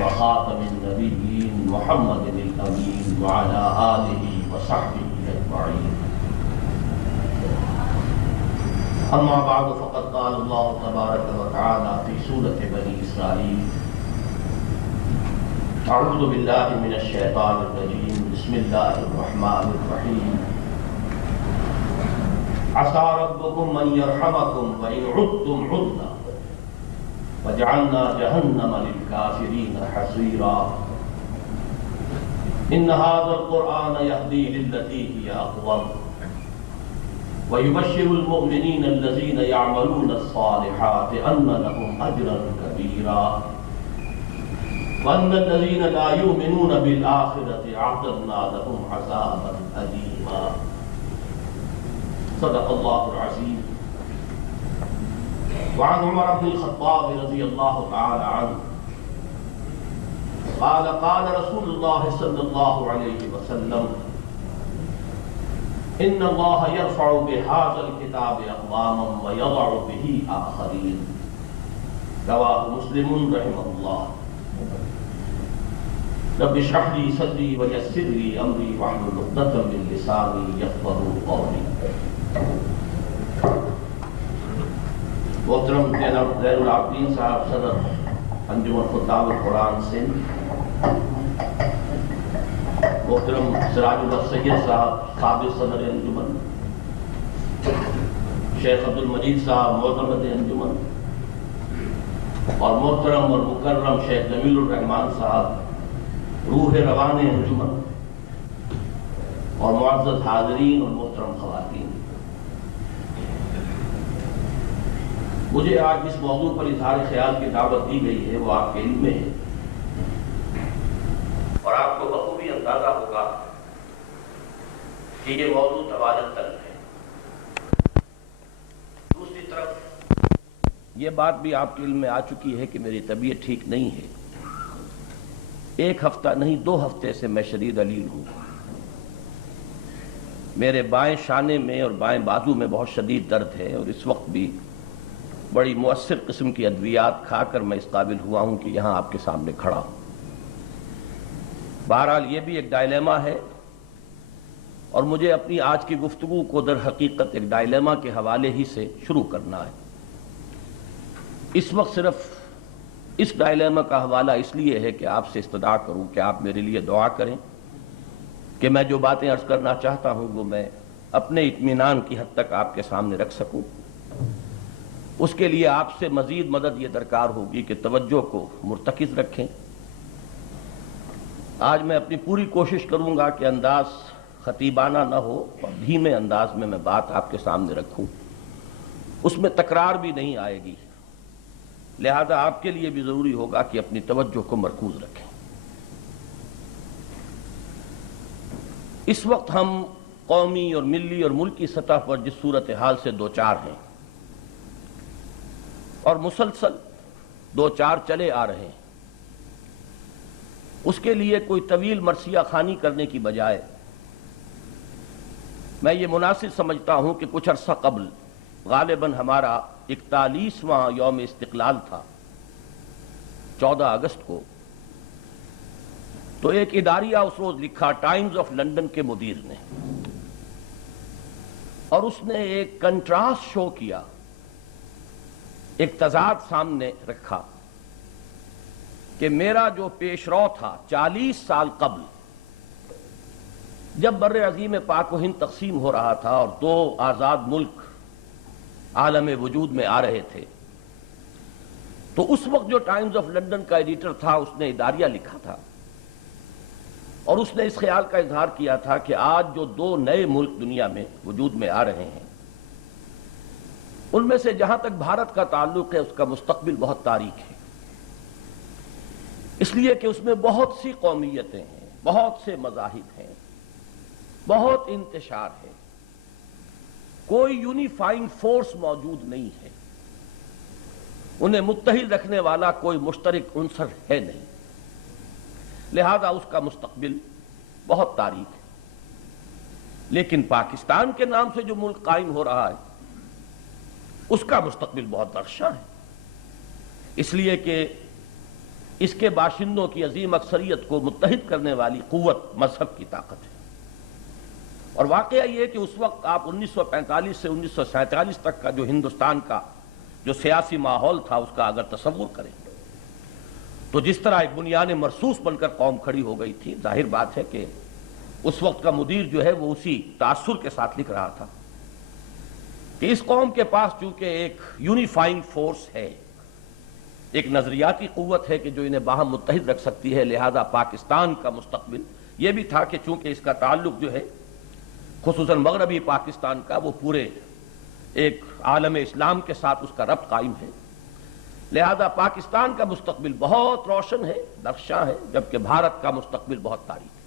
وخاتم النبيين محمد الأمين وعلى آله وصحبه أجمعين. أما بعد فقد قال الله تبارك وتعالى في سورة بني إسرائيل: أعوذ بالله من الشيطان الرجيم بسم الله الرحمن الرحيم. عسى ربكم أن يرحمكم وإن عدتم عدنا وجعلنا جهنم للكافرين حصيرا. إن هذا القرآن يهدي للتي هي أقوم ويبشر المؤمنين الذين يعملون الصالحات أن لهم أجرا كبيرا وأن الذين لا يؤمنون بالآخرة أعتدنا لهم عذابا أليما. صدق الله العظيم. وعن عمر بن الخطاب رضي الله تعالى عنه قال قال رسول الله صلى الله عليه وسلم: إن الله يرفع بهذا الكتاب أقواما ويضع به آخرين. رواه مسلم رحمه الله. رب اشرح لي صدري ويسر لي أمري واحلل عقدة من لساني يفقهوا قولي. محترم غیر العابدین صاحب صدر انجمن خطاب القرآن سندھ، محترم سراج الحق سید صاحب سابق صدر انجمن، شیخ عبد المجید صاحب معتمد انجمن، اور محترم اور مکرم شیخ جمیل الرحمان صاحب روح روان انجمن، اور معزز حاضرین اور محترم خواتین، مجھے آج جس موضوع پر اظہار خیال کی دعوت دی گئی ہے وہ آپ کے علم میں ہے، اور آپ کو بخوبی اندازہ ہوگا کہ یہ موضوع طوالت طلب ہے۔ دوسری طرف یہ بات بھی آپ کے علم میں آ چکی ہے کہ میری طبیعت ٹھیک نہیں ہے، ایک ہفتہ نہیں 2 ہفتے سے میں شدید علیل ہوں، میرے بائیں شانے میں اور بائیں بازو میں بہت شدید درد ہے، اور اس وقت بھی بڑی مؤثر قسم کی ادویات کھا کر میں اس قابل ہوا ہوں کہ یہاں آپ کے سامنے کھڑا ہوں۔ بہرحال یہ بھی ایک ڈائلیما ہے، اور مجھے اپنی آج کی گفتگو کو در حقیقت ایک ڈائلیما کے حوالے ہی سے شروع کرنا ہے۔ اس وقت صرف اس ڈائلیما کا حوالہ اس لیے ہے کہ آپ سے استدعا کروں کہ آپ میرے لیے دعا کریں کہ میں جو باتیں عرض کرنا چاہتا ہوں وہ میں اپنے اطمینان کی حد تک آپ کے سامنے رکھ سکوں۔ اس کے لیے آپ سے مزید مدد یہ درکار ہوگی کہ توجہ کو مرتکز رکھیں۔ آج میں اپنی پوری کوشش کروں گا کہ انداز خطیبانہ نہ ہو اور دھیمے انداز میں بات آپ کے سامنے رکھوں، اس میں تکرار بھی نہیں آئے گی، لہذا آپ کے لیے بھی ضروری ہوگا کہ اپنی توجہ کو مرکوز رکھیں۔ اس وقت ہم قومی اور ملی اور ملکی سطح پر جس صورتحال سے دوچار ہیں اور مسلسل 2-4 چلے آ رہے ہیں، اس کے لیے کوئی طویل مرثیہ خوانی کرنے کی بجائے میں یہ مناسب سمجھتا ہوں کہ کچھ عرصہ قبل غالباً ہمارا 41واں یوم استقلال تھا 14 اگست کو، تو ایک اداریہ اس روز لکھا ٹائمز آف لنڈن کے مدیر نے، اور اس نے ایک کنٹراسٹ شو کیا، ایک تضاد سامنے رکھا کہ میرا جو پیش رو تھا 40 سال قبل جب بر عظیم پاک و ہند تقسیم ہو رہا تھا اور 2 آزاد ملک عالم وجود میں آ رہے تھے، تو اس وقت جو ٹائمز آف لنڈن کا ایڈیٹر تھا اس نے اداریہ لکھا تھا، اور اس نے اس خیال کا اظہار کیا تھا کہ آج جو 2 نئے ملک دنیا میں وجود میں آ رہے ہیں، ان میں سے جہاں تک بھارت کا تعلق ہے اس کا مستقبل بہت تاریک ہے، اس لیے کہ اس میں بہت سی قومیتیں ہیں، بہت سے مذاہب ہیں، بہت انتشار ہے، کوئی یونیفائنگ فورس موجود نہیں ہے، انہیں متحد رکھنے والا کوئی مشترک عنصر ہے نہیں، لہذا اس کا مستقبل بہت تاریک ہے۔ لیکن پاکستان کے نام سے جو ملک قائم ہو رہا ہے اس کا مستقبل بہت درشاں ہے، اس لیے کہ اس کے باشندوں کی عظیم اکثریت کو متحد کرنے والی قوت مذہب کی طاقت ہے۔ اور واقعہ یہ کہ اس وقت آپ 1945 سے 1947 تک کا جو ہندوستان کا جو سیاسی ماحول تھا اس کا اگر تصور کریں تو جس طرح ایک بنیاد مرصوص بن کر قوم کھڑی ہو گئی تھی، ظاہر بات ہے کہ اس وقت کا مدیر جو ہے وہ اسی تاثر کے ساتھ لکھ رہا تھا کہ اس قوم کے پاس چونکہ ایک یونیفائنگ فورس ہے، ایک نظریاتی قوت ہے کہ جو انہیں باہم متحد رکھ سکتی ہے، لہذا پاکستان کا مستقبل یہ بھی تھا کہ چونکہ اس کا تعلق جو ہے خصوصاً مغربی پاکستان کا وہ پورے ایک عالم اسلام کے ساتھ اس کا ربط قائم ہے، لہذا پاکستان کا مستقبل بہت روشن ہے، درخشاں ہے، جبکہ بھارت کا مستقبل بہت تاریک ہے۔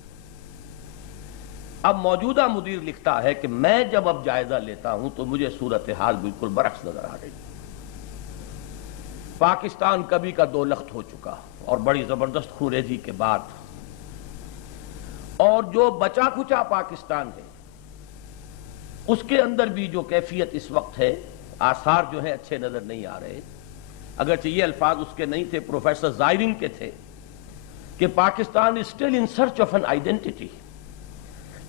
اب موجودہ مدیر لکھتا ہے کہ میں جب اب جائزہ لیتا ہوں تو مجھے صورتحال بالکل برعکس نظر آ رہی ہے۔ پاکستان کبھی کا دو لخت ہو چکا اور بڑی زبردست خونریزی کے بعد، اور جو بچا کھچا پاکستان ہے اس کے اندر بھی جو کیفیت اس وقت ہے، آثار جو ہیں اچھے نظر نہیں آ رہے، اگرچہ یہ الفاظ اس کے نہیں تھے، پروفیسر زائرین کے تھے کہ Pakistan is still in search of an identity۔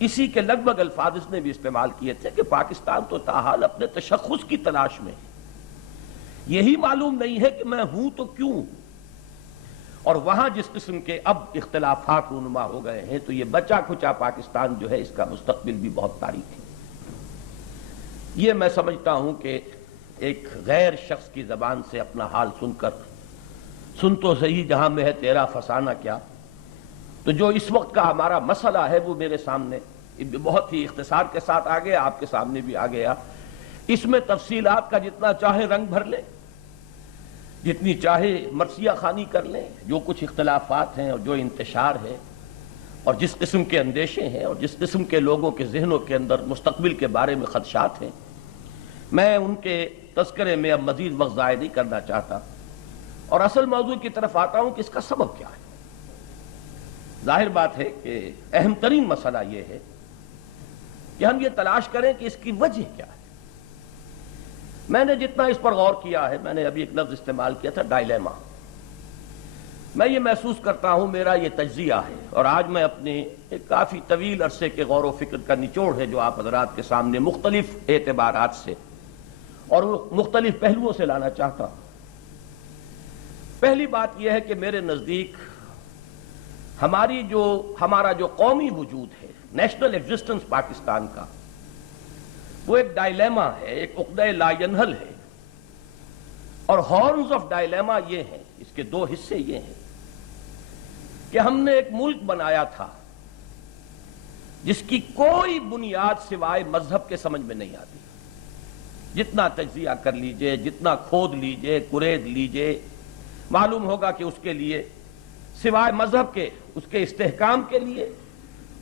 اسی کے لگ بھگ الفاظ اس نے بھی استعمال کیے تھے کہ پاکستان تو تاحال اپنے تشخص کی تلاش میں ہے، یہی معلوم نہیں ہے کہ میں ہوں تو کیوں۔ اور وہاں جس قسم کے اب اختلافات رونما ہو گئے ہیں تو یہ بچا کھچا پاکستان جو ہے اس کا مستقبل بھی بہت تاریک ہے۔ یہ میں سمجھتا ہوں کہ ایک غیر شخص کی زبان سے اپنا حال سن تو صحیح جہاں میں ہے تیرا فسانہ کیا، تو جو اس وقت کا ہمارا مسئلہ ہے وہ میرے سامنے بہت ہی اختصار کے ساتھ آ گیا، آپ کے سامنے بھی آ گیا۔ اس میں تفصیلات کا جتنا چاہے رنگ بھر لیں، جتنی چاہے مرثیہ خوانی کر لیں، جو کچھ اختلافات ہیں اور جو انتشار ہے اور جس قسم کے اندیشے ہیں اور جس قسم کے لوگوں کے ذہنوں کے اندر مستقبل کے بارے میں خدشات ہیں، میں ان کے تذکرے میں اب مزید وقت ضائع نہیں کرنا چاہتا اور اصل موضوع کی طرف آتا ہوں کہ اس کا سبب کیا ہے۔ ظاہر بات ہے کہ اہم ترین مسئلہ یہ ہے کہ ہم یہ تلاش کریں کہ اس کی وجہ کیا ہے۔ میں نے جتنا اس پر غور کیا ہے، میں نے ابھی ایک لفظ استعمال کیا تھا، ڈائلیما۔ میں یہ محسوس کرتا ہوں، میرا یہ تجزیہ ہے اور آج میں اپنے ایک کافی طویل عرصے کے غور و فکر کا نچوڑ ہے جو آپ حضرات کے سامنے مختلف اعتبارات سے اور مختلف پہلوؤں سے لانا چاہتا ہوں۔ پہلی بات یہ ہے کہ میرے نزدیک ہمارا جو قومی وجود ہے، نیشنل ایگزسٹنس پاکستان کا، وہ ایک ڈائلیما ہے، ایک عقدہ لا ینحل ہے، اور ہارنز آف ڈائلیما یہ ہیں، اس کے دو حصے یہ ہیں کہ ہم نے ایک ملک بنایا تھا جس کی کوئی بنیاد سوائے مذہب کے سمجھ میں نہیں آتی۔ جتنا تجزیہ کر لیجئے، جتنا کھود لیجئے، کرید لیجئے، معلوم ہوگا کہ اس کے لیے سوائے مذہب کے، اس کے استحکام کے لیے،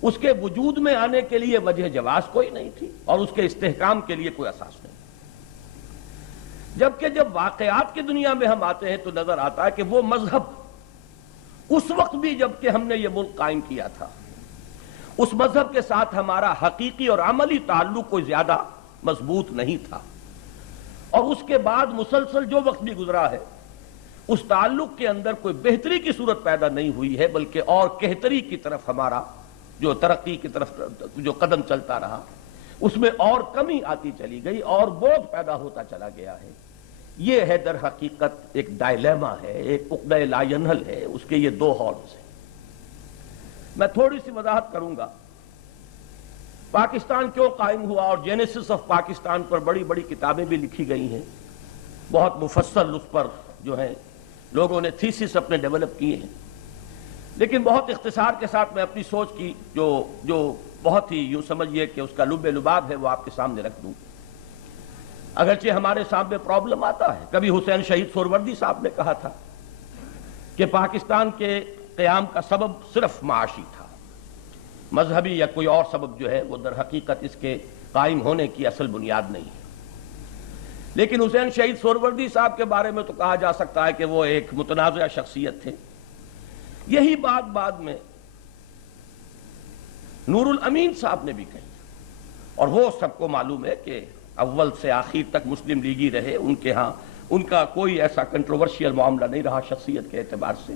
اس کے وجود میں آنے کے لیے وجہ جواز کوئی نہیں تھی اور اس کے استحکام کے لیے کوئی اساس نہیں۔ جبکہ جب واقعات کی دنیا میں ہم آتے ہیں تو نظر آتا ہے کہ وہ مذہب اس وقت بھی جبکہ ہم نے یہ ملک قائم کیا تھا، اس مذہب کے ساتھ ہمارا حقیقی اور عملی تعلق کوئی زیادہ مضبوط نہیں تھا، اور اس کے بعد مسلسل جو وقت بھی گزرا ہے اس تعلق کے اندر کوئی بہتری کی صورت پیدا نہیں ہوئی ہے، بلکہ اور کہتری کی طرف ہمارا جو ترقی کی طرف جو قدم چلتا رہا اس میں اور کمی آتی چلی گئی اور بوجھ پیدا ہوتا چلا گیا ہے۔ یہ ہے در حقیقت ایک ڈائلیما ہے، ایک عقدہ لا ینحل ہے، اس کے یہ دو ہارنز ہیں۔ میں تھوڑی سی وضاحت کروں گا پاکستان کیوں قائم ہوا، اور جینیسس آف پاکستان پر بڑی بڑی کتابیں بھی لکھی گئی ہیں، بہت مفصل اس پر جو ہے لوگوں نے تھیسس اپنے ڈیولپ کیے ہیں، لیکن بہت اختصار کے ساتھ میں اپنی سوچ کی جو بہت ہی یوں سمجھیے کہ اس کا لب لباب ہے وہ آپ کے سامنے رکھ دوں۔ اگرچہ ہمارے سامنے پرابلم آتا ہے، کبھی حسین شہید سہروردی صاحب نے کہا تھا کہ پاکستان کے قیام کا سبب صرف معاشی تھا، مذہبی یا کوئی اور سبب جو ہے وہ در حقیقت اس کے قائم ہونے کی اصل بنیاد نہیں ہے۔ لیکن حسین شہید سہروردی صاحب کے بارے میں تو کہا جا سکتا ہے کہ وہ ایک متنازع شخصیت تھے۔ یہی بات بعد میں نور الامین صاحب نے بھی کہی، اور وہ سب کو معلوم ہے کہ اول سے آخر تک مسلم لیگی رہے، ان کے ہاں ان کا کوئی ایسا کنٹروورشیل معاملہ نہیں رہا شخصیت کے اعتبار سے۔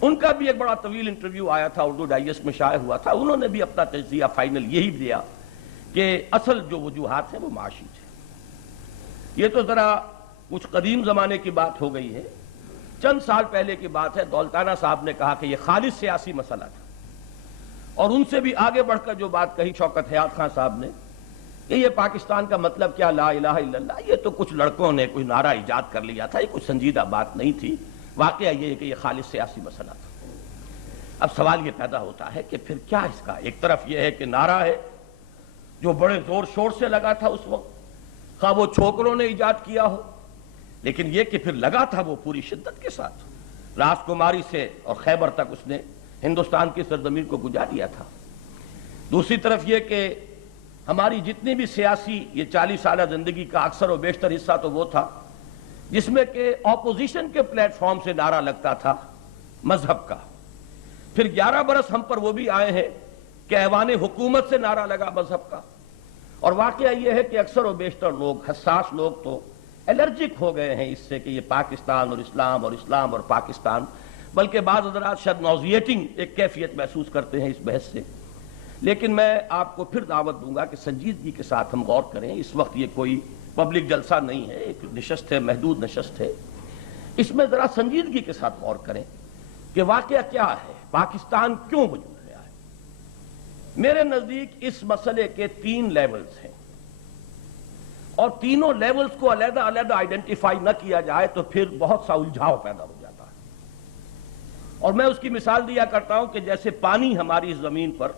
ان کا بھی ایک بڑا طویل انٹرویو آیا تھا، اردو ڈائجسٹ میں شائع ہوا تھا. انہوں نے بھی اپنا تجزیہ فائنل یہی دیا کہ اصل جو وجوہات ہیں وہ معاشی تھے. یہ تو ذرا کچھ قدیم زمانے کی بات ہو گئی ہے. چند سال پہلے کی بات ہے، دولتانہ صاحب نے کہا کہ یہ خالص سیاسی مسئلہ تھا، اور ان سے بھی آگے بڑھ کر جو بات کہی شوکت حیات خان صاحب نے کہ یہ پاکستان کا مطلب کیا، لا الہ الا اللہ، یہ تو کچھ لڑکوں نے کوئی نعرہ ایجاد کر لیا تھا، یہ کچھ سنجیدہ بات نہیں تھی، واقعہ یہ ہے کہ یہ خالص سیاسی مسئلہ تھا. اب سوال یہ پیدا ہوتا ہے کہ پھر کیا اس کا؟ ایک طرف یہ ہے کہ نعرہ ہے جو بڑے زور شور سے لگا تھا اس وقت، خواہ وہ چھوکروں نے ایجاد کیا ہو، لیکن یہ کہ پھر لگا تھا وہ پوری شدت کے ساتھ، راس کماری سے اور خیبر تک اس نے ہندوستان کی سرزمین کو گجا دیا تھا. دوسری طرف یہ کہ ہماری جتنی بھی سیاسی یہ 40 سالہ زندگی کا اکثر و بیشتر حصہ تو وہ تھا جس میں کہ اپوزیشن کے پلیٹ فارم سے نعرہ لگتا تھا مذہب کا. پھر 11 برس ہم پر وہ بھی آئے ہیں کہ ایوان حکومت سے نعرہ لگا مذہب کا. اور واقعہ یہ ہے کہ اکثر و بیشتر لوگ، حساس لوگ تو الرجک ہو گئے ہیں اس سے کہ یہ پاکستان اور اسلام اور اسلام اور پاکستان، بلکہ بعض حضرات شاید نوزیٹنگ ایک کیفیت محسوس کرتے ہیں اس بحث سے. لیکن میں آپ کو پھر دعوت دوں گا کہ سنجیدگی کے ساتھ ہم غور کریں. اس وقت یہ کوئی پبلک جلسہ نہیں ہے، ایک نشست ہے، محدود نشست ہے. اس میں ذرا سنجیدگی کے ساتھ غور کریں کہ واقعہ کیا ہے، پاکستان کیوں وجود میں آیا. میرے نزدیک اس مسئلے کے 3 لیولز ہیں، اور تینوں لیولز کو علیحدہ علیحدہ آئیڈینٹیفائی نہ کیا جائے تو پھر بہت سا الجھاؤ پیدا ہو جاتا ہے. اور میں اس کی مثال دیا کرتا ہوں کہ جیسے پانی ہماری زمین پر،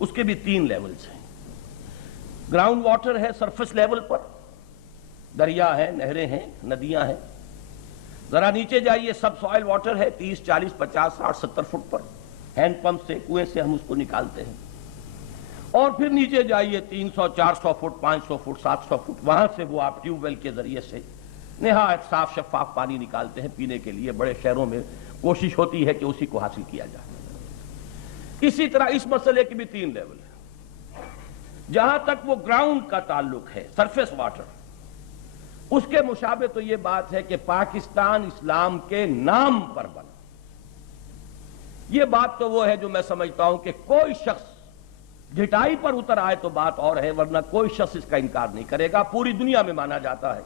اس کے بھی 3 لیولز ہیں. گراؤنڈ واٹر ہے سرفس لیول پر، دریا ہے، نہریں ہیں، ندیاں ہیں. ذرا نیچے جائیے سب سوائل واٹر ہے، 30 40 50 60 70 فٹ پر، ہینڈ پمپ سے، کنویں سے ہم اس کو نکالتے ہیں. اور پھر نیچے جائیے 300 400 فٹ 500 فٹ 700 فٹ، وہاں سے وہ آپ ٹیوب ویل کے ذریعے سے نہایت صاف شفاف پانی نکالتے ہیں پینے کے لیے. بڑے شہروں میں کوشش ہوتی ہے کہ اسی کو حاصل کیا جائے. اسی طرح اس مسئلے کی بھی 3 لیول ہیں. جہاں تک وہ گراؤنڈ کا تعلق ہے، سرفیس واٹر، اس کے مشابہ تو یہ بات ہے کہ پاکستان اسلام کے نام پر بنا. یہ بات تو وہ ہے جو میں سمجھتا ہوں کہ کوئی شخص گھٹائی پر اتر آئے تو بات اور ہے، ورنہ کوئی شخص اس کا انکار نہیں کرے گا. پوری دنیا میں مانا جاتا ہے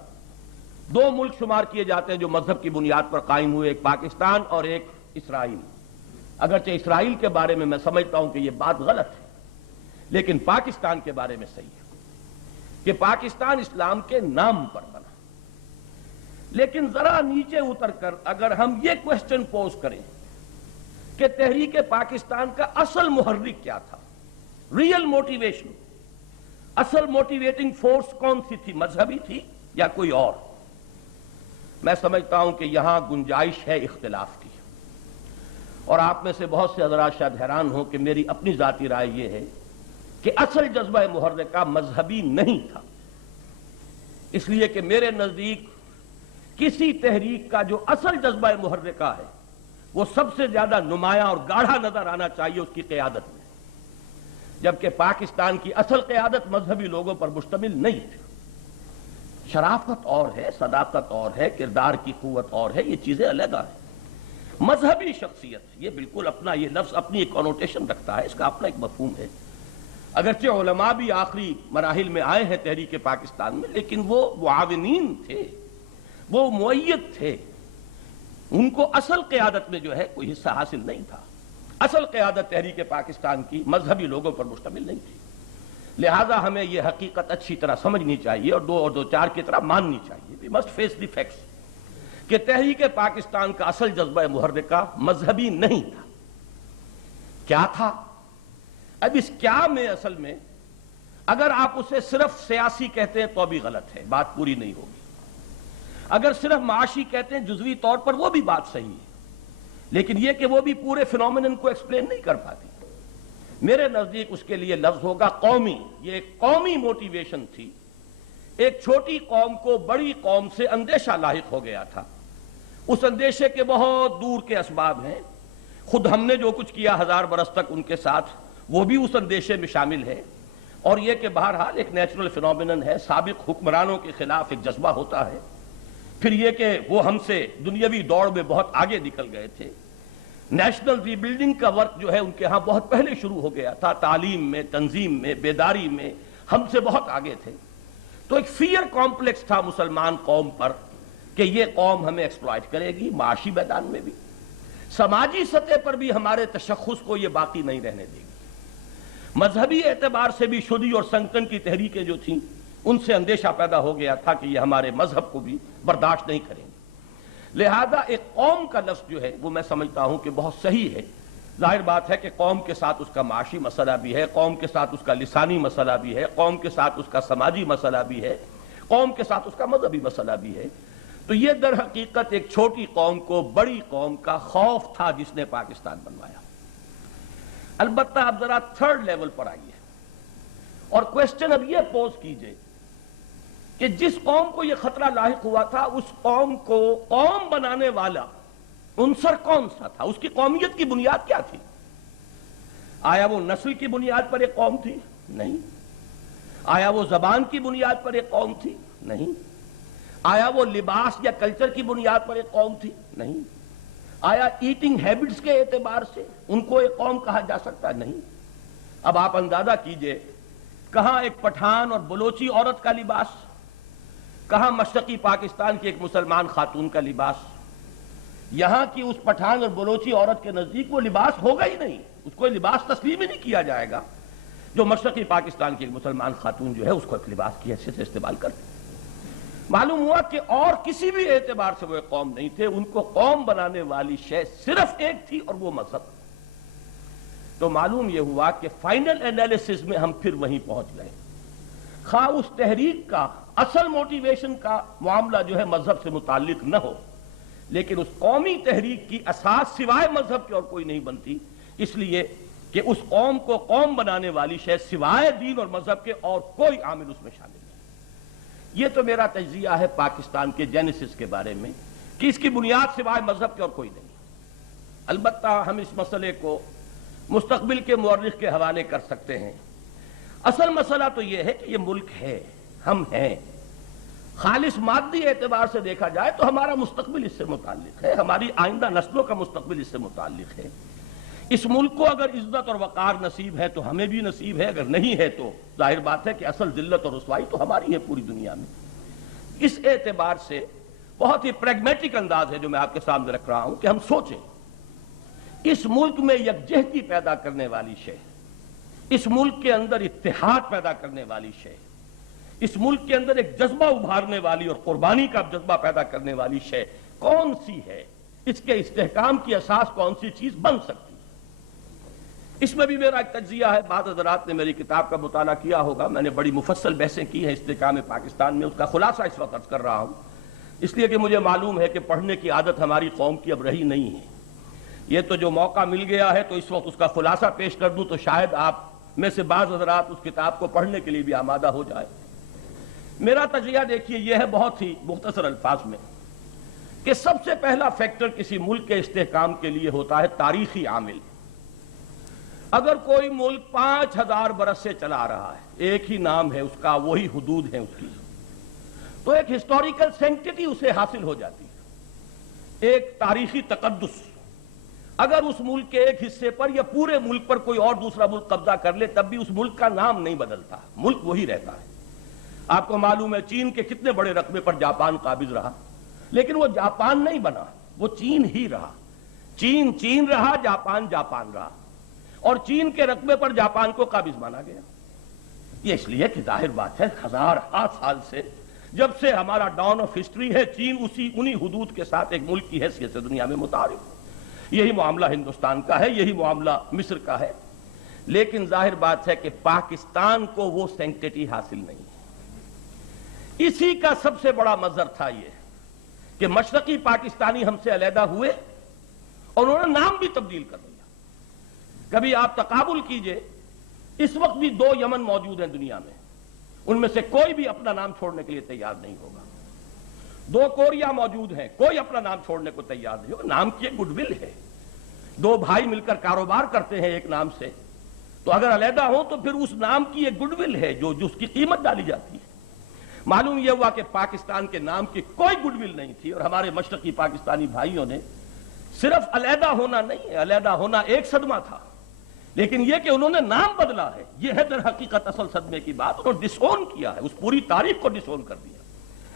2 ملک شمار کیے جاتے ہیں جو مذہب کی بنیاد پر قائم ہوئے، ایک پاکستان اور ایک اسرائیل. اگرچہ اسرائیل کے بارے میں سمجھتا ہوں کہ یہ بات غلط ہے، لیکن پاکستان کے بارے میں صحیح ہے کہ پاکستان اسلام کے نام پر بنا. لیکن ذرا نیچے اتر کر اگر ہم یہ کوشچن پوز کریں کہ تحریک پاکستان کا اصل محرک کیا تھا، ریئل موٹیویشن، اصل موٹیویٹنگ فورس کون سی تھی، مذہبی تھی یا کوئی اور، میں سمجھتا ہوں کہ یہاں گنجائش ہے اختلاف کی. اور آپ میں سے بہت سے حضرات شاید حیران ہوں کہ میری اپنی ذاتی رائے یہ ہے کہ اصل جذبہ محرکہ مذہبی نہیں تھا. اس لیے کہ میرے نزدیک کسی تحریک کا جو اصل جذبہ محرکہ ہے وہ سب سے زیادہ نمایاں اور گاڑھا نظر آنا چاہیے اس کی قیادت میں، جبکہ پاکستان کی اصل قیادت مذہبی لوگوں پر مشتمل نہیں تھی. شرافت اور ہے، صداقت اور ہے، کردار کی قوت اور ہے، یہ چیزیں علیحدہ ہیں. مذہبی شخصیت یہ بالکل اپنا، یہ لفظ اپنی ایک کنوٹیشن رکھتا ہے، اس کا اپنا ایک مفہوم ہے. اگرچہ علماء بھی آخری مراحل میں آئے ہیں تحریک پاکستان میں، لیکن وہ معاونین تھے، وہ مؤید تھے، ان کو اصل قیادت میں جو ہے کوئی حصہ حاصل نہیں تھا. اصل قیادت تحریک پاکستان کی مذہبی لوگوں پر مشتمل نہیں تھی. لہذا ہمیں یہ حقیقت اچھی طرح سمجھنی چاہیے اور 2 اور 2 4 کی طرح ماننی چاہیے. We must face the facts کہ تحریک پاکستان کا اصل جذبہ محرکہ مذہبی نہیں تھا. کیا تھا؟ اب اس کیا میں اصل میں اگر آپ اسے صرف سیاسی کہتے ہیں تو بھی غلط ہے، بات پوری نہیں ہوگی. اگر صرف معاشی کہتے ہیں جزوی طور پر وہ بھی بات صحیح ہے، لیکن یہ کہ وہ بھی پورے فینومینن کو ایکسپلین نہیں کر پاتی. میرے نزدیک اس کے لیے لفظ ہوگا قومی. یہ ایک قومی موٹیویشن تھی. ایک چھوٹی قوم کو بڑی قوم سے اندیشہ لاحق ہو گیا تھا. اس اندیشے کے بہت دور کے اسباب ہیں. خود ہم نے جو کچھ کیا 1000 برس تک ان کے ساتھ وہ بھی اس اندیشے میں شامل ہے. اور یہ کہ بہرحال ایک نیچرل فینومینن ہے، سابق حکمرانوں کے خلاف ایک جذبہ ہوتا ہے. پھر یہ کہ وہ ہم سے دنیاوی دوڑ میں بہت آگے نکل گئے تھے. نیشنل ری بلڈنگ کا ورک جو ہے ان کے ہاں بہت پہلے شروع ہو گیا تھا، تعلیم میں، تنظیم میں، بیداری میں ہم سے بہت آگے تھے. تو ایک فیئر کمپلیکس تھا مسلمان قوم پر کہ یہ قوم ہمیں ایکسپلائٹ کرے گی، معاشی میدان میں بھی، سماجی سطح پر بھی ہمارے تشخص کو یہ باقی نہیں رہنے دے گی. مذہبی اعتبار سے بھی شدی اور سنگتن کی تحریکیں جو تھیں ان سے اندیشہ پیدا ہو گیا تھا کہ یہ ہمارے مذہب کو بھی برداشت نہیں کریں گے. لہذا ایک قوم کا لفظ جو ہے وہ میں سمجھتا ہوں کہ بہت صحیح ہے. ظاہر بات ہے کہ قوم کے ساتھ اس کا معاشی مسئلہ بھی ہے، قوم کے ساتھ اس کا لسانی مسئلہ بھی ہے، قوم کے ساتھ اس کا سماجی مسئلہ بھی ہے، قوم کے ساتھ اس کا مذہبی مسئلہ بھی ہے. تو یہ در حقیقت ایک چھوٹی قوم کو بڑی قوم کا خوف تھا جس نے پاکستان بنوایا. البتہ اب ذرا تھرڈ لیول پر آئیے اور کوشچن اب یہ پوز کیجئے کہ جس قوم کو یہ خطرہ لاحق ہوا تھا اس قوم کو قوم بنانے والا عنصر کون سا تھا؟ اس کی قومیت کی بنیاد کیا تھی؟ آیا وہ نسل کی بنیاد پر ایک قوم تھی؟ نہیں. آیا وہ زبان کی بنیاد پر ایک قوم تھی؟ نہیں. آیا وہ لباس یا کلچر کی بنیاد پر ایک قوم تھی؟ نہیں. آیا ایٹنگ ہیبٹس کے اعتبار سے ان کو ایک قوم کہا جا سکتا؟ نہیں. اب آپ اندازہ کیجئے، کہاں ایک پٹھان اور بلوچی عورت کا لباس، کہاں مشرقی پاکستان کی ایک مسلمان خاتون کا لباس. یہاں کی اس پٹھان اور بلوچی عورت کے نزدیک وہ لباس ہوگا ہی نہیں، اس کو لباس تسلیم ہی نہیں کیا جائے گا جو مشرقی پاکستان کی ایک مسلمان خاتون جو ہے اس کو ایک لباس کی حیثیت سے استعمال کرتے. معلوم ہوا کہ اور کسی بھی اعتبار سے وہ ایک قوم نہیں تھے، ان کو قوم بنانے والی شے صرف ایک تھی اور وہ مذہب. تو معلوم یہ ہوا کہ فائنل انالیسس میں ہم پھر وہیں پہنچ گئے. خواہ اس تحریک کا اصل موٹیویشن کا معاملہ جو ہے مذہب سے متعلق نہ ہو، لیکن اس قومی تحریک کی اساس سوائے مذہب کے اور کوئی نہیں بنتی، اس لیے کہ اس قوم کو قوم بنانے والی شے سوائے دین اور مذہب کے اور کوئی عامل اس میں شامل نہیں. یہ تو میرا تجزیہ ہے پاکستان کے جینیسس کے بارے میں کہ اس کی بنیاد سوائے مذہب کے اور کوئی نہیں. البتہ ہم اس مسئلے کو مستقبل کے مورخ کے حوالے کر سکتے ہیں. اصل مسئلہ تو یہ ہے کہ یہ ملک ہے، ہم ہیں. خالص مادی اعتبار سے دیکھا جائے تو ہمارا مستقبل اس سے متعلق ہے، ہماری آئندہ نسلوں کا مستقبل اس سے متعلق ہے. اس ملک کو اگر عزت اور وقار نصیب ہے تو ہمیں بھی نصیب ہے، اگر نہیں ہے تو ظاہر بات ہے کہ اصل ذلت اور رسوائی تو ہماری ہے پوری دنیا میں. اس اعتبار سے بہت ہی پریگمیٹک انداز ہے جو میں آپ کے سامنے رکھ رہا ہوں کہ ہم سوچیں اس ملک میں یکجہتی پیدا کرنے والی شے، اس ملک کے اندر اتحاد پیدا کرنے والی شے، اس ملک کے اندر ایک جذبہ ابھارنے والی اور قربانی کا جذبہ پیدا کرنے والی شے کون سی ہے؟ اس کے استحکام کی اساس کون سی چیز بن سکتی؟ اس میں بھی میرا ایک تجزیہ ہے. بعض حضرات نے میری کتاب کا مطالعہ کیا ہوگا، میں نے بڑی مفصل بحثیں کی ہیں استحکام پاکستان میں، اس کا خلاصہ اس وقت عرض کر رہا ہوں اس لیے کہ مجھے معلوم ہے کہ پڑھنے کی عادت ہماری قوم کی اب رہی نہیں ہے. یہ تو جو موقع مل گیا ہے تو اس وقت اس کا خلاصہ پیش کر دوں تو شاید آپ میں سے بعض حضرات اس کتاب کو پڑھنے کے لیے بھی آمادہ ہو جائے. میرا تجزیہ دیکھیے یہ ہے بہت ہی مختصر الفاظ میں کہ سب سے پہلا فیکٹر کسی ملک کے استحکام کے لیے ہوتا ہے تاریخی عامل. اگر کوئی ملک 5000 برس سے چلا رہا ہے، ایک ہی نام ہے اس کا، وہی حدود ہیں اس کی، تو ایک ہسٹوریکل سینکٹیٹی اسے حاصل ہو جاتی ہے، ایک تاریخی تقدس. اگر اس ملک کے ایک حصے پر یا پورے ملک پر کوئی اور دوسرا ملک قبضہ کر لے تب بھی اس ملک کا نام نہیں بدلتا، ملک وہی رہتا ہے. آپ کو معلوم ہے چین کے کتنے بڑے رقبے پر جاپان قابض رہا، لیکن وہ جاپان نہیں بنا، وہ چین ہی رہا. چین چین رہا، جاپان جاپان رہا، اور چین کے رقبے پر جاپان کو قابض مانا گیا. یہ اس لیے کہ ظاہر بات ہے 1000 سال سے جب سے ہمارا ڈاؤن آف ہسٹری ہے چین انہی حدود کے ساتھ ایک ملک کی حیثیت سے دنیا میں متعارف. یہی معاملہ ہندوستان کا ہے، یہی معاملہ مصر کا ہے. لیکن ظاہر بات ہے کہ پاکستان کو وہ سینکٹیٹی حاصل نہیں ہے. اسی کا سب سے بڑا مظہر تھا یہ کہ مشرقی پاکستانی ہم سے علیحدہ ہوئے اور انہوں نے نام بھی تبدیل کر دیا. کبھی آپ تقابل کیجئے، اس وقت بھی 2 یمن موجود ہیں دنیا میں، ان میں سے کوئی بھی اپنا نام چھوڑنے کے لیے تیار نہیں ہوگا. 2 کوریا موجود ہیں، کوئی اپنا نام چھوڑنے کو تیار نہیں ہوگا. نام کی ایک گڈ ول ہے، 2 بھائی مل کر کاروبار کرتے ہیں ایک نام سے، تو اگر علیحدہ ہو تو پھر اس نام کی ایک گڈ ول ہے جو اس کی قیمت ڈالی جاتی ہے. معلوم یہ ہوا کہ پاکستان کے نام کی کوئی گڈ ول نہیں تھی اور ہمارے مشرقی پاکستانی بھائیوں نے صرف علیحدہ ہونا نہیں ہے، علیحدہ ہونا ایک صدمہ تھا، لیکن یہ کہ انہوں نے نام بدلا ہے، یہ ہے در حقیقت اصل صدمے کی بات۔ انہوں نے ڈس اون کیا ہے، اس پوری تاریخ کو ڈس اون کر دیا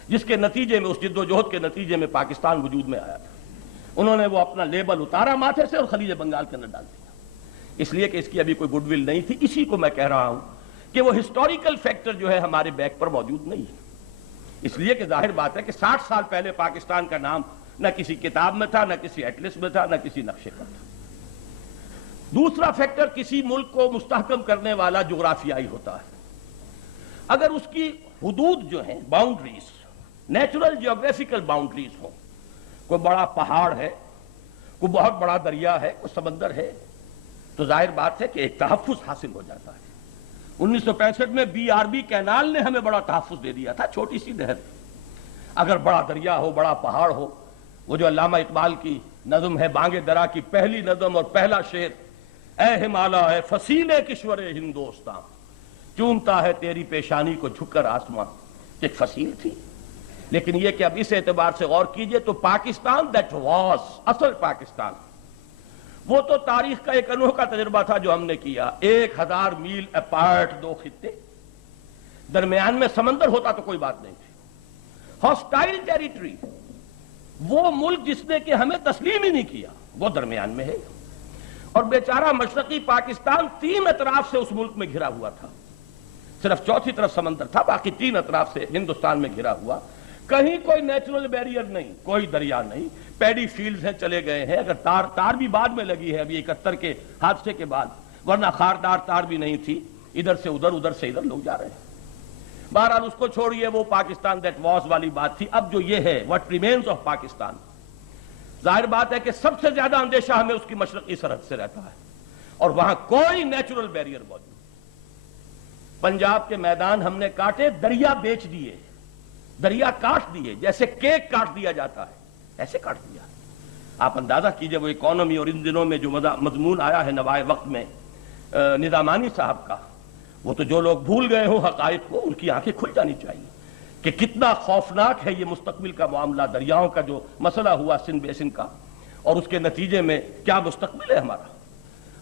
جس کے نتیجے میں، اس جد و جہد کے نتیجے میں پاکستان وجود میں آیا تھا۔ انہوں نے وہ اپنا لیبل اتارا ماتھے سے اور خلیج بنگال کے اندر ڈال دیا، اس لیے کہ اس کی ابھی کوئی گڈ ول نہیں تھی۔ اسی کو میں کہہ رہا ہوں کہ وہ ہسٹوریکل فیکٹر جو ہے ہمارے بیک پر موجود نہیں ہے، اس لیے کہ ظاہر بات ہے کہ 60 سال پہلے پاکستان کا نام نہ کسی کتاب میں تھا، نہ کسی ایٹلس میں تھا، نہ کسی نقشے پر تھا۔ دوسرا فیکٹر، کسی ملک کو مستحکم کرنے والا جغرافیائی ہوتا ہے۔ اگر اس کی حدود جو ہیں، باؤنڈریز، نیچرل جیوگرافیکل باؤنڈریز ہوں، کوئی بڑا پہاڑ ہے، کوئی بہت بڑا دریا ہے، کوئی سمندر ہے، تو ظاہر بات ہے کہ ایک تحفظ حاصل ہو جاتا ہے۔ 1965 میں BRB کینال نے ہمیں بڑا تحفظ دے دیا تھا، چھوٹی سی نہر۔ اگر بڑا دریا ہو، بڑا پہاڑ ہو، وہ جو علامہ اقبال کی نظم ہے بانگ درا کی پہلی نظم اور پہلا شعر، اے ہمالا ہے فصیل کشور ہندوستان، چومتا ہے تیری پیشانی کو جھک کر آسمان، ایک فصیل تھی۔ لیکن یہ کہ اب اس اعتبار سے غور کیجئے تو پاکستان دیٹ واز، اصل پاکستان، وہ تو تاریخ کا ایک انوکھا تجربہ تھا جو ہم نے کیا۔ 1000 میل اپارٹ دو خطے، درمیان میں سمندر ہوتا تو کوئی بات نہیں تھی۔ ہاسٹائل ٹیریٹری، وہ ملک جس نے کہ ہمیں تسلیم ہی نہیں کیا، وہ درمیان میں ہے، اور بیچارہ مشرقی پاکستان 3 اطراف سے اس ملک میں گھرا ہوا تھا، صرف چوتھی طرف سمندر تھا، باقی 3 اطراف سے ہندوستان میں گھرا ہوا، کہیں کوئی نیچرل بیریئر نہیں، کوئی دریا نہیں، پیڈی فیلڈز ہیں چلے گئے ہیں، اگر تار بھی بعد میں لگی ہے ابھی 71 کے حادثے کے بعد، ورنہ خاردار تار بھی نہیں تھی، ادھر سے ادھر لوگ جا رہے ہیں۔ بہرحال اس کو چھوڑیے، وہ پاکستان دیٹ واز والی بات تھی۔ اب جو یہ ہے واٹ ریمینز آف پاکستان، ظاہر بات ہے کہ سب سے زیادہ اندیشہ ہمیں اس کی مشرقی سرحد سے رہتا ہے، اور وہاں کوئی نیچرل بیریئر موجود۔ پنجاب کے میدان ہم نے کاٹے، دریا بیچ دیے، دریا کاٹ دیے، جیسے کیک کاٹ دیا جاتا ہے ایسے کاٹ دیا۔ آپ اندازہ کیجئے وہ اکانومی اور ان دنوں میں جو مضمون آیا ہے نوائے وقت میں نظامانی صاحب کا، وہ تو جو لوگ بھول گئے ہوں حقائق کو، ان کی آنکھیں کھل جانی چاہیے کہ کتنا خوفناک ہے یہ مستقبل کا معاملہ، دریاؤں کا جو مسئلہ ہوا سندھ بیسن کا، اور اس کے نتیجے میں کیا مستقبل ہے ہمارا۔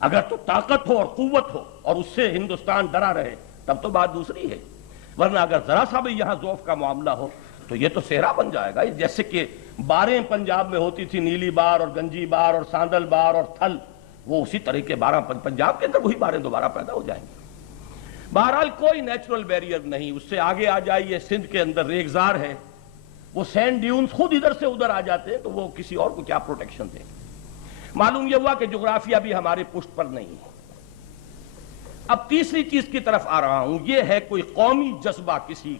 اگر تو طاقت ہو اور قوت ہو اور اس سے ہندوستان ڈرا رہے تب تو بات دوسری ہے، ورنہ اگر ذرا سا بھی یہاں ضعف کا معاملہ ہو تو یہ تو صحرا بن جائے گا۔ جیسے کہ باریں پنجاب میں ہوتی تھی، نیلی بار اور گنجی بار اور ساندل بار اور تھل، وہ اسی طرح کے بارہ پنجاب کے اندر وہی باریں دوبارہ پیدا ہو جائیں گی۔ بہرحال کوئی نیچرل بیریئر نہیں۔ اس سے آگے آ جائیے، سندھ کے اندر ریگزار ہے، وہ سینڈ ڈیونز خود ادھر سے ادھر آ جاتے ہیں، تو وہ کسی اور کو کیا پروٹیکشن دیں۔ معلوم یہ ہوا کہ جغرافیہ بھی ہمارے پشت پر نہیں ہے۔ اب تیسری چیز کی طرف آ رہا ہوں، یہ ہے کوئی قومی جذبہ کسی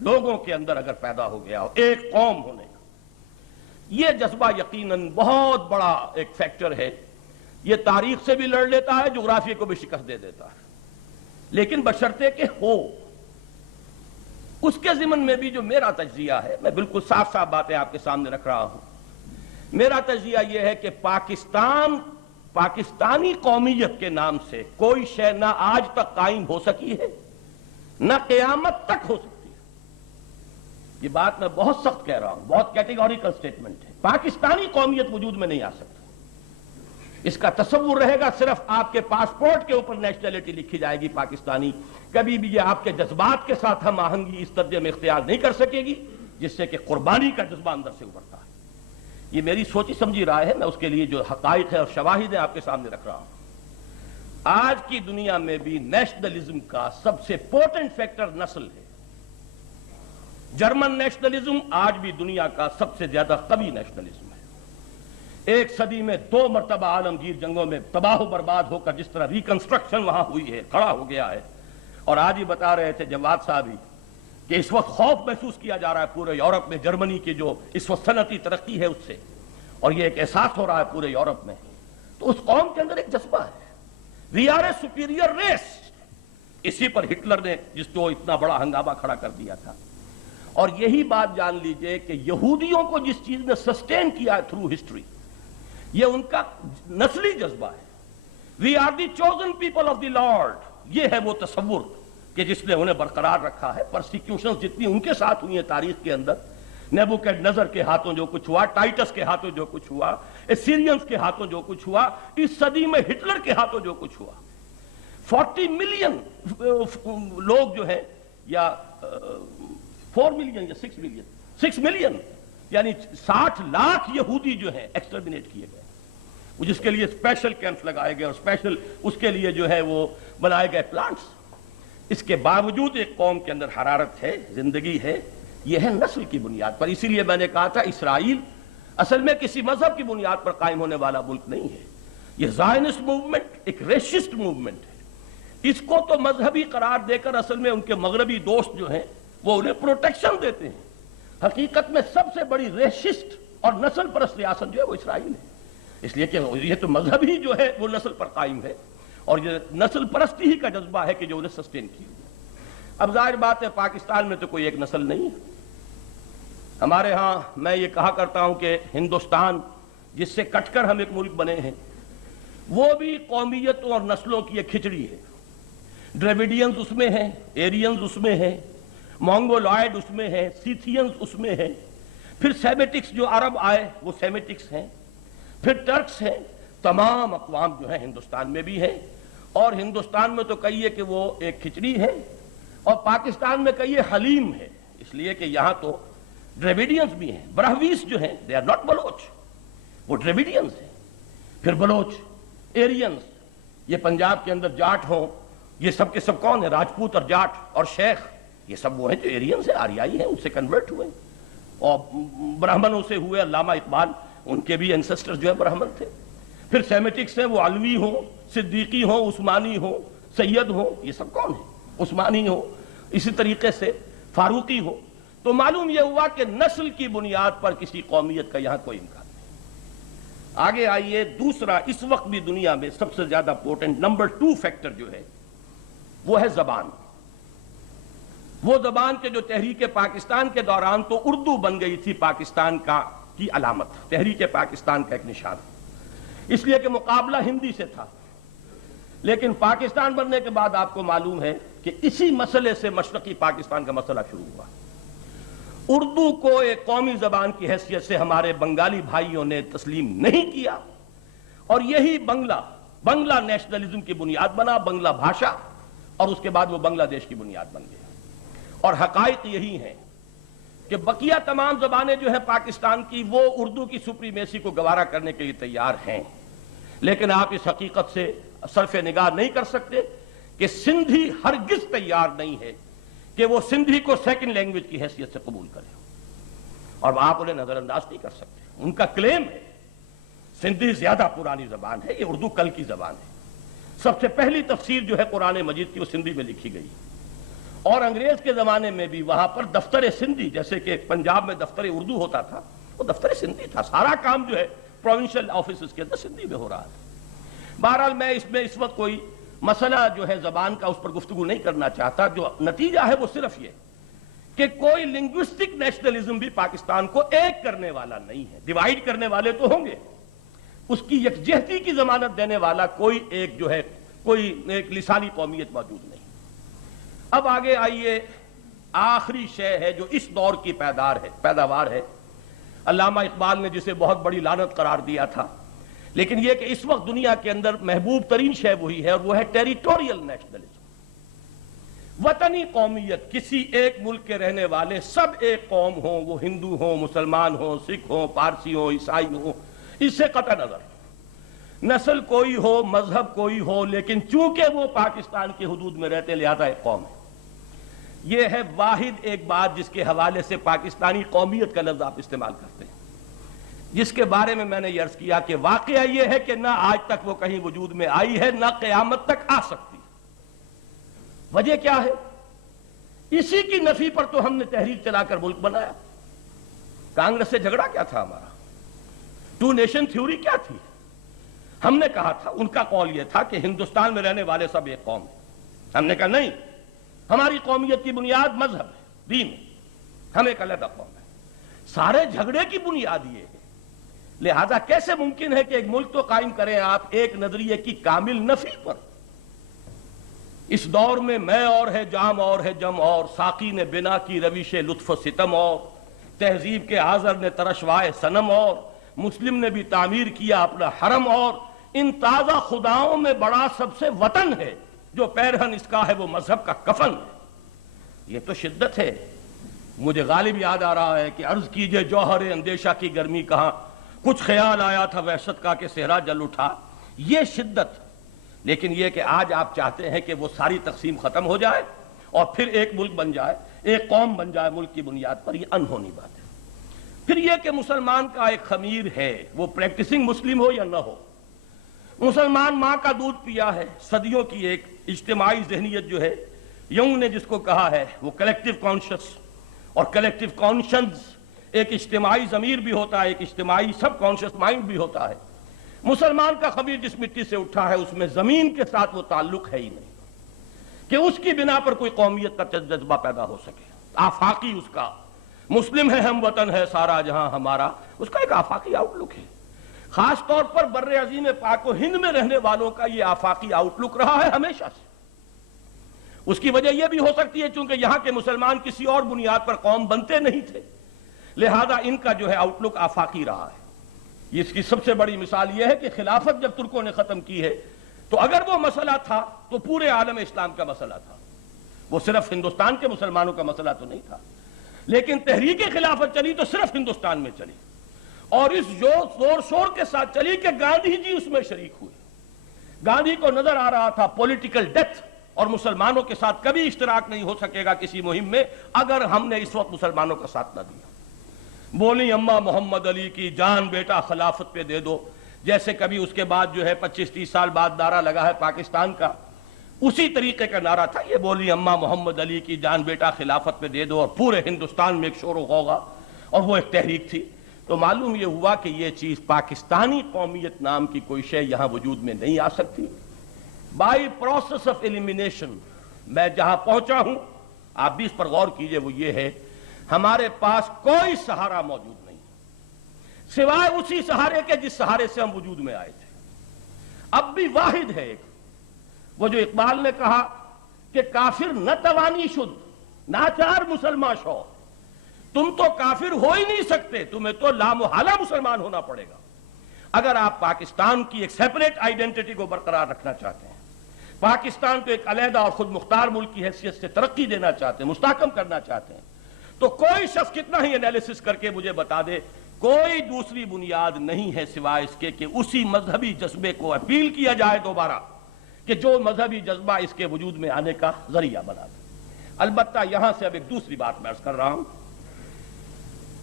لوگوں کے اندر اگر پیدا ہو گیا ہو، ایک قوم ہونے کا، یہ جذبہ یقیناً بہت بڑا ایک فیکٹر ہے۔ یہ تاریخ سے بھی لڑ لیتا ہے، جغرافیہ کو بھی شکست دے دیتا ہے، لیکن بشرطے کہ ہو۔ اس کے ضمن میں بھی جو میرا تجزیہ ہے، میں بالکل صاف صاف باتیں آپ کے سامنے رکھ رہا ہوں، میرا تجزیہ یہ ہے کہ پاکستانی قومیت کے نام سے کوئی شے نہ آج تک قائم ہو سکی ہے، نہ قیامت تک ہو سکتی ہے۔ یہ بات میں بہت سخت کہہ رہا ہوں، بہت کیٹیگوریکل سٹیٹمنٹ ہے۔ پاکستانی قومیت وجود میں نہیں آ سکتی۔ اس کا تصور رہے گا صرف آپ کے پاسپورٹ کے اوپر نیشنلٹی لکھی جائے گی پاکستانی، کبھی بھی یہ آپ کے جذبات کے ساتھ ہم آہنگی اس درجے میں اختیار نہیں کر سکے گی جس سے کہ قربانی کا جذبہ اندر سے ابھرتا ہے۔ یہ میری سوچی سمجھی رائے ہے، میں اس کے لیے جو حقائق ہے اور شواہد ہیں آپ کے سامنے رکھ رہا ہوں۔ آج کی دنیا میں بھی نیشنلزم کا سب سے پورٹنٹ فیکٹر نسل ہے۔ جرمن نیشنلزم آج بھی دنیا کا سب سے زیادہ قوی نیشنلزم ہے۔ ایک صدی میں 2 مرتبہ عالمگیر جنگوں میں تباہ و برباد ہو کر جس طرح ریکنسٹرکشن وہاں ہوئی ہے، کھڑا ہو گیا ہے، اور آج ہی بتا رہے تھے جواد صاحب ہی کہ اس وقت خوف محسوس کیا جا رہا ہے پورے یورپ میں، جرمنی کی جو اس وقت صنعتی ترقی ہے اس سے، اور یہ ایک احساس ہو رہا ہے پورے یورپ میں۔ تو اس قوم کے اندر ایک جذبہ ہے، we are a superior race. اسی پر ہٹلر نے جس کو اتنا بڑا ہنگامہ کھڑا کر دیا تھا۔ اور یہی بات جان لیجئے کہ یہودیوں کو جس چیز نے سسٹین کیا ہے تھرو ہسٹری، یہ ان کا نسلی جذبہ ہے۔ We are the chosen people of the lord, یہ ہے وہ تصور کہ جس نے انہیں برقرار رکھا ہے۔ پرسیکیوشنز جتنی ان کے ساتھ ہوئی ہیں تاریخ کے اندر، نیبوکڈ نظر کے ہاتھوں جو کچھ ہوا، ٹائٹس کے ہاتھوں جو کچھ ہوا، سیرینز کے ہاتھوں جو کچھ ہوا، اس صدی میں ہٹلر کے ہاتھوں جو کچھ ہوا، 40 ملین لوگ جو ہیں، یا 4 ملین یا 6 ملین یعنی 60 لاکھ یہودی جو ہیں ایکسٹرمنیٹ کیے گئے، جس کے لیے اسپیشل کیمپس لگائے گئے اور اسپیشل اس کے لیے جو ہے وہ بنائے گئے پلانٹس۔ اس کے باوجود ایک قوم کے اندر حرارت ہے، زندگی ہے، یہ ہے نسل کی بنیاد پر۔ اسی لیے میں نے کہا تھا اسرائیل اصل میں کسی مذہب کی بنیاد پر قائم ہونے والا ملک نہیں ہے، یہ زائنسٹ موومنٹ ایک ریشسٹ موومنٹ ہے۔ اس کو تو مذہبی قرار دے کر اصل میں ان کے مغربی دوست جو ہیں وہ انہیں پروٹیکشن دیتے ہیں۔ حقیقت میں سب سے بڑی ریشسٹ اور نسل پرست ریاست جو ہے وہ اسرائیل ہے، اس لیے کہ یہ تو مذہب ہی جو ہے وہ نسل پر قائم ہے، اور یہ نسل پرستی ہی کا جذبہ ہے کہ جو انہیں سسٹین کی۔ اب ظاہر بات ہے پاکستان میں تو کوئی ایک نسل نہیں ہے۔ ہمارے ہاں میں یہ کہا کرتا ہوں کہ ہندوستان جس سے کٹ کر ہم ایک ملک بنے ہیں وہ بھی قومیتوں اور نسلوں کی ایک کھچڑی ہے۔ ڈریویڈینز اس میں ہیں، ایرینز اس میں ہیں، مونگولائڈ اس میں ہے، سیتھینز اس میں ہے، پھر سیمیٹکس جو عرب آئے وہ سیمیٹکس ہیں، پھر ٹرکس ہیں، تمام اقوام جو ہیں ہندوستان میں بھی ہیں، اور ہندوستان میں تو کہیے کہ وہ ایک کھچڑی ہے، اور پاکستان میں کہیے حلیم ہے، اس لیے کہ یہاں تو ڈریویڈینز بھی ہیں، براہویز جو ہیں دے آر ناٹ بلوچ، وہ ڈریویڈینز ہیں، پھر بلوچ، ایرینز، یہ پنجاب کے اندر جاٹ ہوں، یہ سب کے سب کون ہیں؟ راجپوت اور جاٹ اور شیخ، یہ سب وہ ہیں جو ایرینز ہیں، آریائی ہیں، ان سے کنورٹ ہوئے، اور برہمنوں سے ہوئے، علامہ اقبال ان کے بھی انسسٹر جو ہے برہمن تھے۔ پھر سیمیٹکس ہیں، وہ علوی ہوں، صدیقی ہوں، عثمانی ہوں، سید ہوں، یہ سب کون ہیں؟ عثمانی ہوں، اسی طریقے سے فاروقی ہوں۔ تو معلوم یہ ہوا کہ نسل کی بنیاد پر کسی قومیت کا یہاں کوئی امکان نہیں۔ آگے آئیے، دوسرا اس وقت بھی دنیا میں سب سے زیادہ پورٹنٹ نمبر 2 فیکٹر جو ہے وہ ہے زبان۔ وہ زبان کے جو تحریک پاکستان کے دوران تو اردو بن گئی تھی پاکستان کی علامت، تحریک پاکستان کا ایک نشان، اس لیے کہ مقابلہ ہندی سے تھا۔ لیکن پاکستان بننے کے بعد آپ کو معلوم ہے کہ اسی مسئلے سے مشرقی پاکستان کا مسئلہ شروع ہوا۔ اردو کو ایک قومی زبان کی حیثیت سے ہمارے بنگالی بھائیوں نے تسلیم نہیں کیا، اور یہی بنگلہ نیشنلزم کی بنیاد بنا، بنگلہ بھاشا، اور اس کے بعد وہ بنگلہ دیش کی بنیاد بن گیا۔ اور حقائق یہی ہیں کہ بقیہ تمام زبانیں جو ہیں پاکستان کی وہ اردو کی سپریمیسی کو گوارا کرنے کے لیے تیار ہیں، لیکن آپ اس حقیقت سے صرف نگاہ نہیں کر سکتے کہ سندھی ہرگز تیار نہیں ہے کہ وہ سندھی کو سیکنڈ لینگویج کی حیثیت سے قبول کرے، اور آپ انہیں نظر انداز نہیں کر سکتے۔ ان کا کلیم ہے سندھی زیادہ پرانی زبان ہے، یہ اردو کل کی زبان ہے۔ سب سے پہلی تفسیر جو ہے قرآن مجید کی وہ سندھی میں لکھی گئی، اور انگریز کے زمانے میں بھی وہاں پر دفتر سندھی، جیسے کہ پنجاب میں دفتر اردو ہوتا تھا، وہ دفتر سندھی تھا، سارا کام جو ہے پروونشل آفیسز کے اندر سندھی میں ہو رہا تھا۔ بہرحال میں اس وقت کوئی مسئلہ جو ہے زبان کا اس پر گفتگو نہیں کرنا چاہتا، جو نتیجہ ہے وہ صرف یہ کہ کوئی لنگوسٹک نیشنلزم بھی پاکستان کو ایک کرنے والا نہیں ہے، ڈیوائیڈ کرنے والے تو ہوں گے، اس کی یکجہتی کی ضمانت دینے والا کوئی ایک جو ہے کوئی ایک لسانی قومیت موجود نہیں۔ اب آگے آئیے، آخری شے ہے جو اس دور کی پیداوار ہے، علامہ اقبال نے جسے بہت بڑی لعنت قرار دیا تھا، لیکن یہ کہ اس وقت دنیا کے اندر محبوب ترین شے وہی ہے، اور وہ ہے ٹیریٹوریل نیشنلزم، وطنی قومیت۔ کسی ایک ملک کے رہنے والے سب ایک قوم ہوں، وہ ہندو ہوں، مسلمان ہوں، سکھ ہوں، پارسی ہوں، عیسائی ہوں، اس سے قطع نظر نسل کوئی ہو، مذہب کوئی ہو، لیکن چونکہ وہ پاکستان کی حدود میں رہتے لہذا ایک قوم ہے۔ یہ ہے واحد ایک بات جس کے حوالے سے پاکستانی قومیت کا لفظ آپ استعمال کرتے ہیں، جس کے بارے میں نے یہ عرض کیا کہ واقعہ یہ ہے کہ نہ آج تک وہ کہیں وجود میں آئی ہے، نہ قیامت تک آ سکتی۔ وجہ کیا ہے؟ اسی کی نفی پر تو ہم نے تحریک چلا کر ملک بنایا۔ کانگریس سے جھگڑا کیا تھا ہمارا؟ 2 نیشن تھیوری کیا تھی؟ ہم نے کہا تھا، ان کا قول یہ تھا کہ ہندوستان میں رہنے والے سب ایک قوم ہے۔ ہم نے کہا نہیں، ہماری قومیت کی بنیاد مذہب ہے، دین ہے، ہم ایک علیحدہ قوم ہے۔ سارے جھگڑے کی بنیاد یہ ہے، لہذا کیسے ممکن ہے کہ ایک ملک تو قائم کریں آپ ایک نظریے کی کامل نفی پر؟ اس دور میں میں اور ہے جام اور ہے جم اور، ساقی نے بنا کی روش لطف و ستم اور، تہذیب کے آذر نے ترشوائے صنم اور، مسلم نے بھی تعمیر کیا اپنا حرم، اور ان تازہ خداؤں میں بڑا سب سے وطن ہے، جو پیرہن اس کا ہے وہ مذہب کا کفن ہے۔ یہ تو شدت ہے۔ مجھے غالب یاد آ رہا ہے کہ عرض کیجئے جوہر اندیشہ کی گرمی کہاں، کچھ خیال آیا تھا وحشت کا کہ صحرا جل اٹھا۔ یہ شدت۔ لیکن یہ کہ آج آپ چاہتے ہیں کہ وہ ساری تقسیم ختم ہو جائے اور پھر ایک ملک بن جائے، ایک قوم بن جائے ملک کی بنیاد پر، یہ انہونی بات ہے۔ پھر یہ کہ مسلمان کا ایک خمیر ہے، وہ پریکٹسنگ مسلم ہو یا نہ ہو، مسلمان ماں کا دودھ پیا ہے۔ صدیوں کی ایک اجتماعی ذہنیت جو ہے، یونگ نے جس کو کہا ہے، وہ کلیکٹیو کانشس اور کلیکٹیو کانشنس، ایک اجتماعی ضمیر بھی ہوتا ہے، ایک اجتماعی سب کانشس مائنڈ بھی ہوتا ہے۔ مسلمان کا خمیر جس مٹی سے اٹھا ہے اس میں زمین کے ساتھ وہ تعلق ہے ہی نہیں کہ اس کی بنا پر کوئی قومیت کا جذبہ پیدا ہو سکے۔ آفاقی اس کا، مسلم ہے ہم وطن ہے سارا جہاں ہمارا، اس کا ایک آفاقی آؤٹ لک ہے۔ خاص طور پر بر عظیم پاک و ہند میں رہنے والوں کا یہ آفاقی آؤٹ لک رہا ہے ہمیشہ سے۔ اس کی وجہ یہ بھی ہو سکتی ہے چونکہ یہاں کے مسلمان کسی اور بنیاد پر قوم بنتے نہیں تھے، لہذا ان کا جو ہے آؤٹ لک آفاقی رہا ہے۔ اس کی سب سے بڑی مثال یہ ہے کہ خلافت جب ترکوں نے ختم کی ہے تو اگر وہ مسئلہ تھا تو پورے عالم اسلام کا مسئلہ تھا، وہ صرف ہندوستان کے مسلمانوں کا مسئلہ تو نہیں تھا۔ لیکن تحریک خلافت چلی تو صرف ہندوستان میں چلی، اور اس زور شور کے ساتھ چلی کہ گاندھی جی اس میں شریک ہوئے۔ گاندھی کو نظر آ رہا تھا پولیٹیکل ڈیتھ، اور مسلمانوں کے ساتھ کبھی اشتراک نہیں ہو سکے گا کسی مہم میں اگر ہم نے اس وقت مسلمانوں کا ساتھ نہ دیا۔ بولی اماں محمد علی کی جان بیٹا خلافت پہ دے دو، جیسے کبھی اس کے بعد جو ہے 25-30 سال بعد نعرہ لگا ہے پاکستان کا، اسی طریقے کا نعرہ تھا یہ، بولی اماں محمد علی کی جان بیٹا خلافت پہ دے دو، اور پورے ہندوستان میں ایک شور و غوغا، اور وہ ایک تحریک تھی۔ تو معلوم یہ ہوا کہ یہ چیز پاکستانی قومیت نام کی کوئی شے یہاں وجود میں نہیں آ سکتی۔ بائی پروسیس آف ایلیمینیشن میں جہاں پہنچا ہوں، آپ بھی اس پر غور کیجئے، وہ یہ ہے ہمارے پاس کوئی سہارا موجود نہیں سوائے اسی سہارے کے جس سہارے سے ہم وجود میں آئے تھے۔ اب بھی واحد ہے ایک، وہ جو اقبال نے کہا کہ کافر نہ توانی شد ناچار مسلمان شو، تم تو کافر ہو ہی نہیں سکتے، تمہیں تو لامحالہ مسلمان ہونا پڑے گا اگر آپ پاکستان کی ایک سیپریٹ آئیڈینٹی کو برقرار رکھنا چاہتے ہیں، پاکستان کو ایک علیحدہ اور خود مختار ملک کی حیثیت سے ترقی دینا چاہتے ہیں، مستحکم کرنا چاہتے ہیں۔ تو کوئی شخص کتنا ہی انالیسس کر کے مجھے بتا دے، کوئی دوسری بنیاد نہیں ہے سوائے اس کے کہ اسی مذہبی جذبے کو اپیل کیا جائے دوبارہ، کہ جو مذہبی جذبہ اس کے وجود میں آنے کا ذریعہ بنا دے۔ البتہ یہاں سے اب ایک دوسری بات میں عرض کر رہا ہوں،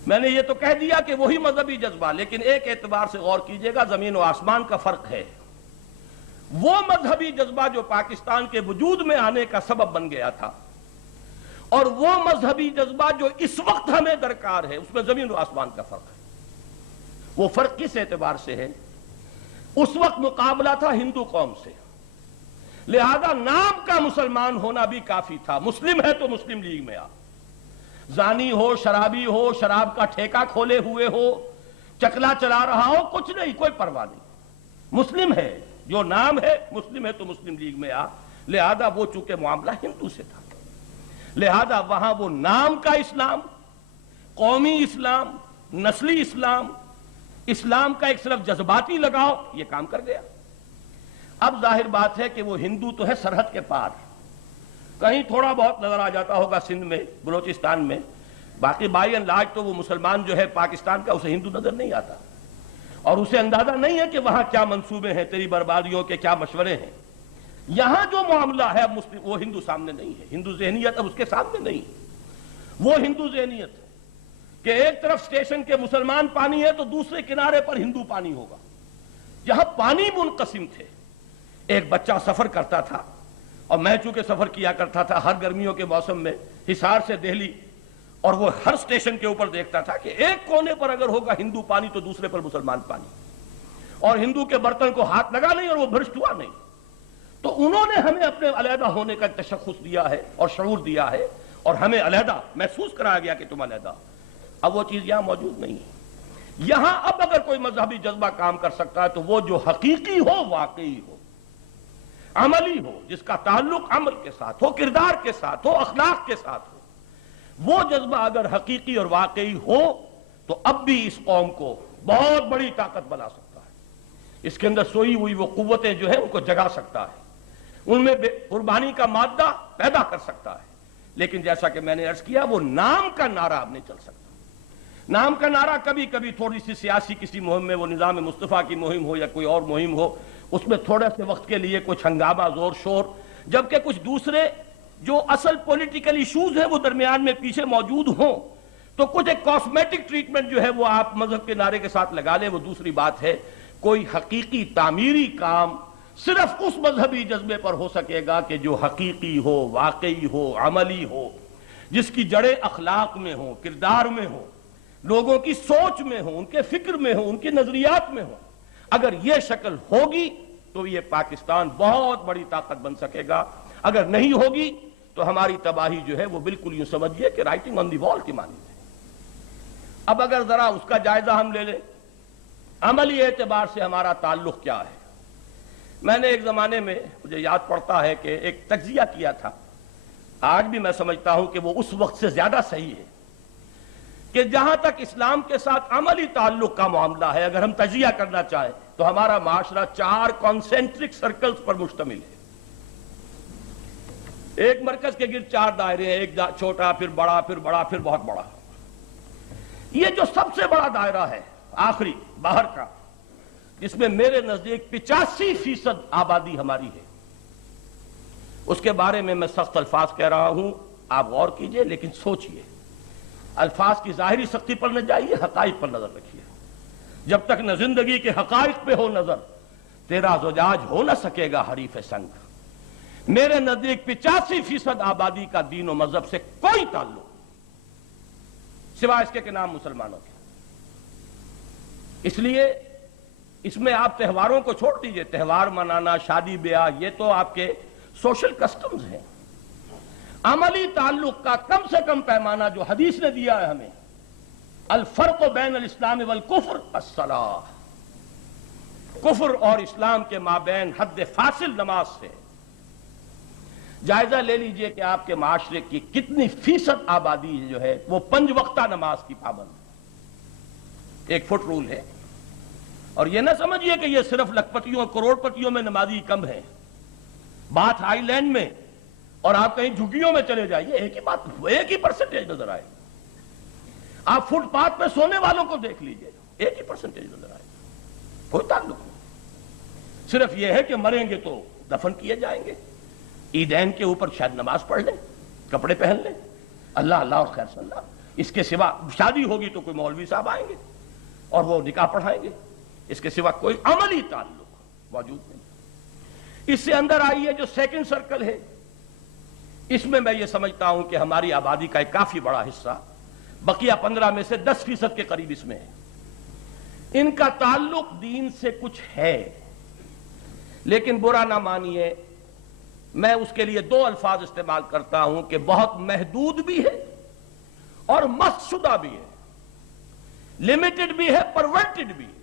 میں نے یہ تو کہہ دیا کہ وہی مذہبی جذبہ، لیکن ایک اعتبار سے غور کیجئے گا، زمین و آسمان کا فرق ہے۔ وہ مذہبی جذبہ جو پاکستان کے وجود میں آنے کا سبب بن گیا تھا، اور وہ مذہبی جذبہ جو اس وقت ہمیں درکار ہے، اس میں زمین و آسمان کا فرق ہے۔ وہ فرق کس اعتبار سے ہے؟ اس وقت مقابلہ تھا ہندو قوم سے، لہذا نام کا مسلمان ہونا بھی کافی تھا۔ مسلم ہے تو مسلم لیگ میں آ، زانی ہو، شرابی ہو، شراب کا ٹھیکہ کھولے ہوئے ہو، چکلا چلا رہا ہو، کچھ نہیں، کوئی پرواہ نہیں، مسلم ہے، جو نام ہے مسلم ہے تو مسلم لیگ میں آ۔ لہذا وہ چونکہ معاملہ ہندو سے تھا، لہذا وہاں وہ نام کا اسلام، قومی اسلام، نسلی اسلام، اسلام کا ایک صرف جذباتی لگاؤ، یہ کام کر گیا۔ اب ظاہر بات ہے کہ وہ ہندو تو ہے سرحد کے پار، کہیں تھوڑا بہت نظر آ جاتا ہوگا سندھ میں، بلوچستان میں، باقی بائی اینڈ لارج تو وہ مسلمان جو ہے پاکستان کا، اسے ہندو نظر نہیں آتا، اور اسے اندازہ نہیں ہے کہ وہاں کیا منصوبے ہیں، تیری بربادیوں کے کیا مشورے ہیں۔ یہاں جو معاملہ ہے وہ ہندو سامنے نہیں ہے، ہندو ذہنیت اب اس کے سامنے نہیں ہے۔ وہ ہندو ذہنیت کہ ایک طرف اسٹیشن کے مسلمان پانی ہے تو دوسرے کنارے پر ہندو پانی ہوگا، جہاں پانی منقسم تھے۔ ایک بچہ سفر کرتا تھا، اور میں چونکہ سفر کیا کرتا تھا ہر گرمیوں کے موسم میں حصار سے دہلی، اور وہ ہر اسٹیشن کے اوپر دیکھتا تھا کہ ایک کونے پر اگر ہوگا ہندو پانی تو دوسرے پر مسلمان پانی، اور ہندو کے برتن کو ہاتھ لگا نہیں اور وہ بھرشٹ ہوا نہیں۔ تو انہوں نے ہمیں اپنے علیحدہ ہونے کا تشخص دیا ہے اور شعور دیا ہے، اور ہمیں علیحدہ محسوس کرایا گیا کہ تم علیحدہ۔ اب وہ چیز یہاں موجود نہیں ہے۔ یہاں اب اگر کوئی مذہبی جذبہ کام کر سکتا ہے تو وہ جو حقیقی ہو، واقعی ہو، عملی ہو، جس کا تعلق عمل کے ساتھ ہو، کردار کے ساتھ ہو، اخلاق کے ساتھ ہو، وہ جذبہ اگر حقیقی اور واقعی ہو تو اب بھی اس قوم کو بہت بڑی طاقت بنا سکتا ہے، اس کے اندر سوئی ہوئی وہ قوتیں جو ہیں ان کو جگا سکتا ہے، ان میں قربانی کا مادہ پیدا کر سکتا ہے، لیکن جیسا کہ میں نے عرض کیا وہ نام کا نعرہ اب نہیں چل سکتا۔ نام کا نعرہ کبھی کبھی تھوڑی سی سیاسی کسی مہم میں، وہ نظام مصطفیٰ کی مہم ہو یا کوئی اور مہم ہو، اس میں تھوڑے سے وقت کے لیے کچھ ہنگامہ زور شور، جبکہ کچھ دوسرے جو اصل پولیٹیکل ایشوز ہیں وہ درمیان میں پیچھے موجود ہوں تو کچھ ایک کاسمیٹک ٹریٹمنٹ جو ہے وہ آپ مذہب کے نعرے کے ساتھ لگا لیں، وہ دوسری بات ہے۔ کوئی حقیقی تعمیری کام صرف اس مذہبی جذبے پر ہو سکے گا کہ جو حقیقی ہو، واقعی ہو، عملی ہو، جس کی جڑیں اخلاق میں ہوں، کردار میں ہوں، لوگوں کی سوچ میں ہوں، ان کے فکر میں ہوں، ان کے نظریات میں ہوں۔ اگر یہ شکل ہوگی تو یہ پاکستان بہت بڑی طاقت بن سکے گا، اگر نہیں ہوگی تو ہماری تباہی جو ہے وہ بالکل یوں سمجھیے کہ رائٹنگ آن دی وال کی مانند ہے۔ اب اگر ذرا اس کا جائزہ ہم لے لیں، عملی اعتبار سے ہمارا تعلق کیا ہے۔ میں نے ایک زمانے میں، مجھے یاد پڑتا ہے کہ ایک تجزیہ کیا تھا، آج بھی میں سمجھتا ہوں کہ وہ اس وقت سے زیادہ صحیح ہے، کہ جہاں تک اسلام کے ساتھ عملی تعلق کا معاملہ ہے، اگر ہم تجزیہ کرنا چاہیں تو ہمارا معاشرہ 4 کانسنٹرک سرکلز پر مشتمل ہے۔ ایک مرکز کے گرد 4 دائرے ہیں، ایک چھوٹا، پھر بڑا، پھر بڑا، پھر بہت بڑا۔ یہ جو سب سے بڑا دائرہ ہے آخری باہر کا، جس میں میرے نزدیک 85% آبادی ہماری ہے، اس کے بارے میں میں سخت الفاظ کہہ رہا ہوں، آپ غور کیجئے لیکن سوچئے، الفاظ کی ظاہری سختی پر نہ جائیے، حقائق پر نظر رکھیے۔ جب تک نہ زندگی کے حقائق پہ ہو نظر، تیرا زجاج ہو نہ سکے گا حریف سنگ۔ میرے نزدیک 85% آبادی کا دین و مذہب سے کوئی تعلق سوائے اس کے نام مسلمانوں کے۔ اس لیے اس میں آپ تہواروں کو چھوڑ دیجئے، تہوار منانا، شادی بیاہ، یہ تو آپ کے سوشل کسٹمز ہیں۔ عملی تعلق کا کم سے کم پیمانہ جو حدیث نے دیا ہے ہمیں، الفرق بین الاسلام والکفر الصلاۃ، کفر اور اسلام کے مابین حد فاصل نماز سے۔ جائزہ لے لیجئے کہ آپ کے معاشرے کی کتنی فیصد آبادی جو ہے وہ 5 وقتہ نماز کی پابند ہے۔ 1 فٹ رول ہے، اور یہ نہ سمجھیے کہ یہ صرف لکھپتیوں کروڑ پتیوں میں نمازی کم ہے۔ بات ہائی لینڈ میں اور آپ کہیں جھگیوں میں چلے جائیے، ایک ہی پرسنٹیج نظر آئے۔ آپ فٹ پاتھ پہ سونے والوں کو دیکھ لیجئے، ایک ہی پرسنٹیج نظر آئے، کوئی تعلق نہیں۔ صرف یہ ہے کہ مریں گے تو دفن کیے جائیں گے، عیدین کے اوپر شاید نماز پڑھ لیں، کپڑے پہن لیں، اللہ اللہ اور خیر صلی اللہ۔ اس کے سوا شادی ہوگی تو کوئی مولوی صاحب آئیں گے اور وہ نکاح پڑھائیں گے، اس کے سوا کوئی عملی تعلق موجود نہیں۔ اس سے اندر آئیے جو سیکنڈ سرکل ہے، اس میں میں یہ سمجھتا ہوں کہ ہماری آبادی کا ایک کافی بڑا حصہ، بقیہ 15 میں سے 10% کے قریب اس میں ہے۔ ان کا تعلق دین سے کچھ ہے، لیکن برا نہ مانیے، میں اس کے لیے 2 الفاظ استعمال کرتا ہوں کہ بہت محدود بھی ہے اور مست شدہ بھی ہے، لمیٹڈ بھی ہے، پرورٹڈ بھی ہے۔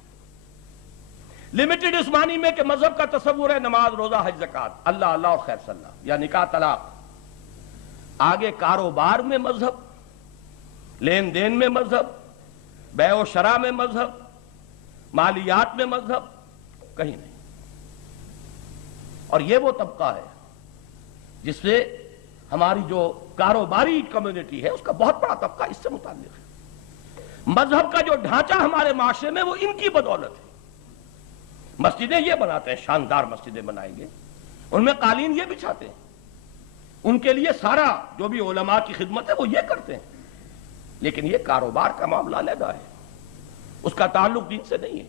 لمیٹڈ اس معنی میں کہ مذہب کا تصور ہے نماز، روزہ، حج، زکوٰۃ، اللہ اللہ اور خیر صلی اللہ، یا نکاح طلاق۔ آگے کاروبار میں مذہب، لین دین میں مذہب، بیع و شراء میں مذہب، مالیات میں مذہب، کہیں نہیں۔ اور یہ وہ طبقہ ہے جس سے ہماری جو کاروباری کمیونٹی ہے اس کا بہت بڑا طبقہ اس سے متعلق ہے۔ مذہب کا جو ڈھانچہ ہمارے معاشرے میں وہ ان کی بدولت ہے۔ مسجدیں یہ بناتے ہیں، شاندار مسجدیں بنائیں گے، ان میں قالین یہ بچھاتے ہیں، ان کے لیے سارا جو بھی علماء کی خدمت ہے وہ یہ کرتے ہیں، لیکن یہ کاروبار کا معاملہ علیحدہ ہے، اس کا تعلق دین سے نہیں ہے،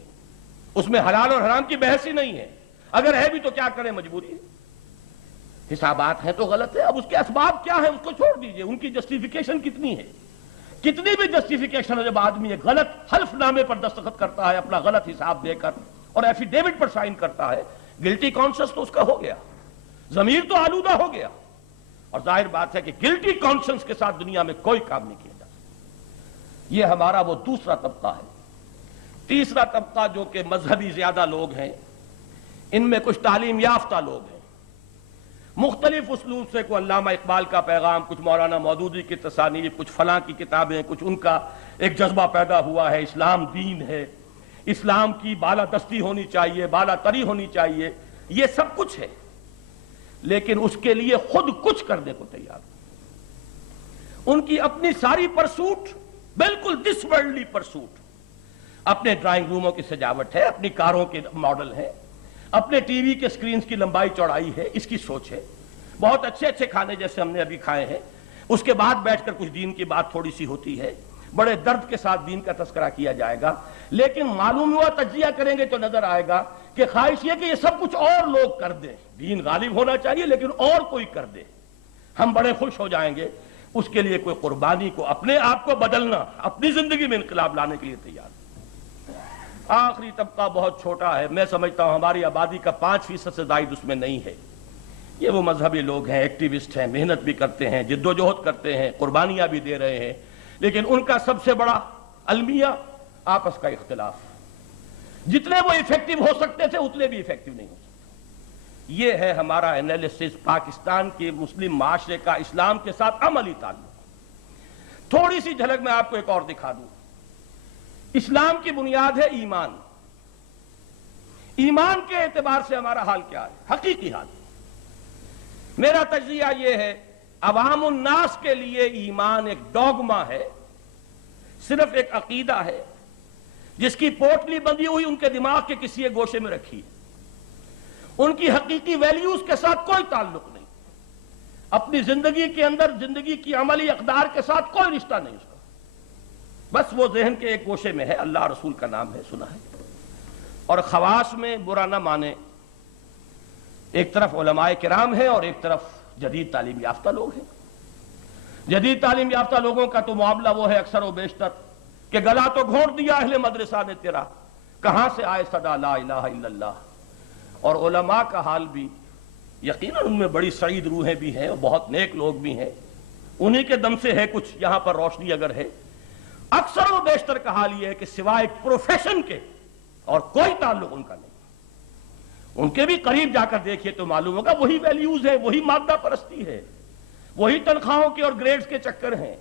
اس میں حلال اور حرام کی بحث ہی نہیں ہے۔ اگر ہے بھی تو کیا کریں، مجبوری ہے، حسابات ہیں تو غلط ہے۔ اب اس کے اسباب کیا ہیں اس کو چھوڑ دیجئے، ان کی جسٹیفیکیشن کتنی ہے، کتنی بھی جسٹیفیکیشن ہے، جب آدمی ایک غلط حلف نامے پر دستخط کرتا ہے اپنا غلط حساب دے کر اور ایفیڈیوٹ پر سائن کرتا ہے، گلٹی کانشنس تو اس کا ہو گیا، ضمیر تو آلودہ ہو گیا، اور ظاہر بات ہے کہ گلٹی کانشنس کے ساتھ دنیا میں کوئی کام نہیں کیا جا سکتا۔ یہ ہمارا وہ دوسرا طبقہ ہے۔ تیسرا طبقہ جو کہ مذہبی زیادہ لوگ ہیں، ان میں کچھ تعلیم یافتہ لوگ ہیں، مختلف اسلوب سے، کوئی علامہ اقبال کا پیغام، کچھ مولانا مودودی کی تصانیف، کچھ فلاں کی کتابیں، کچھ ان کا ایک جذبہ پیدا ہوا ہے، اسلام دین ہے، اسلام کی بالادستی ہونی چاہیے، بالا تری ہونی چاہیے، یہ سب کچھ ہے، لیکن اس کے لیے خود کچھ کرنے کو تیار ہو۔ ان کی اپنی ساری پرسوٹ بالکل دس ورلڈلی پرسوٹ، اپنے ڈرائنگ روموں کی سجاوٹ ہے، اپنی کاروں کے ماڈل ہیں، اپنے ٹی وی کے سکرینز کی لمبائی چوڑائی ہے، اس کی سوچ ہے۔ بہت اچھے اچھے کھانے جیسے ہم نے ابھی کھائے ہیں، اس کے بعد بیٹھ کر کچھ دین کی بات تھوڑی سی ہوتی ہے، بڑے درد کے ساتھ دین کا تذکرہ کیا جائے گا، لیکن معلوم ہوا تجزیہ کریں گے تو نظر آئے گا کہ خواہش یہ کہ یہ سب کچھ اور لوگ کر دیں، دین غالب ہونا چاہیے لیکن اور کوئی کر دے، ہم بڑے خوش ہو جائیں گے۔ اس کے لیے کوئی قربانی کو، اپنے آپ کو بدلنا، اپنی زندگی میں انقلاب لانے کے لیے تیار۔ آخری طبقہ بہت چھوٹا ہے، میں سمجھتا ہوں ہماری آبادی کا 5% سے زائد اس میں نہیں ہے۔ یہ وہ مذہبی لوگ ہیں، ایکٹیوسٹ ہیں، محنت بھی کرتے ہیں، جد و جہد کرتے ہیں، قربانیاں بھی دے رہے ہیں، لیکن ان کا سب سے بڑا المیہ آپس کا اختلاف۔ جتنے وہ ایفیکٹو ہو سکتے تھے اتنے بھی ایفیکٹو نہیں ہو سکتے۔ یہ ہے ہمارا انالیسس پاکستان کے مسلم معاشرے کا اسلام کے ساتھ عملی تعلق۔ تھوڑی سی جھلک میں آپ کو ایک اور دکھا دوں۔ اسلام کی بنیاد ہے ایمان۔ ایمان کے اعتبار سے ہمارا حال کیا ہے؟ حقیقی حال میرا تجزیہ یہ ہے، عوام الناس کے لیے ایمان ایک ڈوگما ہے، صرف ایک عقیدہ ہے جس کی پوٹلی بندھی ہوئی ان کے دماغ کے کسی ایک گوشے میں رکھی ہے، ان کی حقیقی ویلیوز کے ساتھ کوئی تعلق نہیں، اپنی زندگی کے اندر زندگی کی عملی اقدار کے ساتھ کوئی رشتہ نہیں اس کا، بس وہ ذہن کے ایک گوشے میں ہے، اللہ رسول کا نام ہے، سنا ہے۔ اور خواص میں برا نہ مانے، ایک طرف علماء کرام ہیں اور ایک طرف جدید تعلیم یافتہ لوگ ہیں۔ جدید تعلیم یافتہ لوگوں کا تو معاملہ وہ ہے اکثر و بیشتر کہ گلا تو گھونٹ دیا اہل مدرسہ نے تیرا، کہاں سے آئے صدا لا الہ الا اللہ۔ اور علماء کا حال بھی یقیناً ان میں بڑی سعید روحیں بھی ہیں اور بہت نیک لوگ بھی ہیں، انہی کے دم سے ہے کچھ یہاں پر روشنی اگر ہے۔ اکثر و بیشتر کا حال یہ ہے کہ سوائے پروفیشن کے اور کوئی تعلق ان کا نہیں۔ ان کے بھی قریب جا کر دیکھیے تو معلوم ہوگا وہی ویلیوز ہیں، وہی مادہ پرستی ہے، وہی تنخواہوں کے اور گریڈز کے چکر ہیں،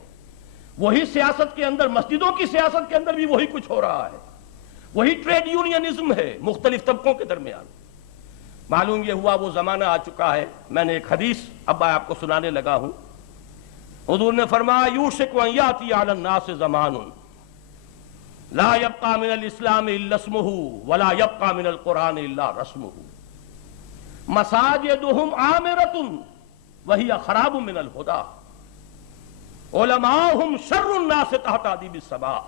وہی سیاست کے اندر، مسجدوں کی سیاست کے اندر بھی وہی کچھ ہو رہا ہے، وہی ٹریڈ یونینزم ہے مختلف طبقوں کے درمیان۔ معلوم یہ ہوا وہ زمانہ آ چکا ہے۔ میں نے ایک حدیث اب آپ کو سنانے لگا ہوں۔ حضور نے فرمایا یوشک ان یاتی علی الناس زمان لا یبقى من الاسلام الا اسمه ولا يبقى من القرآن الا رسمه مساجدهم عامرة وهي خراب من الهدى علماؤهم شر الناس تحت ادیب السماء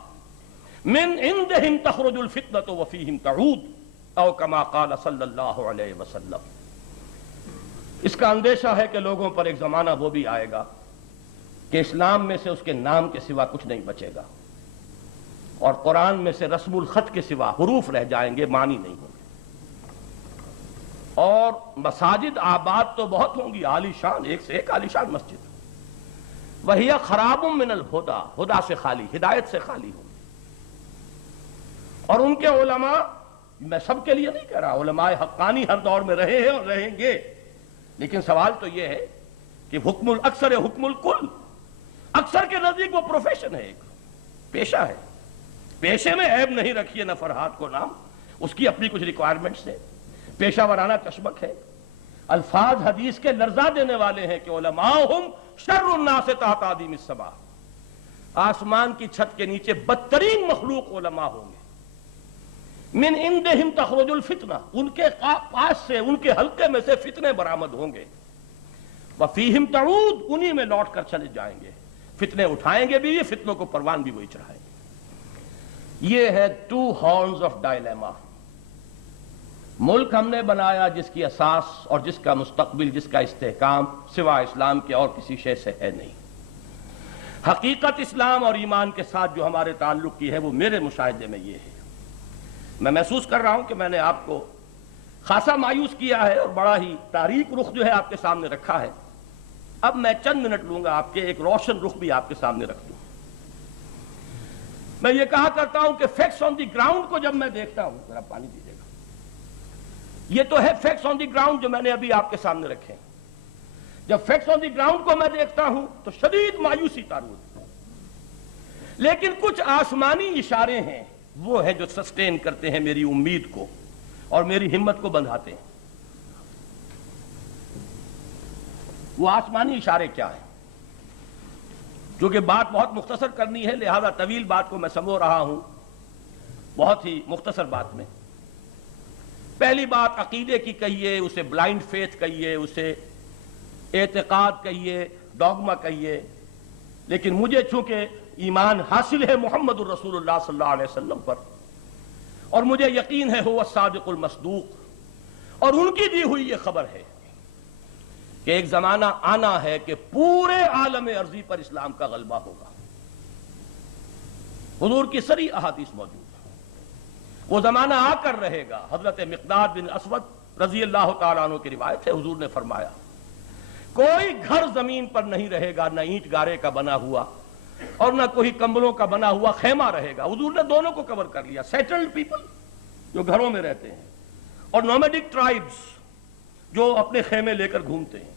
من عندهم تخرج الفتنة وفيهم تعود او كما قال صلی اللہ علیہ وسلم۔ اس کا اندیشہ ہے کہ لوگوں پر ایک زمانہ وہ بھی آئے گا کہ اسلام میں سے اس کے نام کے سوا کچھ نہیں بچے گا، اور قرآن میں سے رسم الخط کے سوا حروف رہ جائیں گے، معنی نہیں ہوں گے۔ اور مساجد آباد تو بہت ہوں گی، عالی شان، ایک سے ایک عالی شان مسجد، وہی خراب من الہدی، ہدا سے خالی، ہدایت سے خالی ہوں گے۔ اور ان کے علماء، میں سب کے لیے نہیں کہہ رہا، علماء حقانی ہر دور میں رہے ہیں اور رہیں گے، لیکن سوال تو یہ ہے کہ حکم الاکثر حکم الکل۔ اکثر کے نزدیک وہ پروفیشن ہے، ایک پیشہ ہے، پیشے میں عیب نہیں رکھیے نہ فرحات کو نام، اس کی اپنی کچھ ریکوائرمنٹس ہے، پیشہ ورانہ کشمک ہے۔ الفاظ حدیث کے لرزا دینے والے ہیں کہ علماؤہم شر الناس تحت ادیم السماء، آسمان کی چھت کے نیچے بدترین مخلوق علماء ہوں گے۔ من عندہم تخرج الفتنہ، ان کے پاس سے، ان کے حلقے میں سے فتنے برآمد ہوں گے۔ وفیہم تعود، انہی میں لوٹ کر چلے جائیں گے، فتنے اٹھائیں گے بھی، یہ فتنوں کو پروان بھی وہی چڑھائیں گے۔ یہ ہے ٹو ہارنز آف ڈائلیما۔ ملک ہم نے بنایا جس کی اساس اور جس کا مستقبل، جس کا استحکام سوائے اسلام کے اور کسی شے سے ہے نہیں۔ حقیقت اسلام اور ایمان کے ساتھ جو ہمارے تعلق کی ہے وہ میرے مشاہدے میں یہ ہے۔ میں محسوس کر رہا ہوں کہ میں نے آپ کو خاصا مایوس کیا ہے اور بڑا ہی تاریک رخ جو ہے آپ کے سامنے رکھا ہے۔ اب میں چند منٹ لوں گا آپ کے ایک روشن رخ بھی آپ کے سامنے رکھ دوں۔ میں یہ کہا کرتا ہوں کہ فیکٹس آن دی گراؤنڈ کو جب میں دیکھتا ہوں، ذرا پانی دیجیے گا، یہ تو ہے فیکٹس آن دی گراؤنڈ جو میں نے ابھی آپ کے سامنے رکھے ہیں۔ جب فیکٹس آن دی گراؤنڈ کو میں دیکھتا ہوں تو شدید مایوسی تار ہوتی ہے، لیکن کچھ آسمانی اشارے ہیں وہ ہیں جو سسٹین کرتے ہیں میری امید کو اور میری ہمت کو بندھاتے ہیں۔ وہ آسمانی اشارے کیا ہیں؟ جو کہ بات بہت مختصر کرنی ہے، لہذا طویل بات کو میں سمو رہا ہوں بہت ہی مختصر بات میں۔ پہلی بات عقیدے کی کہیے، اسے بلائنڈ فیتھ کہیے، اسے اعتقاد کہیے، ڈوگما کہیے، لیکن مجھے چونکہ ایمان حاصل ہے محمد الرسول اللہ صلی اللہ علیہ وسلم پر، اور مجھے یقین ہے هو الصادق المصدوق، اور ان کی دی ہوئی یہ خبر ہے کہ ایک زمانہ آنا ہے کہ پورے عالم ارضی پر اسلام کا غلبہ ہوگا۔ حضور کی سری احادیث موجود ہے، وہ زمانہ آ کر رہے گا۔ حضرت مقداد بن اسود رضی اللہ تعالیٰ عنہ کی روایت ہے، حضور نے فرمایا کوئی گھر زمین پر نہیں رہے گا، نہ اینٹ گارے کا بنا ہوا اور نہ کوئی کمبلوں کا بنا ہوا خیمہ رہے گا۔ حضور نے دونوں کو کور کر لیا، سیٹلڈ پیپل جو گھروں میں رہتے ہیں، اور نومیڈک ٹرائبز جو اپنے خیمے لے کر گھومتے ہیں۔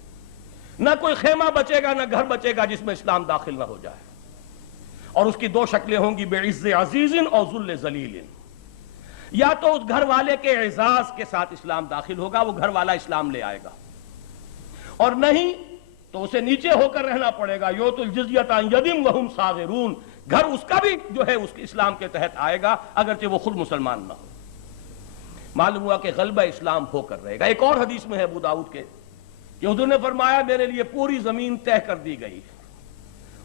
نہ کوئی خیمہ بچے گا، نہ گھر بچے گا جس میں اسلام داخل نہ ہو جائے، اور اس کی دو شکلیں ہوں گی، بعز عزیز اور ذل ذلیل۔ یا تو اس گھر والے کے اعزاز کے ساتھ اسلام داخل ہوگا، وہ گھر والا اسلام لے آئے گا، اور نہیں تو اسے نیچے ہو کر رہنا پڑے گا، یوت الجزیۃ عن ید وہم صاغرون، گھر اس کا بھی جو ہے اس کے اسلام کے تحت آئے گا اگرچہ وہ خود مسلمان نہ ہو۔ معلوم ہوا کہ غلبہ اسلام ہو کر رہے گا۔ ایک اور حدیث میں ہے ابو داؤد کے کہ حضور نے فرمایا میرے لیے پوری زمین طے کر دی گئی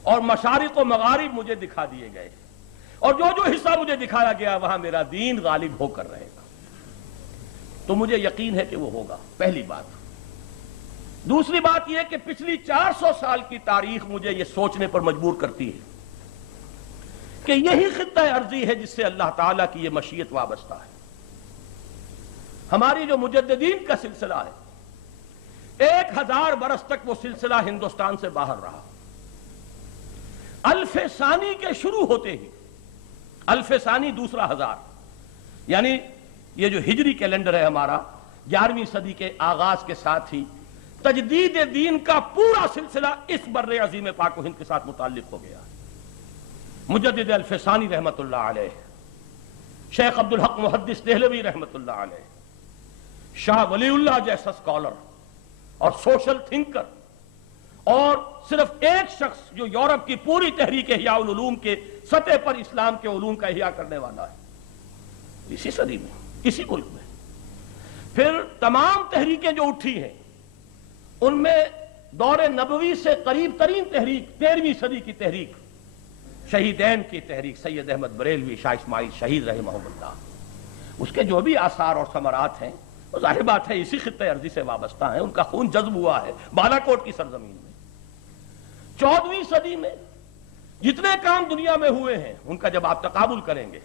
اور مشارق و مغارب مجھے دکھا دیے گئے، اور جو جو حصہ مجھے دکھایا گیا وہاں میرا دین غالب ہو کر رہے گا۔ تو مجھے یقین ہے کہ وہ ہوگا، پہلی بات۔ دوسری بات یہ کہ پچھلی 400 سال کی تاریخ مجھے یہ سوچنے پر مجبور کرتی ہے کہ یہی خطہ عرضی ہے جس سے اللہ تعالیٰ کی یہ مشیت وابستہ ہے۔ ہماری جو مجددین کا سلسلہ ہے، 1000 برس تک وہ سلسلہ ہندوستان سے باہر رہا۔ الف ثانی کے شروع ہوتے ہی، الف ثانی دوسرا ہزار، یعنی یہ جو ہجری کیلنڈر ہے ہمارا، 11ویں صدی کے آغاز کے ساتھ ہی تجدید دین کا پورا سلسلہ اس بر عظیم پاک و ہند کے ساتھ متعلق ہو گیا۔ مجدد الف ثانی رحمت اللہ علیہ، شیخ عبد الحق محدث دہلوی رحمت اللہ علیہ، شاہ ولی اللہ جیسا اسکالر اور سوشل تھنکر، اور صرف ایک شخص جو یورپ کی پوری تحریک احیاء العلوم کے سطح پر اسلام کے علوم کا احیاء کرنے والا ہے اسی صدی میں، اسی ملک میں۔ پھر تمام تحریکیں جو اٹھی ہیں ان میں دور نبوی سے قریب ترین تحریک 13ویں صدی کی تحریک، شہیدین کی تحریک، سید احمد بریلوی، شاہ اسماعیل شہید رحمہ اللہ، اس کے جو بھی آثار اور ثمرات ہیں وہ ظاہر بات ہے اسی خطہ عرضی سے وابستہ ہیں، ان کا خون جذب ہوا ہے بالا کوٹ کی سرزمین میں۔ 14ویں صدی میں جتنے کام دنیا میں ہوئے ہیں ان کا جب آپ تقابل کریں گے،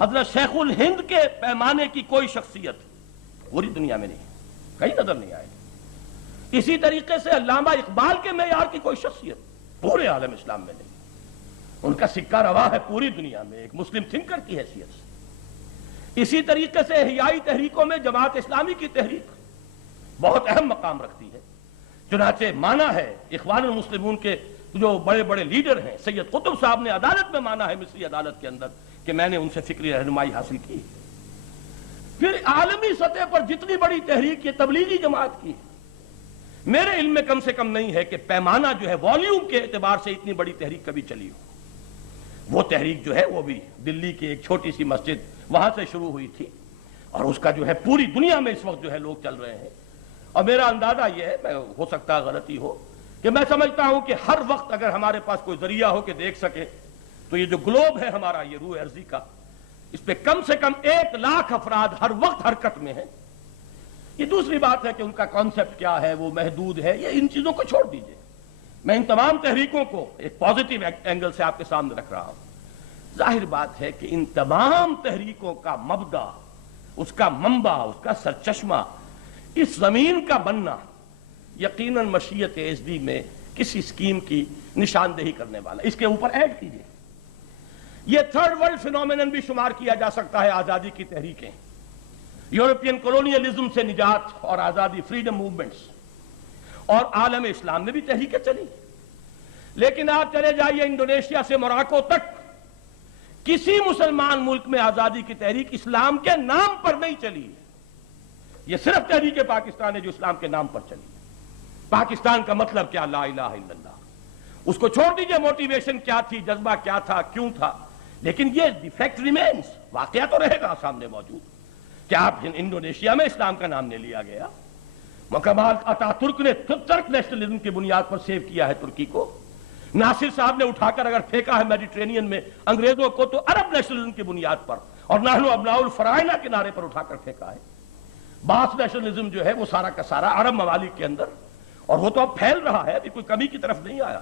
حضرت شیخ الہند کے پیمانے کی کوئی شخصیت پوری دنیا میں نہیں، کہیں نظر نہیں آئے گی۔ اسی طریقے سے علامہ اقبال کے معیار کی کوئی شخصیت پورے عالم اسلام میں نہیں، ان کا سکہ روا ہے پوری دنیا میں ایک مسلم تھنکر کی حیثیت سے۔ اسی طریقے سے احیائی تحریکوں میں جماعت اسلامی کی تحریک بہت اہم مقام رکھتی ہے، چنانچہ مانا ہے اخوان المسلمون کے جو بڑے بڑے لیڈر ہیں، سید قطب صاحب نے عدالت میں مانا ہے، مصری عدالت کے اندر، کہ میں نے ان سے فکری رہنمائی حاصل کی۔ پھر عالمی سطح پر جتنی بڑی تحریک یہ تبلیغی جماعت کی ہے، میرے علم میں کم سے کم نہیں ہے کہ پیمانہ جو ہے والیوم کے اعتبار سے اتنی بڑی تحریک کبھی چلی ہو۔ وہ تحریک جو ہے وہ بھی دلی کی ایک چھوٹی سی مسجد وہاں سے شروع ہوئی تھی، اور اس کا جو ہے پوری دنیا میں اس وقت جو ہے لوگ چل رہے ہیں۔ اور میرا اندازہ یہ ہے، میں ہو سکتا ہے غلطی ہو، کہ میں سمجھتا ہوں کہ ہر وقت اگر ہمارے پاس کوئی ذریعہ ہو کہ دیکھ سکے تو یہ جو گلوب ہے ہمارا، یہ روح ارضی کا، اس پہ کم سے کم 1 لاکھ افراد ہر وقت حرکت میں ہیں۔ یہ دوسری بات ہے کہ ان کا کانسیپٹ کیا ہے، وہ محدود ہے، یہ ان چیزوں کو چھوڑ دیجئے۔ میں ان تمام تحریکوں کو ایک پازیٹیو اینگل سے آپ کے سامنے رکھ رہا ہوں۔ ظاہر بات ہے کہ ان تمام تحریکوں کا مبدا، اس کا منبع، اس کا سرچشمہ، اس زمین کا بننا یقیناً مشیت ایس ڈی میں کسی اسکیم کی نشاندہی کرنے والا۔ اس کے اوپر ایڈ کیجئے، یہ تھرڈ ورلڈ فینومینن بھی شمار کیا جا سکتا ہے آزادی کی تحریکیں، یورپین کولونیلزم سے نجات اور آزادی، فریڈم موومنٹس، اور عالم اسلام میں بھی تحریکیں چلی۔ لیکن آپ چلے جائیے انڈونیشیا سے موراکو تک، کسی مسلمان ملک میں آزادی کی تحریک اسلام کے نام پر نہیں چلی ہے. یہ صرف تحریک پاکستان ہے جو اسلام کے نام پر چلی ہے. پاکستان کا مطلب کیا؟ لا الہ الا اللہ. اس کو چھوڑ دیجئے موٹیویشن کیا تھی، جذبہ کیا تھا، کیوں تھا، لیکن یہ دی فیکٹ ریمینز، واقعہ تو رہے گا سامنے موجود کہ آپ انڈونیشیا میں اسلام کا نام نہیں لیا گیا. کمال اتا ترک نے ترک نیشنلزم کی بنیاد پر سیو کیا ہے ترکی کو. ناصر صاحب نے اٹھا کر اگر پھینکا ہے میڈیٹرینین میں انگریزوں کو تو عرب نیشنلزم کی بنیاد پر، اور نحن ابناء الفرائنہ کے نعرے پر اٹھا کر پھینکا ہے. باس نیشنلزم جو ہے وہ سارا کا سارا عرب ممالک کے اندر، اور وہ تو اب پھیل رہا ہے، ابھی کوئی کمی کی طرف نہیں آیا.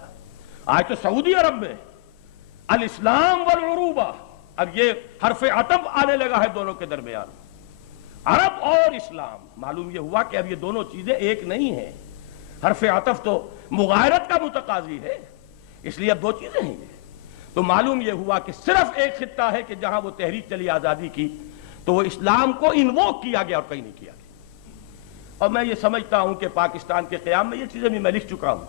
آج تو سعودی عرب میں الاسلام والعروبہ، اب یہ حرف عطف آنے لگا ہے دونوں کے درمیان، عرب اور اسلام. معلوم یہ ہوا کہ اب یہ دونوں چیزیں ایک نہیں ہیں. حرف عطف تو مغایرت کا متقاضی ہے، اس لیے اب دو چیزیں ہیں. تو معلوم یہ ہوا کہ صرف ایک خطہ ہے کہ جہاں وہ تحریک چلی آزادی کی تو وہ اسلام کو انووک کیا گیا اور کہیں نہیں کیا گیا. اور میں یہ سمجھتا ہوں کہ پاکستان کے قیام میں یہ چیزیں بھی میں لکھ چکا ہوں.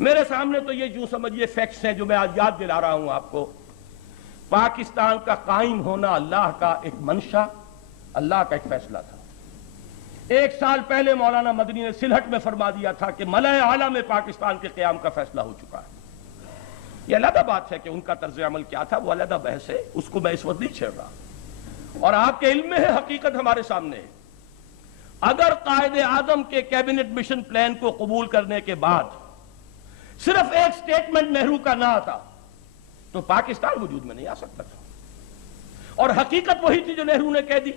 میرے سامنے تو یہ جو سمجھیے فیکٹس ہیں جو میں آج یاد دلا رہا ہوں آپ کو. پاکستان کا قائم ہونا اللہ کا ایک منشا، اللہ کا ایک فیصلہ تھا. 1 سال پہلے مولانا مدنی نے سلہٹ میں فرما دیا تھا کہ ملأ اعلیٰ میں پاکستان کے قیام کا فیصلہ ہو چکا ہے. یہ علیحدہ بات ہے کہ ان کا طرز عمل کیا تھا، وہ علیحدہ بحث ہے، اس کو میں اس وقت نہیں چھیڑ رہا. اور آپ کے علم میں ہے، حقیقت ہمارے سامنے ہے. اگر قائد اعظم کے کیبنٹ مشن پلان کو قبول کرنے کے بعد صرف ایک سٹیٹمنٹ نہرو کا نہ آتا تو پاکستان وجود میں نہیں آ سکتا تھا. اور حقیقت وہی تھی جو نہرو نے کہہ دی.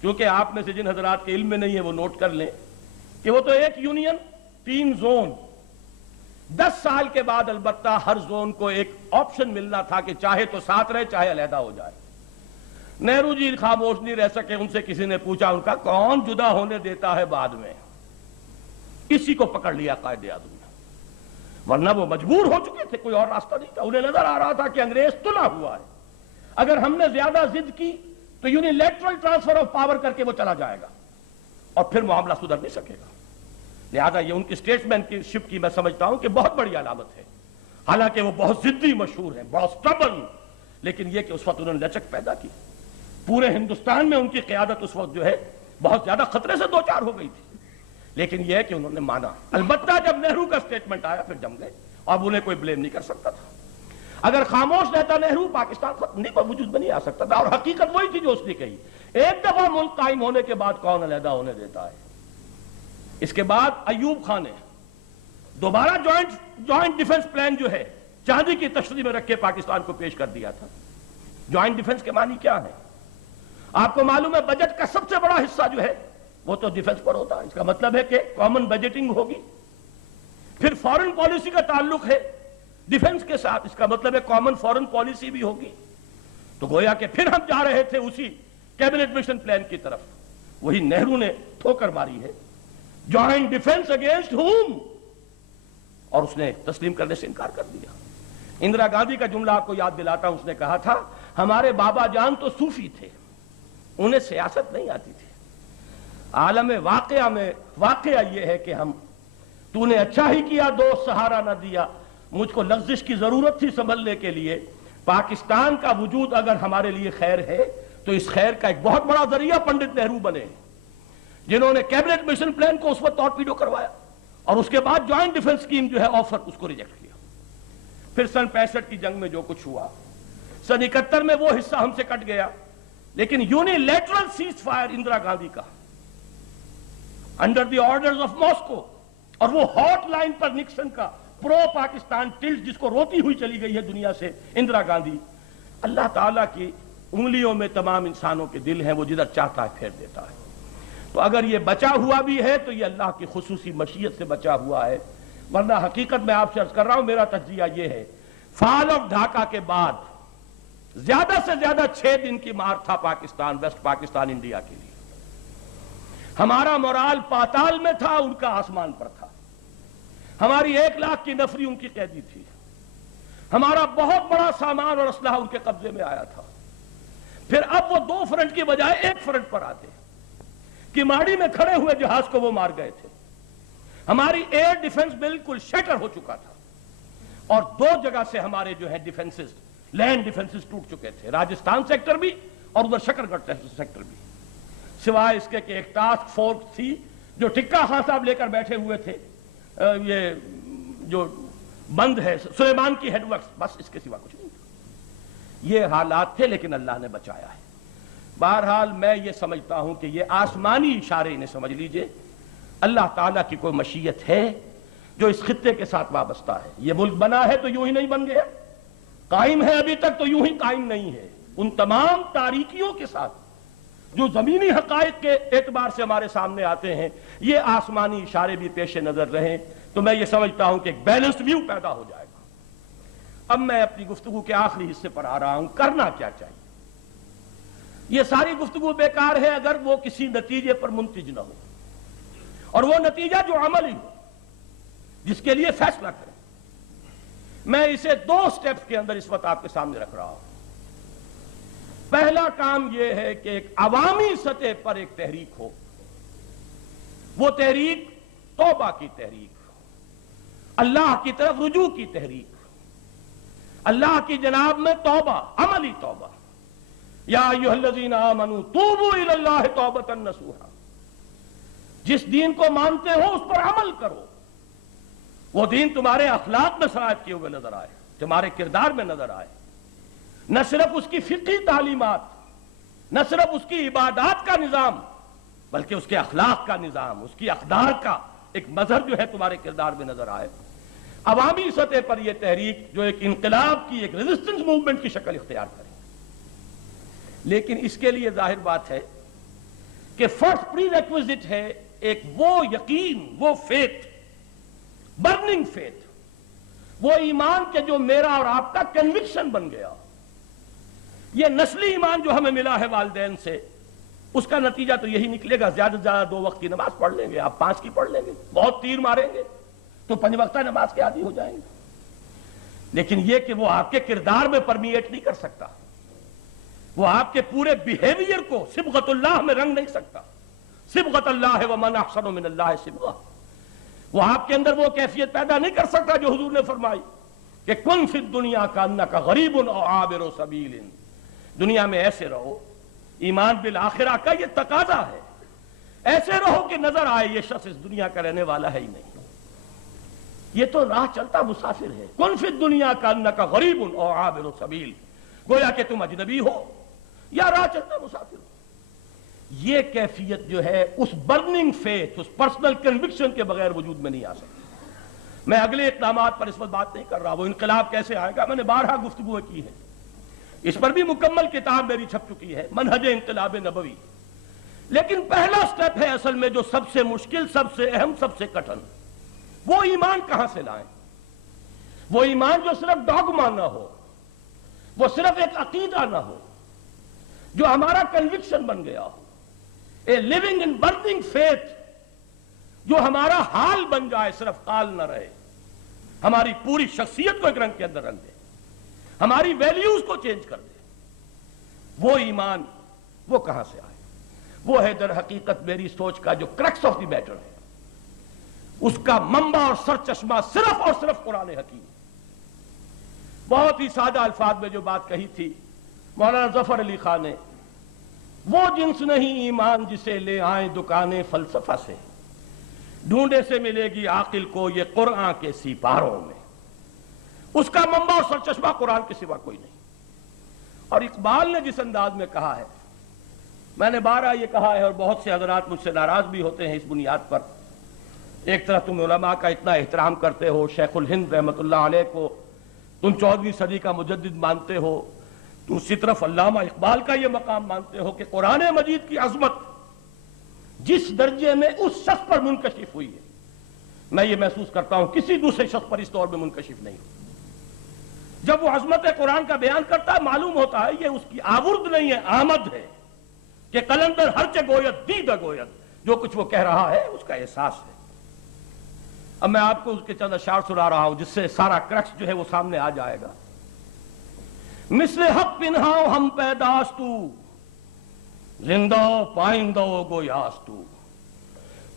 کیونکہ آپ میں سے جن حضرات کے علم میں نہیں ہے وہ نوٹ کر لیں کہ وہ تو ایک یونین 3 زون، 10 سال کے بعد البتہ ہر زون کو ایک آپشن ملنا تھا کہ چاہے تو ساتھ رہے چاہے علیحدہ ہو جائے. نہرو جی خاموش نہیں رہ سکے. ان سے کسی نے پوچھا، ان کا کون جدا ہونے دیتا ہے بعد میں؟ اسی کو پکڑ لیا قائد اعظم نے، ورنہ وہ مجبور ہو چکے تھے، کوئی اور راستہ نہیں تھا. انہیں نظر آ رہا تھا کہ انگریز تلا ہوا ہے، اگر ہم نے زیادہ ضد کی تو یونیلیٹرل ٹرانسفر آف پاور کر کے وہ چلا جائے گا اور پھر معاملہ سدھر نہیں سکے گا. لہذا یہ ان کی اسٹیٹمنٹ کی شپ کی میں سمجھتا ہوں کہ بہت بڑی علامت ہے. حالانکہ وہ بہت ضدی مشہور ہیں، بہت سٹبن، لیکن یہ کہ اس وقت انہوں نے لچک پیدا کی. پورے ہندوستان میں ان کی قیادت اس وقت جو ہے بہت زیادہ خطرے سے دوچار ہو گئی تھی، لیکن یہ ہے کہ انہوں نے مانا. البتہ جب نہرو کا سٹیٹمنٹ آیا پھر جم گئے، اب انہیں کوئی بلیم نہیں کر سکتا تھا. اگر خاموش رہتا نہرو پاکستان خود نہیں وجود میں نہیں آ سکتا تھا. اور حقیقت وہی تھی جو اس نے کہی. ایک دفعہ ملک قائم ہونے کے بعد کون علیحدہ ہونے دیتا ہے؟ اس کے بعد ایوب خان نے دوبارہ جوائنٹ ڈیفنس پلان جو ہے چاندی کی تشریح میں رکھ کے پاکستان کو پیش کر دیا تھا. جوائنٹ ڈیفنس کے معنی کیا ہے؟ آپ کو معلوم ہے بجٹ کا سب سے بڑا حصہ جو ہے وہ تو ڈیفنس پر ہوتا ہے. اس کا مطلب ہے کہ کامن بجٹنگ ہوگی. پھر فارن پالیسی کا تعلق ہے ڈیفنس کے ساتھ، اس کا مطلب ہے کامن فارن پالیسی بھی ہوگی. تو گویا کہ پھر ہم جا رہے تھے اسی کیبنٹ مشن پلان کی طرف. وہی نہرو نے ٹھوکر ماری ہے. جوائنٹ ڈیفنس اگینسٹ ہوم، اور اس نے تسلیم کرنے سے انکار کر دیا. اندرا گاندھی کا جملہ آپ کو یاد دلاتا ہوں. اس نے کہا تھا ہمارے بابا جان تو صوفی تھے، انہیں سیاست نہیں آتی تھی. عالم واقعہ میں واقعہ یہ ہے کہ تو نے اچھا ہی کیا دوست سہارا نہ دیا. مجھ کو لغزش کی ضرورت تھی سنبھلنے کے لیے. پاکستان کا وجود اگر ہمارے لیے خیر ہے تو اس خیر کا ایک بہت بڑا ذریعہ پنڈت نہرو بنے، جنہوں نے کیبنٹ مشن پلان کو اس وقت ٹارپیڈو کروایا اور اس کے بعد جوائنٹ ڈیفنس اسکیم جو ہے آفر، اس کو ریجیکٹ کیا. پھر سن 65 کی جنگ میں جو کچھ ہوا، سن 71 میں وہ حصہ ہم سے کٹ گیا. لیکن unilateral ceasefire Indira Gandhi کا under the orders of Moscow, اور وہ ہاٹ لائن پر نکسن کا پرو پاکستان ٹلٹ جس کو روتی ہوئی چلی گئی ہے دنیا سے اندرا گاندھی. اللہ تعالیٰ کی انگلیوں میں تمام انسانوں کے دل ہیں، وہ جدھر چاہتا ہے پھیر دیتا ہے. تو اگر یہ بچا ہوا بھی ہے تو یہ اللہ کی خصوصی مشیت سے بچا ہوا ہے. ورنہ حقیقت میں آپ سے عرض کر رہا ہوں، میرا تجزیہ یہ ہے، فال آف ڈھاکہ کے بعد زیادہ سے زیادہ 6 دن کی مار تھا پاکستان، ویسٹ پاکستان انڈیا کے لیے. ہمارا مورال پاتال میں تھا، ان کا آسمان پر تھا. ہماری 1 لاکھ کی نفری ان کی قیدی تھی. ہمارا بہت بڑا سامان اور اسلحہ ان کے قبضے میں آیا تھا. پھر اب وہ 2 فرنٹ کی بجائے 1 فرنٹ پر آتے. کماڑی میں کھڑے ہوئے جہاز کو وہ مار گئے تھے. ہماری ایئر ڈیفنس بالکل شیٹر ہو چکا تھا، اور 2 جگہ سے ہمارے جو ہے ڈیفنسز لینڈ ڈیفنسز ٹوٹ چکے تھے، راجستھان سیکٹر بھی اور ادھر شکر گڑھ سیکٹر بھی، سوائے اس کے کہ ایک ٹاسک فورس تھی جو ٹکا خان صاحب لے کر بیٹھے ہوئے تھے، یہ جو بند ہے سلیمان کی ہیڈ ورکس، بس اس کے سوا کچھ نہیں تھا۔ یہ حالات تھے لیکن اللہ نے بچایا ہے۔ بہرحال میں یہ سمجھتا ہوں کہ یہ آسمانی اشارے انہیں سمجھ لیجئے، اللہ تعالیٰ کی کوئی مشیت ہے جو اس خطے کے ساتھ وابستہ ہے۔ یہ ملک بنا ہے تو یوں ہی نہیں بن گیا، قائم ہے ابھی تک تو یوں ہی قائم نہیں ہے۔ ان تمام تاریکیوں کے ساتھ جو زمینی حقائق کے اعتبار سے ہمارے سامنے آتے ہیں، یہ آسمانی اشارے بھی پیش نظر رہیں تو میں یہ سمجھتا ہوں کہ ایک بیلنسڈ ویو پیدا ہو جائے گا۔ اب میں اپنی گفتگو کے آخری حصے پر آ رہا ہوں، کرنا کیا چاہیے۔ یہ ساری گفتگو بیکار ہے اگر وہ کسی نتیجے پر منتج نہ ہو، اور وہ نتیجہ جو عملی ہو، جس کے لیے فیصلہ کریں۔ میں اسے 2 سٹیپس کے اندر اس وقت آپ کے سامنے رکھ رہا ہوں۔ پہلا کام یہ ہے کہ ایک عوامی سطح پر ایک تحریک ہو، وہ تحریک توبہ کی تحریک، اللہ کی طرف رجوع کی تحریک، اللہ کی جناب میں توبہ، عملی توبہ۔ یا ایھا الذین آمنوا توبوا الی اللہ توبۃ نصوحا، جس دین کو مانتے ہو اس پر عمل کرو، وہ دین تمہارے اخلاق میں سرایت کیے ہوئے نظر آئے، تمہارے کردار میں نظر آئے، نہ صرف اس کی فقہی تعلیمات، نہ صرف اس کی عبادات کا نظام، بلکہ اس کے اخلاق کا نظام، اس کی اقدار کا ایک مظہر جو ہے تمہارے کردار میں نظر آئے۔ عوامی سطح پر یہ تحریک جو ایک انقلاب کی، ایک ریزسٹنس موومنٹ کی شکل اختیار کرے، لیکن اس کے لیے ظاہر بات ہے کہ فرسٹ پری ریکویزٹ ہے ایک وہ یقین، وہ فیتھ، برننگ فیتھ، وہ ایمان کہ جو میرا اور آپ کا کنوکشن بن گیا۔ یہ نسلی ایمان جو ہمیں ملا ہے والدین سے، اس کا نتیجہ تو یہی نکلے گا، زیادہ سے زیادہ 2 وقت کی نماز پڑھ لیں گے، آپ 5 کی پڑھ لیں گے، بہت تیر ماریں گے تو 5 وقتہ نماز کے عادی ہو جائیں گے۔ لیکن یہ کہ وہ آپ کے کردار میں پرمیٹ نہیں کر سکتا، وہ آپ کے پورے بیہیویئر کو صبغت اللہ میں رنگ نہیں سکتا۔ صبغت اللہ ومن احسن من اللہ صبغہ، وہ آپ کے اندر وہ کیفیت پیدا نہیں کر سکتا جو حضور نے فرمائی کہ کن فی الدنیا کانک غریب او عابر سبیل، دنیا میں ایسے رہو، ایمان بالآخرہ کا یہ تقاضا ہے، ایسے رہو کہ نظر آئے یہ شخص اس دنیا کا رہنے والا ہے ہی نہیں، یہ تو راہ چلتا مسافر ہے۔ کن فی الدنیا کانک غریب او عابر سبیل، گویا کہ تم اجنبی ہو یا راہ چلتا مسافر ہو۔ یہ کیفیت جو ہے اس برننگ فیتھ، اس پرسنل کنوکشن کے بغیر وجود میں نہیں آ سکتی۔ میں اگلے اقدامات پر اس وقت بات نہیں کر رہا، وہ انقلاب کیسے آئے گا، میں نے بارہا گفتگو کی ہے، اس پر بھی مکمل کتاب میری چھپ چکی ہے، منہج انقلاب نبوی۔ لیکن پہلا سٹیپ ہے اصل میں جو سب سے مشکل، سب سے اہم، سب سے کٹھن، وہ ایمان کہاں سے لائیں؟ وہ ایمان جو صرف ڈاگما نہ ہو، وہ صرف ایک عقیدہ نہ ہو، جو ہمارا کنوکشن بن گیا ہو، a living in burning faith, جو ہمارا حال بن جائے، صرف قال نہ رہے، ہماری پوری شخصیت کو ایک رنگ کے اندر رنگ دے، ہماری ویلیوز کو چینج کر دے۔ وہ ایمان وہ کہاں سے آئے؟ وہ ہے در حقیقت میری سوچ کا جو کرکس آف دی میٹر ہے، اس کا منبع اور سر چشمہ صرف اور صرف قرآن حکیم۔ بہت ہی سادہ الفاظ میں جو بات کہی تھی مولانا ظفر علی خان نے، وہ جنس نہیں ایمان جسے لے آئیں دکانیں فلسفہ سے، ڈھونڈے سے ملے گی عاقل کو یہ قرآن کے سیپاروں میں۔ اس کا منبع اور سرچشمہ قرآن کے سوا کوئی نہیں۔ اور اقبال نے جس انداز میں کہا ہے، میں نے بارہا یہ کہا ہے اور بہت سے حضرات مجھ سے ناراض بھی ہوتے ہیں اس بنیاد پر، ایک طرف تم علماء کا اتنا احترام کرتے ہو، شیخ الہند رحمۃ اللہ علیہ کو تم 14ویں صدی کا مجدد مانتے ہو، دوسری طرف علامہ اقبال کا یہ مقام مانتے ہو کہ قرآن مجید کی عظمت جس درجے میں اس شخص پر منکشف ہوئی ہے، میں یہ محسوس کرتا ہوں کسی دوسرے شخص پر اس طور میں منکشف نہیں۔ جب وہ عظمت قرآن کا بیان کرتا ہے معلوم ہوتا ہے یہ اس کی آورد نہیں ہے، آمد ہے، کہ قلندر ہرچہ گوید دیدہ گوید، جو کچھ وہ کہہ رہا ہے اس کا احساس ہے۔ اب میں آپ کو اس کے چند اشعار سنا رہا ہوں جس سے سارا کرکس جو ہے وہ سامنے آ جائے گا۔ مثل حق پنہاؤ ہم پیداستو، زندہ پائندہ گویاستو،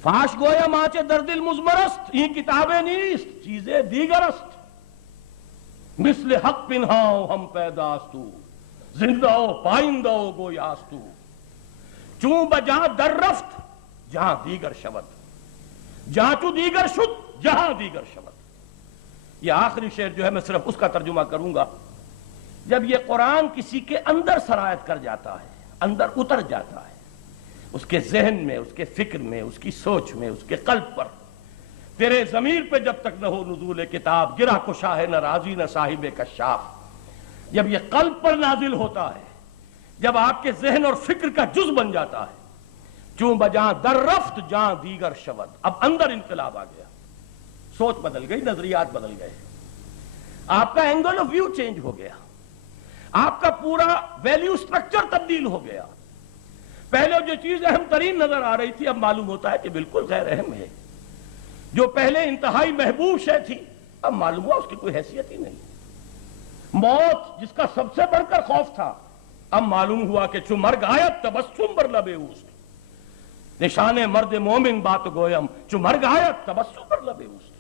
فاش گویا ماچے در دل مزمرست، یہ کتابیں نیست چیزیں دیگر است۔ مثل حق پنہاؤ ہم پیداستو، زندہ و پائندہ و گویاستو، چون بجاں در رفت جہاں دیگر شود، جہاں تو دیگر شد جہاں دیگر شود۔ یہ آخری شعر جو ہے میں صرف اس کا ترجمہ کروں گا۔ جب یہ قرآن کسی کے اندر سرایت کر جاتا ہے، اندر اتر جاتا ہے، اس کے ذہن میں، اس کے فکر میں، اس کی سوچ میں، اس کے قلب پر، تیرے ضمیر پہ جب تک نہ ہو نزول کتاب، گرہ کشا ہے نہ رازی نہ صاحب کشاف، جب یہ قلب پر نازل ہوتا ہے، جب آپ کے ذہن اور فکر کا جز بن جاتا ہے، چون بجاں در رفت جاں دیگر شود، اب اندر انقلاب آ گیا، سوچ بدل گئی، نظریات بدل گئے، آپ کا اینگل آف ویو چینج ہو گیا، آپ کا پورا ویلیو سٹرکچر تبدیل ہو گیا۔ پہلے جو چیز اہم ترین نظر آ رہی تھی اب معلوم ہوتا ہے کہ بالکل غیر اہم ہے۔ جو پہلے انتہائی محبوب شے تھی اب معلوم ہوا اس کی کوئی حیثیت ہی نہیں۔ موت جس کا سب سے بڑھ کر خوف تھا اب معلوم ہوا کہ چو مرگ آیت تبسم بر لب اوست، نشان مرد مومن بات گویم چو مرگ آیت تبسم بر لب اوست۔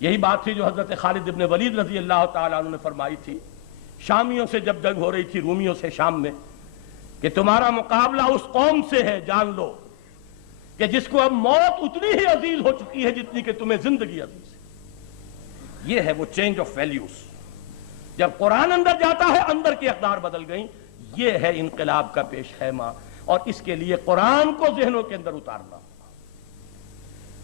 یہی بات تھی جو حضرت خالد ابن ولید رضی اللہ تعالیٰ عنہ نے فرمائی تھی شامیوں سے جب جنگ ہو رہی تھی، رومیوں سے شام میں، کہ تمہارا مقابلہ اس قوم سے ہے، جان لو کہ جس کو اب موت اتنی ہی عزیز ہو چکی ہے جتنی کہ تمہیں زندگی عزیز ہے۔ یہ ہے وہ چینج آف ویلیوز۔ جب قرآن اندر جاتا ہے اندر کی اقدار بدل گئیں، یہ ہے انقلاب کا پیش خیمہ، اور اس کے لیے قرآن کو ذہنوں کے اندر اتارنا۔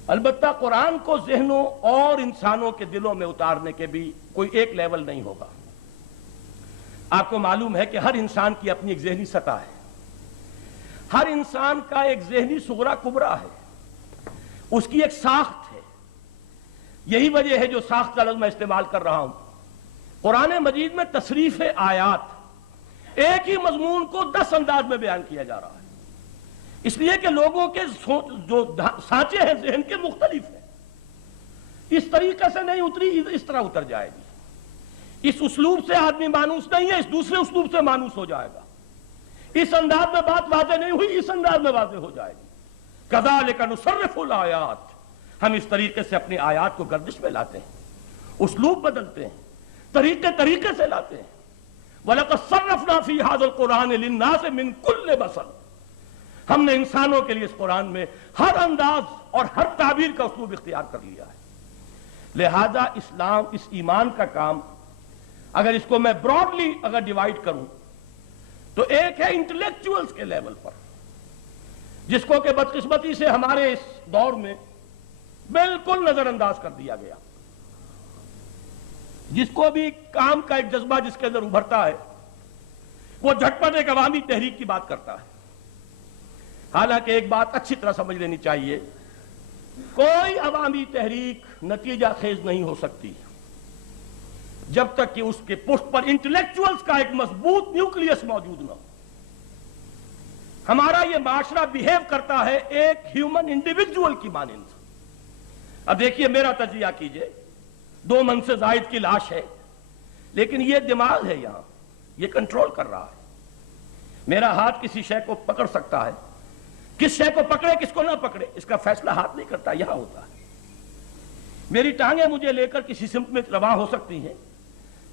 البتہ قرآن کو ذہنوں اور انسانوں کے دلوں میں اتارنے کے بھی کوئی ایک لیول نہیں ہوگا۔ آپ کو معلوم ہے کہ ہر انسان کی اپنی ایک ذہنی سطح ہے، ہر انسان کا ایک ذہنی صغرا کبرا ہے، اس کی ایک ساخت ہے۔ یہی وجہ ہے جو ساخت کا لفظ میں استعمال کر رہا ہوں۔ قرآن مجید میں تصریف آیات ایک ہی مضمون کو 10 انداز میں بیان کیا جا رہا ہے، اس لیے کہ لوگوں کے جو سانچے ہیں ذہن کے مختلف ہیں۔ اس طریقے سے نہیں اتری، اس طرح اتر جائے گی۔ اس اسلوب سے آدمی مانوس نہیں ہے، اس دوسرے اسلوب سے مانوس ہو جائے گا۔ اس انداز میں بات واضح نہیں ہوئی، اس انداز میں واضح ہو جائے گی۔ کذالک نصرف الآیات، ہم اس طریقے سے اپنی آیات کو گردش میں لاتے ہیں، اسلوب بدلتے ہیں، طریقے سے لاتے ہیں۔ وَلَقَدْ صَرَّفْنَا فِي هَذَا الْقُرْآنِ لِلنَّاسِ مِنْ كُلِّ مَثَلٍ، ہم نے انسانوں کے لیے اس قرآن میں ہر انداز اور ہر تعبیر کا اسلوب اختیار کر لیا ہے۔ لہذا اسلام، اس ایمان کا کام، اگر اس کو میں براڈلی اگر ڈیوائیڈ کروں تو ایک ہے انٹلیکچوئلز کے لیول پر، جس کو کہ بدقسمتی سے ہمارے اس دور میں بالکل نظر انداز کر دیا گیا۔ جس کو بھی کام کا ایک جذبہ جس کے اندر ابھرتا ہے وہ جھٹپٹ ایک عوامی تحریک کی بات کرتا ہے۔ حالانکہ ایک بات اچھی طرح سمجھ لینی چاہیے، کوئی عوامی تحریک نتیجہ خیز نہیں ہو سکتی جب تک کہ اس کے پشت پر انٹلیکچوئلز کا ایک مضبوط نیوکلیس موجود نہ ہو۔ ہمارا یہ معاشرہ بیہیو کرتا ہے ایک ہیومن انڈیویجول کی مانند۔ اب دیکھیے میرا تجزیہ کیجئے، 2 من سے زائد کی لاش ہے، لیکن یہ دماغ ہے یہاں، یہ کنٹرول کر رہا ہے۔ میرا ہاتھ کسی شے کو پکڑ سکتا ہے، کس شے کو پکڑے کس کو نہ پکڑے اس کا فیصلہ ہاتھ نہیں کرتا، یہاں ہوتا ہے۔ میری ٹانگیں مجھے لے کر کسی سمت میں رواں ہو سکتی ہیں،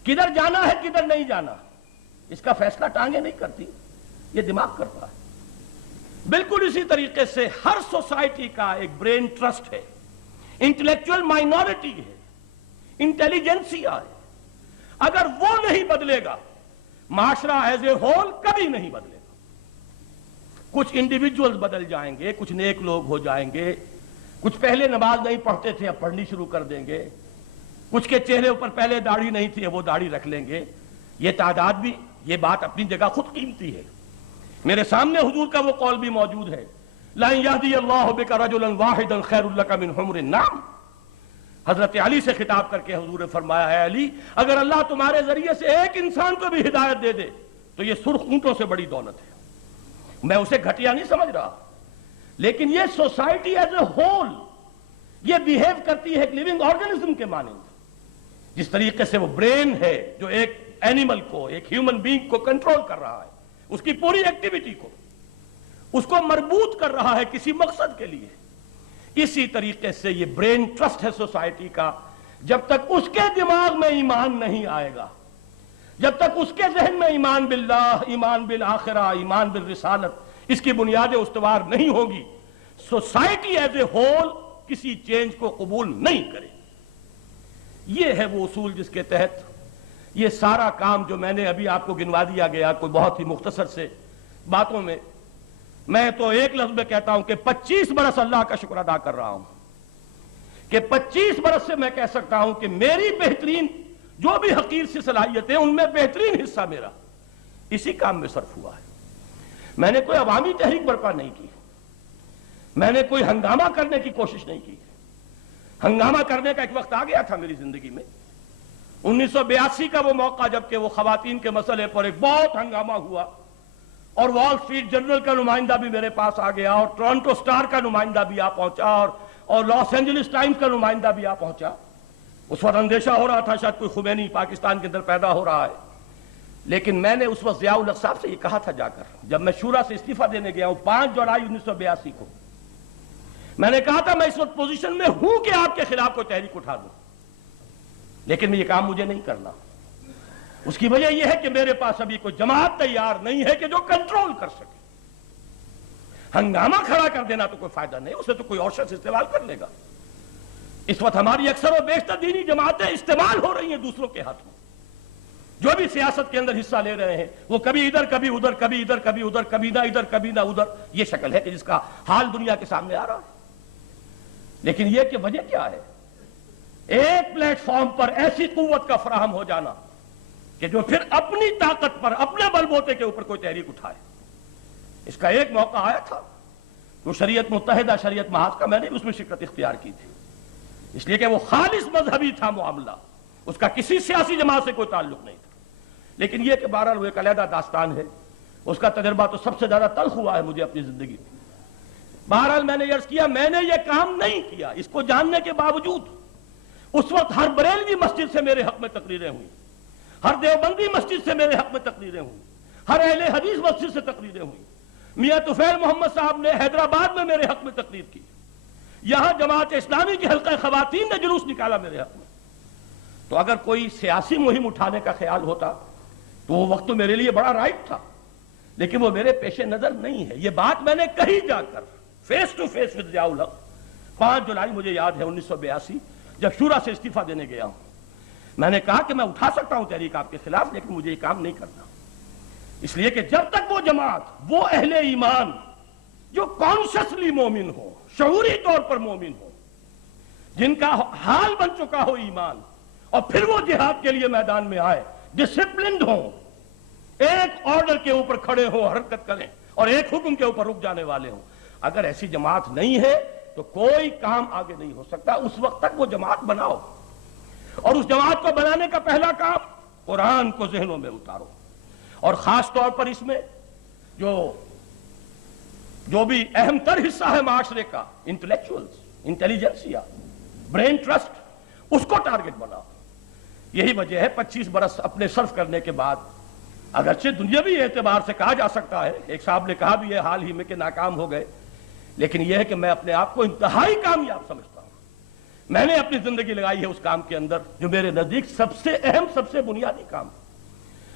کدھر جانا ہے کدھر نہیں جانا اس کا فیصلہ ٹانگیں نہیں کرتی، یہ دماغ کرتا ہے۔ بالکل اسی طریقے سے ہر سوسائٹی کا ایک برین ٹرسٹ ہے، انٹلیکچوئل مائنورٹی ہے، انٹیلیجنسیا ہے۔ اگر وہ نہیں بدلے گا معاشرہ ایز اے ہول کبھی نہیں بدلے گا۔ کچھ انڈیویجولز بدل جائیں گے، کچھ نیک لوگ ہو جائیں گے، کچھ پہلے نماز نہیں پڑھتے تھے اب پڑھنی شروع کر دیں گے، کچھ کے چہرے اوپر پہلے داڑھی نہیں تھی وہ داڑھی رکھ لیں گے۔ یہ تعداد بھی، یہ بات اپنی جگہ خود قیمتی ہے۔ میرے سامنے حضور کا وہ قول بھی موجود ہے، لَن يَهْدِيَ اللَّهُ بِكَ رَجُلًا وَاحِدًا خَيْرٌ لَكَ مِنْ حُمْرِ النَّعَمِ۔ حضرت علی سے خطاب کر کے حضور نے فرمایا، اے علی اگر اللہ تمہارے ذریعے سے ایک انسان کو بھی ہدایت دے دے تو یہ سرخ اونٹوں سے بڑی دولت ہے۔ میں اسے گھٹیا نہیں سمجھ رہا، لیکن یہ سوسائٹی ایز اے ہول یہ بیہیو کرتی ہے ایک لیونگ آرگنزم کے مانند۔ جس طریقے سے وہ برین ہے جو ایک اینیمل کو، ایک ہیومن بینگ کو کنٹرول کر رہا ہے، اس کی پوری ایکٹیویٹی کو، اس کو مربوط کر رہا ہے کسی مقصد کے لیے، اسی طریقے سے یہ برین ٹرسٹ ہے سوسائٹی کا جب تک اس کے دماغ میں ایمان نہیں آئے گا، جب تک اس کے ذہن میں ایمان باللہ، ایمان بالآخرہ، ایمان بالرسالت، اس کی بنیادیں استوار نہیں ہوگی، سوسائٹی ایز اے ہول کسی چینج کو قبول نہیں کرے۔ یہ ہے وہ اصول جس کے تحت یہ سارا کام جو میں نے ابھی آپ کو گنوا دیا گیا کوئی بہت ہی مختصر سے باتوں میں تو ایک لفظ میں کہتا ہوں کہ 25 برس اللہ کا شکر ادا کر رہا ہوں کہ 25 برس سے میں کہہ سکتا ہوں کہ میری بہترین جو بھی حقیر سی صلاحیتیں ان میں بہترین حصہ میرا اسی کام میں صرف ہوا ہے۔ میں نے کوئی عوامی تحریک برپا نہیں کی، میں نے کوئی ہنگامہ کرنے کی کوشش نہیں کی۔ ہنگامہ کرنے کا ایک وقت آ گیا تھا میری زندگی میں، 1982 کا وہ موقع جبکہ وہ خواتین کے مسئلے پر ایک بہت ہنگامہ ہوا اور وال سٹریٹ جرنل کا نمائندہ بھی میرے پاس آ گیا اور ٹورنٹو سٹار کا نمائندہ بھی آ پہنچا اور لاس اینجلس ٹائمز کا نمائندہ بھی آ پہنچا۔ اس وقت اندیشہ ہو رہا تھا شاید کوئی خمینی پاکستان کے اندر پیدا ہو رہا ہے، لیکن میں نے اس وقت ضیاء الحق صاحب سے یہ کہا تھا جا کر، جب میں شورا سے استعفیٰ دینے گیا ہوں 5 جولائی 1982 کو، میں نے کہا تھا میں اس وقت پوزیشن میں ہوں کہ آپ کے خلاف کوئی تحریک اٹھا دوں، لیکن یہ کام مجھے نہیں کرنا۔ اس کی وجہ یہ ہے کہ میرے پاس ابھی کوئی جماعت تیار نہیں ہے کہ جو کنٹرول کر سکے۔ ہنگامہ کھڑا کر دینا تو کوئی فائدہ نہیں، اسے تو کوئی اور شخص استعمال کر لے گا۔ اس وقت ہماری اکثر و بیشتر دینی جماعتیں استعمال ہو رہی ہیں دوسروں کے ہاتھوں۔ جو بھی سیاست کے اندر حصہ لے رہے ہیں وہ کبھی ادھر کبھی ادھر، کبھی ادھر کبھی ادھر، کبھی نہ ادھر کبھی نہ ادھر، یہ شکل ہے کہ جس کا حال دنیا کے سامنے آ رہا ہے۔ لیکن یہ کہ وجہ کیا ہے؟ ایک پلیٹ فارم پر ایسی قوت کا فراہم ہو جانا کہ جو پھر اپنی طاقت پر اپنے بل بوتے کے اوپر کوئی تحریک اٹھائے۔ اس کا ایک موقع آیا تھا تو شریعت متحدہ شریعت محاذ کا میں نے اس میں شرکت اختیار کی تھی، اس لیے کہ وہ خالص مذہبی تھا معاملہ، اس کا کسی سیاسی جماعت سے کوئی تعلق نہیں تھا۔ لیکن یہ کہ بہرحال وہ ایک علیحدہ داستان ہے، اس کا تجربہ تو سب سے زیادہ تلخ ہوا ہے مجھے اپنی زندگی میں۔ بہرحال میں نے عرض کیا میں نے یہ کام نہیں کیا، اس کو جاننے کے باوجود اس وقت ہر بریلوی مسجد سے میرے حق میں تقریریں ہوئی، ہر دیوبندی مسجد سے میرے حق میں تقریریں ہوئی، ہر اہل حدیث مسجد سے تقریریں ہوئی، میاں طفیل محمد صاحب نے حیدرآباد میں میرے حق میں تقریر کی، یہاں جماعت اسلامی کی حلقہ خواتین نے جلوس نکالا میرے حق میں۔ تو اگر کوئی سیاسی مہم اٹھانے کا خیال ہوتا تو وہ وقت تو میرے لیے بڑا رائٹ تھا، لیکن وہ میرے پیش نظر نہیں ہے۔ یہ بات میں نے کہی جا کر face to face with Zia ul-Haq 5 جولائی مجھے یاد ہے 1982 جب شورا سے استعفیٰ دینے گیا ہوں، میں نے کہا کہ میں اٹھا سکتا ہوں تحریک آپ کے خلاف، لیکن مجھے یہ کام نہیں کرنا، اس لیے کہ جب تک وہ جماعت، وہ اہل ایمان جو کانشسلی مومن ہو، شعوری طور پر مومن ہو، جن کا حال بن چکا ہو ایمان، اور پھر وہ جہاد کے لیے میدان میں آئے، ڈسپلنڈ ہوں، ایک آرڈر کے اوپر کھڑے ہوں، حرکت کریں، اور ایک حکم کے اوپر رک جانے والے ہوں، اگر ایسی جماعت نہیں ہے تو کوئی کام آگے نہیں ہو سکتا۔ اس وقت تک وہ جماعت بناؤ، اور اس جماعت کو بنانے کا پہلا کام قرآن کو ذہنوں میں اتارو، اور خاص طور پر اس میں جو بھی اہم تر حصہ ہے معاشرے کا، انٹلیکچوئلز، انٹیلیجنسیا، برین ٹرسٹ، اس کو ٹارگٹ بناؤ۔ یہی وجہ ہے 25 برس اپنے صرف کرنے کے بعد، اگرچہ دنیاوی اعتبار سے کہا جا سکتا ہے، ایک صاحب نے کہا بھی ہے حال ہی میں کہ ناکام ہو گئے، لیکن یہ ہے کہ میں اپنے آپ کو انتہائی کامیاب سمجھتا ہوں۔ میں نے اپنی زندگی لگائی ہے اس کام کے اندر جو میرے نزدیک سب سے اہم، سب سے بنیادی کام۔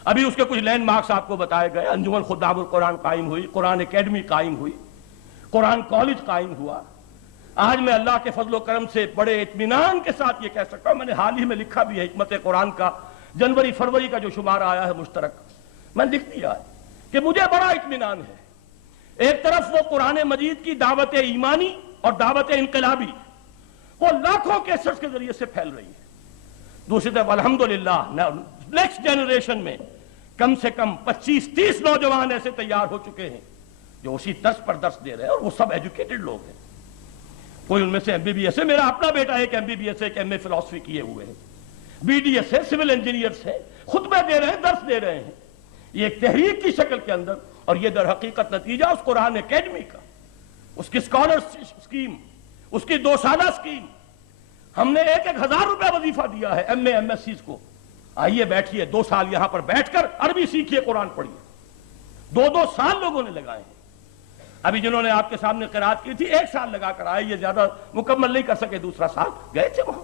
ابھی اس کے کچھ لینڈ مارکس آپ کو بتائے گئے، انجمن خدام القرآن قائم ہوئی، قرآن اکیڈمی قائم ہوئی، قرآن کالج قائم ہوا۔ آج میں اللہ کے فضل و کرم سے بڑے اطمینان کے ساتھ یہ کہہ سکتا ہوں، میں نے حال ہی میں لکھا بھی ہے حکمت قرآن کا جنوری فروری کا جو شمارہ آیا ہے مشترک، میں لکھ دیا ہے کہ مجھے بڑا اطمینان ہے۔ ایک طرف وہ قرآن مجید کی دعوت ایمانی اور دعوت انقلابی وہ لاکھوں کیسٹس کے ذریعے سے پھیل رہی ہے، دوسری طرف الحمدللہ نیکسٹ جنریشن میں کم سے کم 25-30 نوجوان ایسے تیار ہو چکے ہیں جو اسی درس پر درس دے رہے ہیں، اور وہ سب ایجوکیٹڈ لوگ ہیں۔ کوئی ان میں سے MBBS ہے، میرا اپنا بیٹا ایک MBBS ہے، ایک MA فلسفی کیے ہوئے ہیں، BDS ہے، سول انجینئرز ہیں، خطبے دے رہے ہیں، درس دے رہے ہیں، یہ ایک تحریک کی شکل کے اندر، اور یہ در حقیقت نتیجہ اس قرآن اکیڈمی کا، اس کی اسکالر اسکیم، اس کی 2 سالہ اسکیم۔ ہم نے 1,000 روپے وظیفہ دیا ہے MA MSCs کو، آئیے بیٹھیے 2 سال یہاں پر بیٹھ کر عربی سیکھیے، قرآن پڑھیے۔ 2 سال لوگوں نے لگائے ہیں۔ ابھی جنہوں نے آپ کے سامنے قرات کی تھی 1 سال لگا کر آئے، یہ زیادہ مکمل نہیں کر سکے، دوسرا سال گئے تھے وہاں۔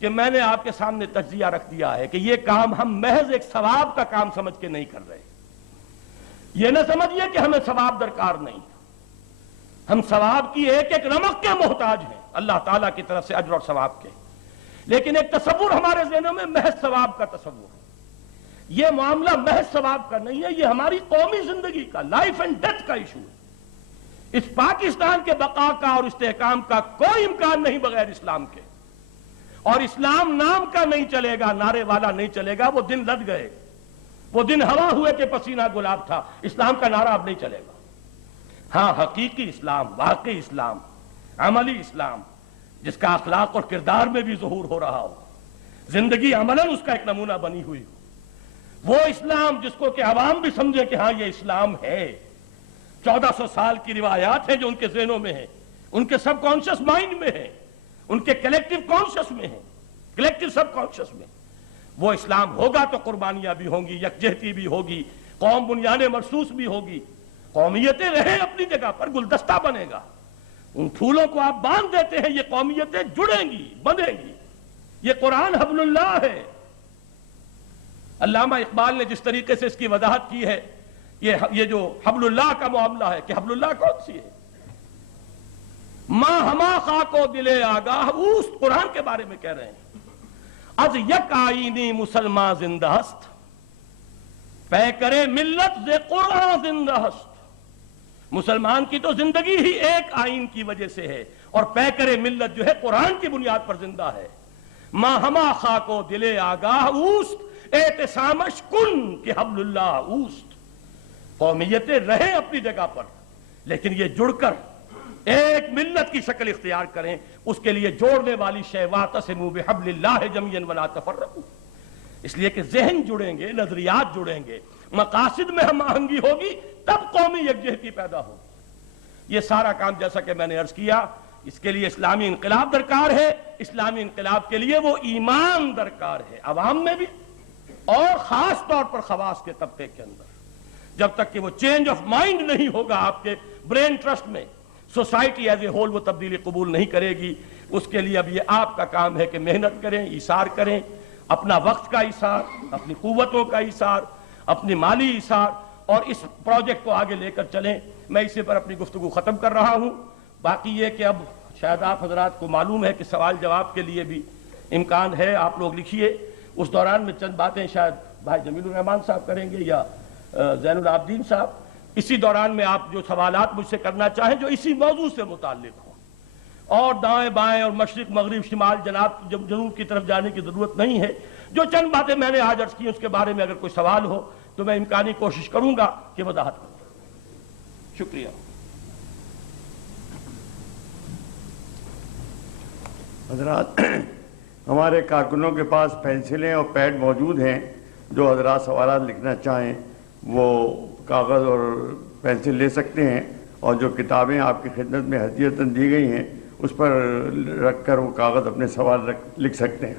کہ میں نے آپ کے سامنے تجزیہ رکھ دیا ہے کہ یہ کام ہم محض ایک ثواب کا کام سمجھ کے نہیں کر رہے. یہ نہ سمجھیے کہ ہمیں ثواب درکار نہیں، ہم ثواب کی ایک ایک رمق کے محتاج ہیں اللہ تعالیٰ کی طرف سے اجر اور ثواب کے، لیکن ایک تصور ہمارے ذہنوں میں محض ثواب کا تصور ہے. یہ معاملہ محض ثواب کا نہیں ہے، یہ ہماری قومی زندگی کا لائف اینڈ ڈیتھ کا ایشو ہے. اس پاکستان کے بقا کا اور استحکام کا کوئی امکان نہیں بغیر اسلام کے، اور اسلام نام کا نہیں چلے گا، نعرے والا نہیں چلے گا. وہ دن لد گئے، وہ دن ہوا ہوئے کہ پسینہ گلاب تھا. اسلام کا نعرہ اب نہیں چلے گا. ہاں، حقیقی اسلام، واقعی اسلام، عملی اسلام، جس کا اخلاق اور کردار میں بھی ظہور ہو رہا ہو، زندگی عملاً اس کا ایک نمونہ بنی ہوئی ہو، وہ اسلام جس کو کہ عوام بھی سمجھے کہ ہاں یہ اسلام ہے. 1400 سال کی روایات ہیں جو ان کے ذہنوں میں ہیں، ان کے سب کانشس مائنڈ میں ہیں، ان کے کلیکٹیو کانشس میں ہیں، کلیکٹیو سب کانشس میں. وہ اسلام ہوگا تو قربانیاں بھی ہوں گی، یکجہتی بھی ہوگی، قوم بنیان مرصوص بھی ہوگی، قومیتیں رہیں اپنی جگہ پر، گلدستہ بنے گا. ان پھولوں کو آپ باندھ دیتے ہیں، یہ قومیتیں جڑیں گی، بندھیں گی. یہ قرآن حبل اللہ ہے. علامہ اقبال نے جس طریقے سے اس کی وضاحت کی ہے، یہ جو حبل اللہ کا معاملہ ہے کہ حبل اللہ کون سی ہے؟ ماں ہما خاک و دل آگاہ اوست، قرآن کے بارے میں کہہ رہے ہیں. از یک آئینی مسلمان زندہ ہست، پے کرے ملت ز قرآن زندہ ہست. مسلمان کی تو زندگی ہی ایک آئین کی وجہ سے ہے، اور پے کرے ملت جو ہے قرآن کی بنیاد پر زندہ ہے. ماں ہما خاک و دل آگاہ اوست، اعتصامش کن کہ حبل اللہ اوست. قومیتیں رہیں اپنی جگہ پر، لیکن یہ جڑ کر ایک ملت کی شکل اختیار کریں. اس کے لیے جوڑنے والی شے واعتصموا بحبل اللہ جميعا ولا تفرقوا. اس لیے کہ ذہن جڑیں گے، نظریات جڑیں گے، مقاصد میں ہم آہنگی ہوگی، تب قومی یکجہتی پیدا ہوگی. یہ سارا کام جیسا کہ میں نے عرض کیا، اس کے لیے اسلامی انقلاب درکار ہے. اسلامی انقلاب کے لیے وہ ایمان درکار ہے، عوام میں بھی اور خاص طور پر خواص کے طبقے کے اندر. جب تک کہ وہ چینج آف مائنڈ نہیں ہوگا آپ کے برین ٹرسٹ میں، سوسائٹی ایز اے ہول وہ تبدیلی قبول نہیں کرے گی. اس کے لیے اب یہ آپ کا کام ہے کہ محنت کریں، ایثار کریں، اپنا وقت کا ایثار، اپنی قوتوں کا ایثار، اپنی مالی ایثار، اور اس پروجیکٹ کو آگے لے کر چلیں. میں اسی پر اپنی گفتگو ختم کر رہا ہوں. باقی یہ کہ اب شاید آپ حضرات کو معلوم ہے کہ سوال جواب کے لیے بھی امکان ہے، آپ لوگ لکھیے. اس دوران میں چند باتیں شاید بھائی جمیل الرحمان صاحب کریں گے یا زین العابدین صاحب. اسی دوران میں آپ جو سوالات مجھ سے کرنا چاہیں جو اسی موضوع سے متعلق ہوں، اور دائیں بائیں اور مشرق مغرب شمال جنوب کی طرف جانے کی ضرورت نہیں ہے. جو چند باتیں میں نے آج عرض کی اس کے بارے میں اگر کوئی سوال ہو تو میں امکانی کوشش کروں گا کہ وضاحت کروں. شکریہ. حضرات، ہمارے کارکنوں کے پاس پینسلیں اور پیڈ موجود ہیں. جو حضرات سوالات لکھنا چاہیں وہ کاغذ اور پینسل لے سکتے ہیں، اور جو کتابیں آپ کی خدمت میں ہدیۃً دی گئی ہیں اس پر رکھ کر وہ کاغذ اپنے سوال لکھ سکتے ہیں.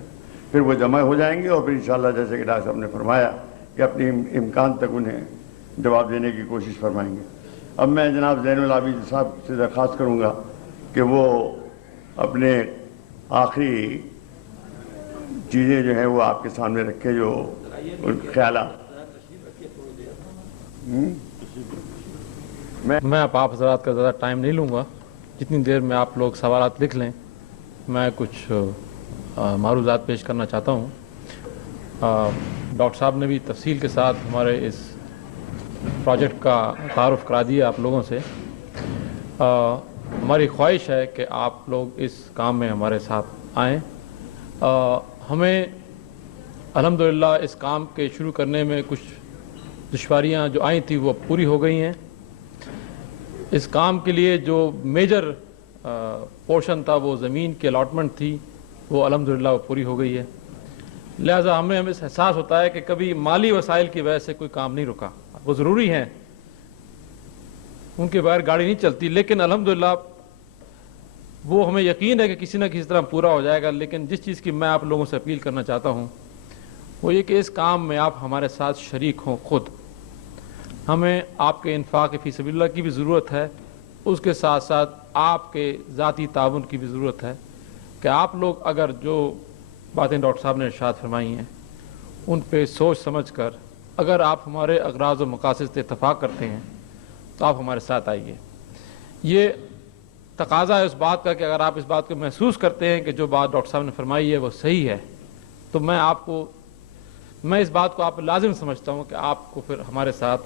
پھر وہ جمع ہو جائیں گے، اور پھر انشاءاللہ جیسے کہ ڈاکٹر صاحب نے فرمایا کہ اپنی امکان تک انہیں جواب دینے کی کوشش فرمائیں گے. اب میں جناب زین العابدین صاحب سے درخواست کروں گا کہ وہ اپنے آخری چیزیں جو ہیں وہ آپ کے سامنے رکھے، جو خیالات. میں اب آپ حضرات کا زیادہ ٹائم نہیں لوں گا. جتنی دیر میں آپ لوگ سوالات لکھ لیں، میں کچھ معروضات پیش کرنا چاہتا ہوں. ڈاکٹر صاحب نے بھی تفصیل کے ساتھ ہمارے اس پروجیکٹ کا تعارف کرا دیا آپ لوگوں سے. ہماری خواہش ہے کہ آپ لوگ اس کام میں ہمارے ساتھ آئیں. ہمیں الحمدللہ اس کام کے شروع کرنے میں کچھ دشواریاں جو آئی تھیں وہ پوری ہو گئی ہیں. اس کام کے لیے جو میجر پورشن تھا وہ زمین کی الاٹمنٹ تھی، وہ الحمدللہ وہ پوری ہو گئی ہے. لہٰذا ہمیں احساس ہوتا ہے کہ کبھی مالی وسائل کی وجہ سے کوئی کام نہیں رکا. وہ ضروری ہیں، ان کے بغیر گاڑی نہیں چلتی، لیکن الحمدللہ وہ ہمیں یقین ہے کہ کسی نہ کسی طرح پورا ہو جائے گا. لیکن جس چیز کی میں آپ لوگوں سے اپیل کرنا چاہتا ہوں وہ یہ کہ اس کام میں آپ ہمارے ساتھ شریک ہوں. خود ہمیں آپ کے انفاق فی سبیل اللہ کی بھی ضرورت ہے، اس کے ساتھ ساتھ آپ کے ذاتی تعاون کی بھی ضرورت ہے کہ آپ لوگ اگر جو باتیں ڈاکٹر صاحب نے ارشاد فرمائی ہیں ان پہ سوچ سمجھ کر اگر آپ ہمارے اغراض و مقاصد سے اتفاق کرتے ہیں تو آپ ہمارے ساتھ آئیے. یہ تقاضا ہے اس بات کا کہ اگر آپ اس بات کو محسوس کرتے ہیں کہ جو بات ڈاکٹر صاحب نے فرمائی ہے وہ صحیح ہے تو میں اس بات کو آپ لازم سمجھتا ہوں کہ آپ کو پھر ہمارے ساتھ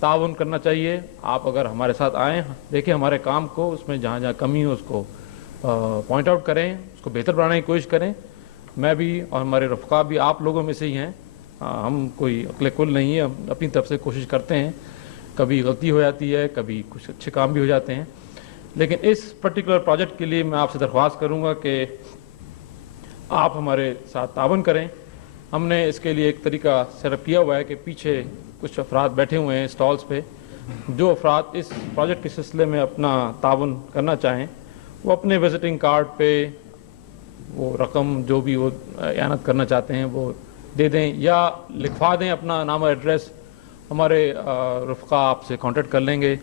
تعاون کرنا چاہیے. آپ اگر ہمارے ساتھ آئیں, دیکھیں ہمارے کام کو, اس میں جہاں جہاں کمی ہو اس کو پوائنٹ آؤٹ کریں, اس کو بہتر بنانے کی کوشش کریں. میں بھی اور ہمارے رفقا بھی آپ لوگوں میں سے ہی ہیں, ہم کوئی عقل کل نہیں ہے, ہم اپنی طرف سے کوشش کرتے ہیں. کبھی غلطی ہو جاتی ہے, کبھی کچھ اچھے کام بھی ہو جاتے ہیں, لیکن اس پرٹیکولر پروجیکٹ کے لیے میں آپ سے درخواست کروں گا کہ آپ ہمارے ساتھ تعاون کریں. ہم نے اس کے لیے ایک طریقہ سیٹ اپ کیا ہوا ہے کہ پیچھے کچھ افراد بیٹھے ہوئے ہیں اسٹالز پہ. جو افراد اس پروجیکٹ کے سلسلے میں اپنا تعاون کرنا چاہیں وہ اپنے وزٹنگ کارڈ پہ وہ رقم جو بھی وہ اعانت کرنا چاہتے ہیں وہ دے دیں یا لکھوا دیں اپنا نام اور ایڈریس. ہمارے رفقا آپ سے کانٹیکٹ کر لیں گے,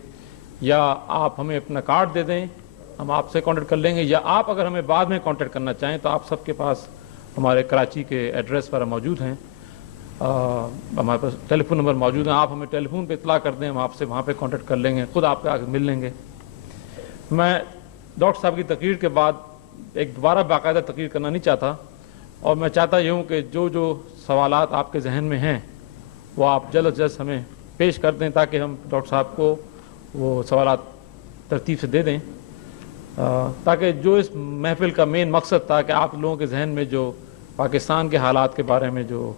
یا آپ ہمیں اپنا کارڈ دے دیں, ہم آپ سے کانٹیکٹ کر لیں گے, یا آپ اگر ہمیں بعد میں کانٹیکٹ کرنا چاہیں تو آپ سب کے پاس ہمارے کراچی کے ایڈریس پر موجود ہیں, ہمارے پاس ٹیلی فون نمبر موجود ہیں. آپ ہمیں ٹیلی فون پہ اطلاع کر دیں, ہم آپ سے وہاں پہ کانٹیکٹ کر لیں گے, خود آپ کے آ کے مل لیں گے. میں ڈاکٹر صاحب کی تقریر کے بعد ایک دوبارہ باقاعدہ تقریر کرنا نہیں چاہتا, اور میں چاہتا یہ ہوں کہ جو سوالات آپ کے ذہن میں ہیں وہ آپ جلد از جلد ہمیں پیش کر دیں تاکہ ہم ڈاکٹر صاحب کو وہ سوالات ترتیب سے دے دیں, تاکہ جو اس محفل کا مین مقصد تھا کہ آپ لوگوں کے ذہن میں جو پاکستان کے حالات کے بارے میں جو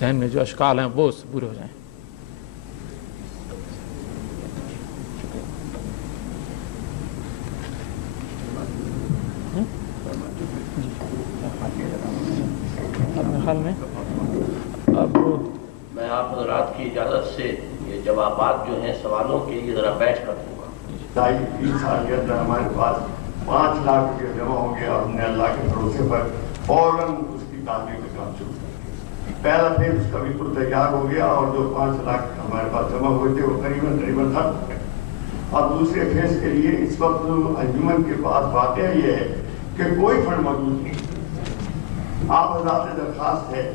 ذہن میں جو اشکال ہیں وہ پورے ہو جائیں. اپنے خیال میں اب میں آپ حضرات کی اجازت سے یہ جوابات جو ہیں سوالوں کے لیے ذرا بیٹھ کر دوں گا. 2.5 سال کے اندر ہمارے پاس 5 لاکھ روپئے جمع ہو گیا, اور ہم نے اللہ کے بھروسے پر فوراً اس کی تعمیر کا کام شروع کیا. پہلا فیز اس کا بالکل تیار ہو گیا, اور جو 5 لاکھ ہمارے پاس جمع ہوئے تھے وہ قریباً ختم ہو گئے. اور دوسرے فیز کے لیے اس وقت انجمن کے پاس واقعہ یہ ہے کہ کوئی فنڈ موجود نہیں. آپ حضرات سے درخواست ہے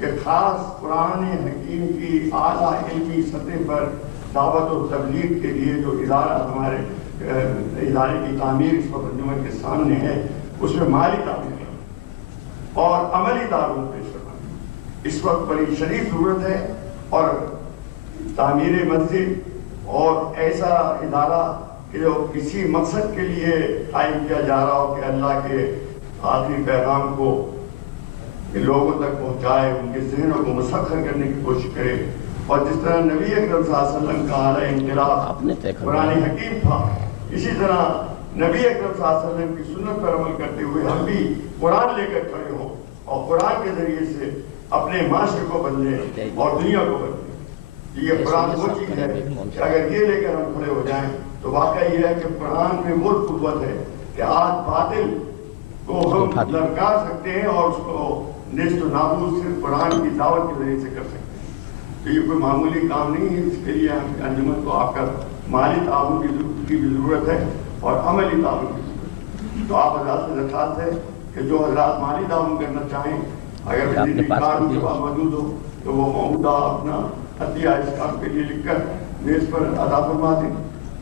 کہ خاص قرآن حکیم کی اعلیٰ علمی سطح پر دعوت و تبلیغ کے لیے جو ادارہ ہمارے ادارے کی تعمیر اس وقت انجمن کے سامنے ہے, اس میں مالی تعمیر اور عملی تعاون پیش کرنا اس وقت بڑی شدید ضرورت ہے. اور تعمیر مسجد اور ایسا ادارہ کہ جو کسی مقصد کے لیے قائم کیا جا رہا ہو کہ اللہ کے آخری پیغام کو لوگوں تک پہنچائے, ان کے ذہنوں کو مسخر کرنے کی کوشش کرے. اور جس طرح نبی اکرم صلی اللہ علیہ وسلم کا اعلیٰ انقلاب قرآن حکیم تھا, اسی طرح نبی اکرم صلی اللہ علیہ وسلم کی سنت پر عمل کرتے ہوئے ہم بھی قرآن لے کر کھڑے ہوں اور قرآن کے ذریعے سے اپنے معاشرے کو بدلیں اور دنیا کو بدلیں. یہ قرآن وہ چیز ہے کہ اگر یہ لے کر ہم کھڑے ہو جائیں تو واقعہ یہ ہے کہ قرآن میں وہ قوت ہے کہ آج باطل کو ہم للکار سکتے ہیں اور اس کو نیست و نابود صرف قرآن کی دعوت کے ذریعے سے کر سکتے ہیں. تو یہ کوئی معمولی کام نہیں ہے, اس کے لیے انجمن کو آپ کا مالی تعاون کی بھی ضرورت ہے اور عملی تعاون کی ضرورت ہے. تو آپ حضرات سے درخواست ہے کہ جو حضرات مالی تعاون کرنا چاہیں, اگر وزٹنگ کارڈ ان کے پاس موجود ہو تو وہ موجودہ اپنا عطیہ اس کام کے لیے لکھ کر میز پر ادا فرما دیں.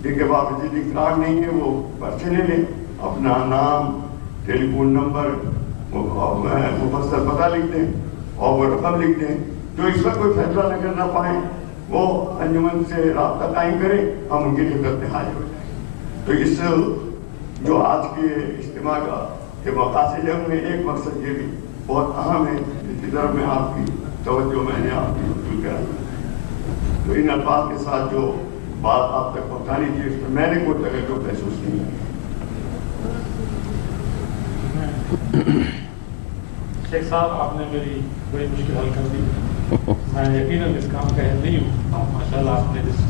جن کے پاس وزٹنگ کارڈ نہیں ہے وہ پرچے لے لیں, اپنا نام, ٹیلی فون نمبر, مفصل پتہ لکھ دیں اور وہ رقم لکھ دیں. جو اس وقت کوئی فیصلہ نہ کرنا پائیں وہ انجمن سے رابطہ قائم کریں, ہم ان کی خدمت میں حاضر ہو جائیں. تو اس جو آج کے اجتماع کے مقاصد ہے ان میں ایک مقصد یہ بھی بہت اہم ہے جس کی طرف میں آپ کی توجہ میں نے آپ کی وصول کرا. تو ان الفاظ کے ساتھ جو بات آپ تک پہنچانی تھی اس میں نے کوئی توجہ محسوس نہیں کی. شیخ صاحب آپ نے میری بڑی مشکل حل کر دی. میں یقیناً اس کام کا اہل نہیں ہوں. آپ ماشاء اللہ آپ نے جس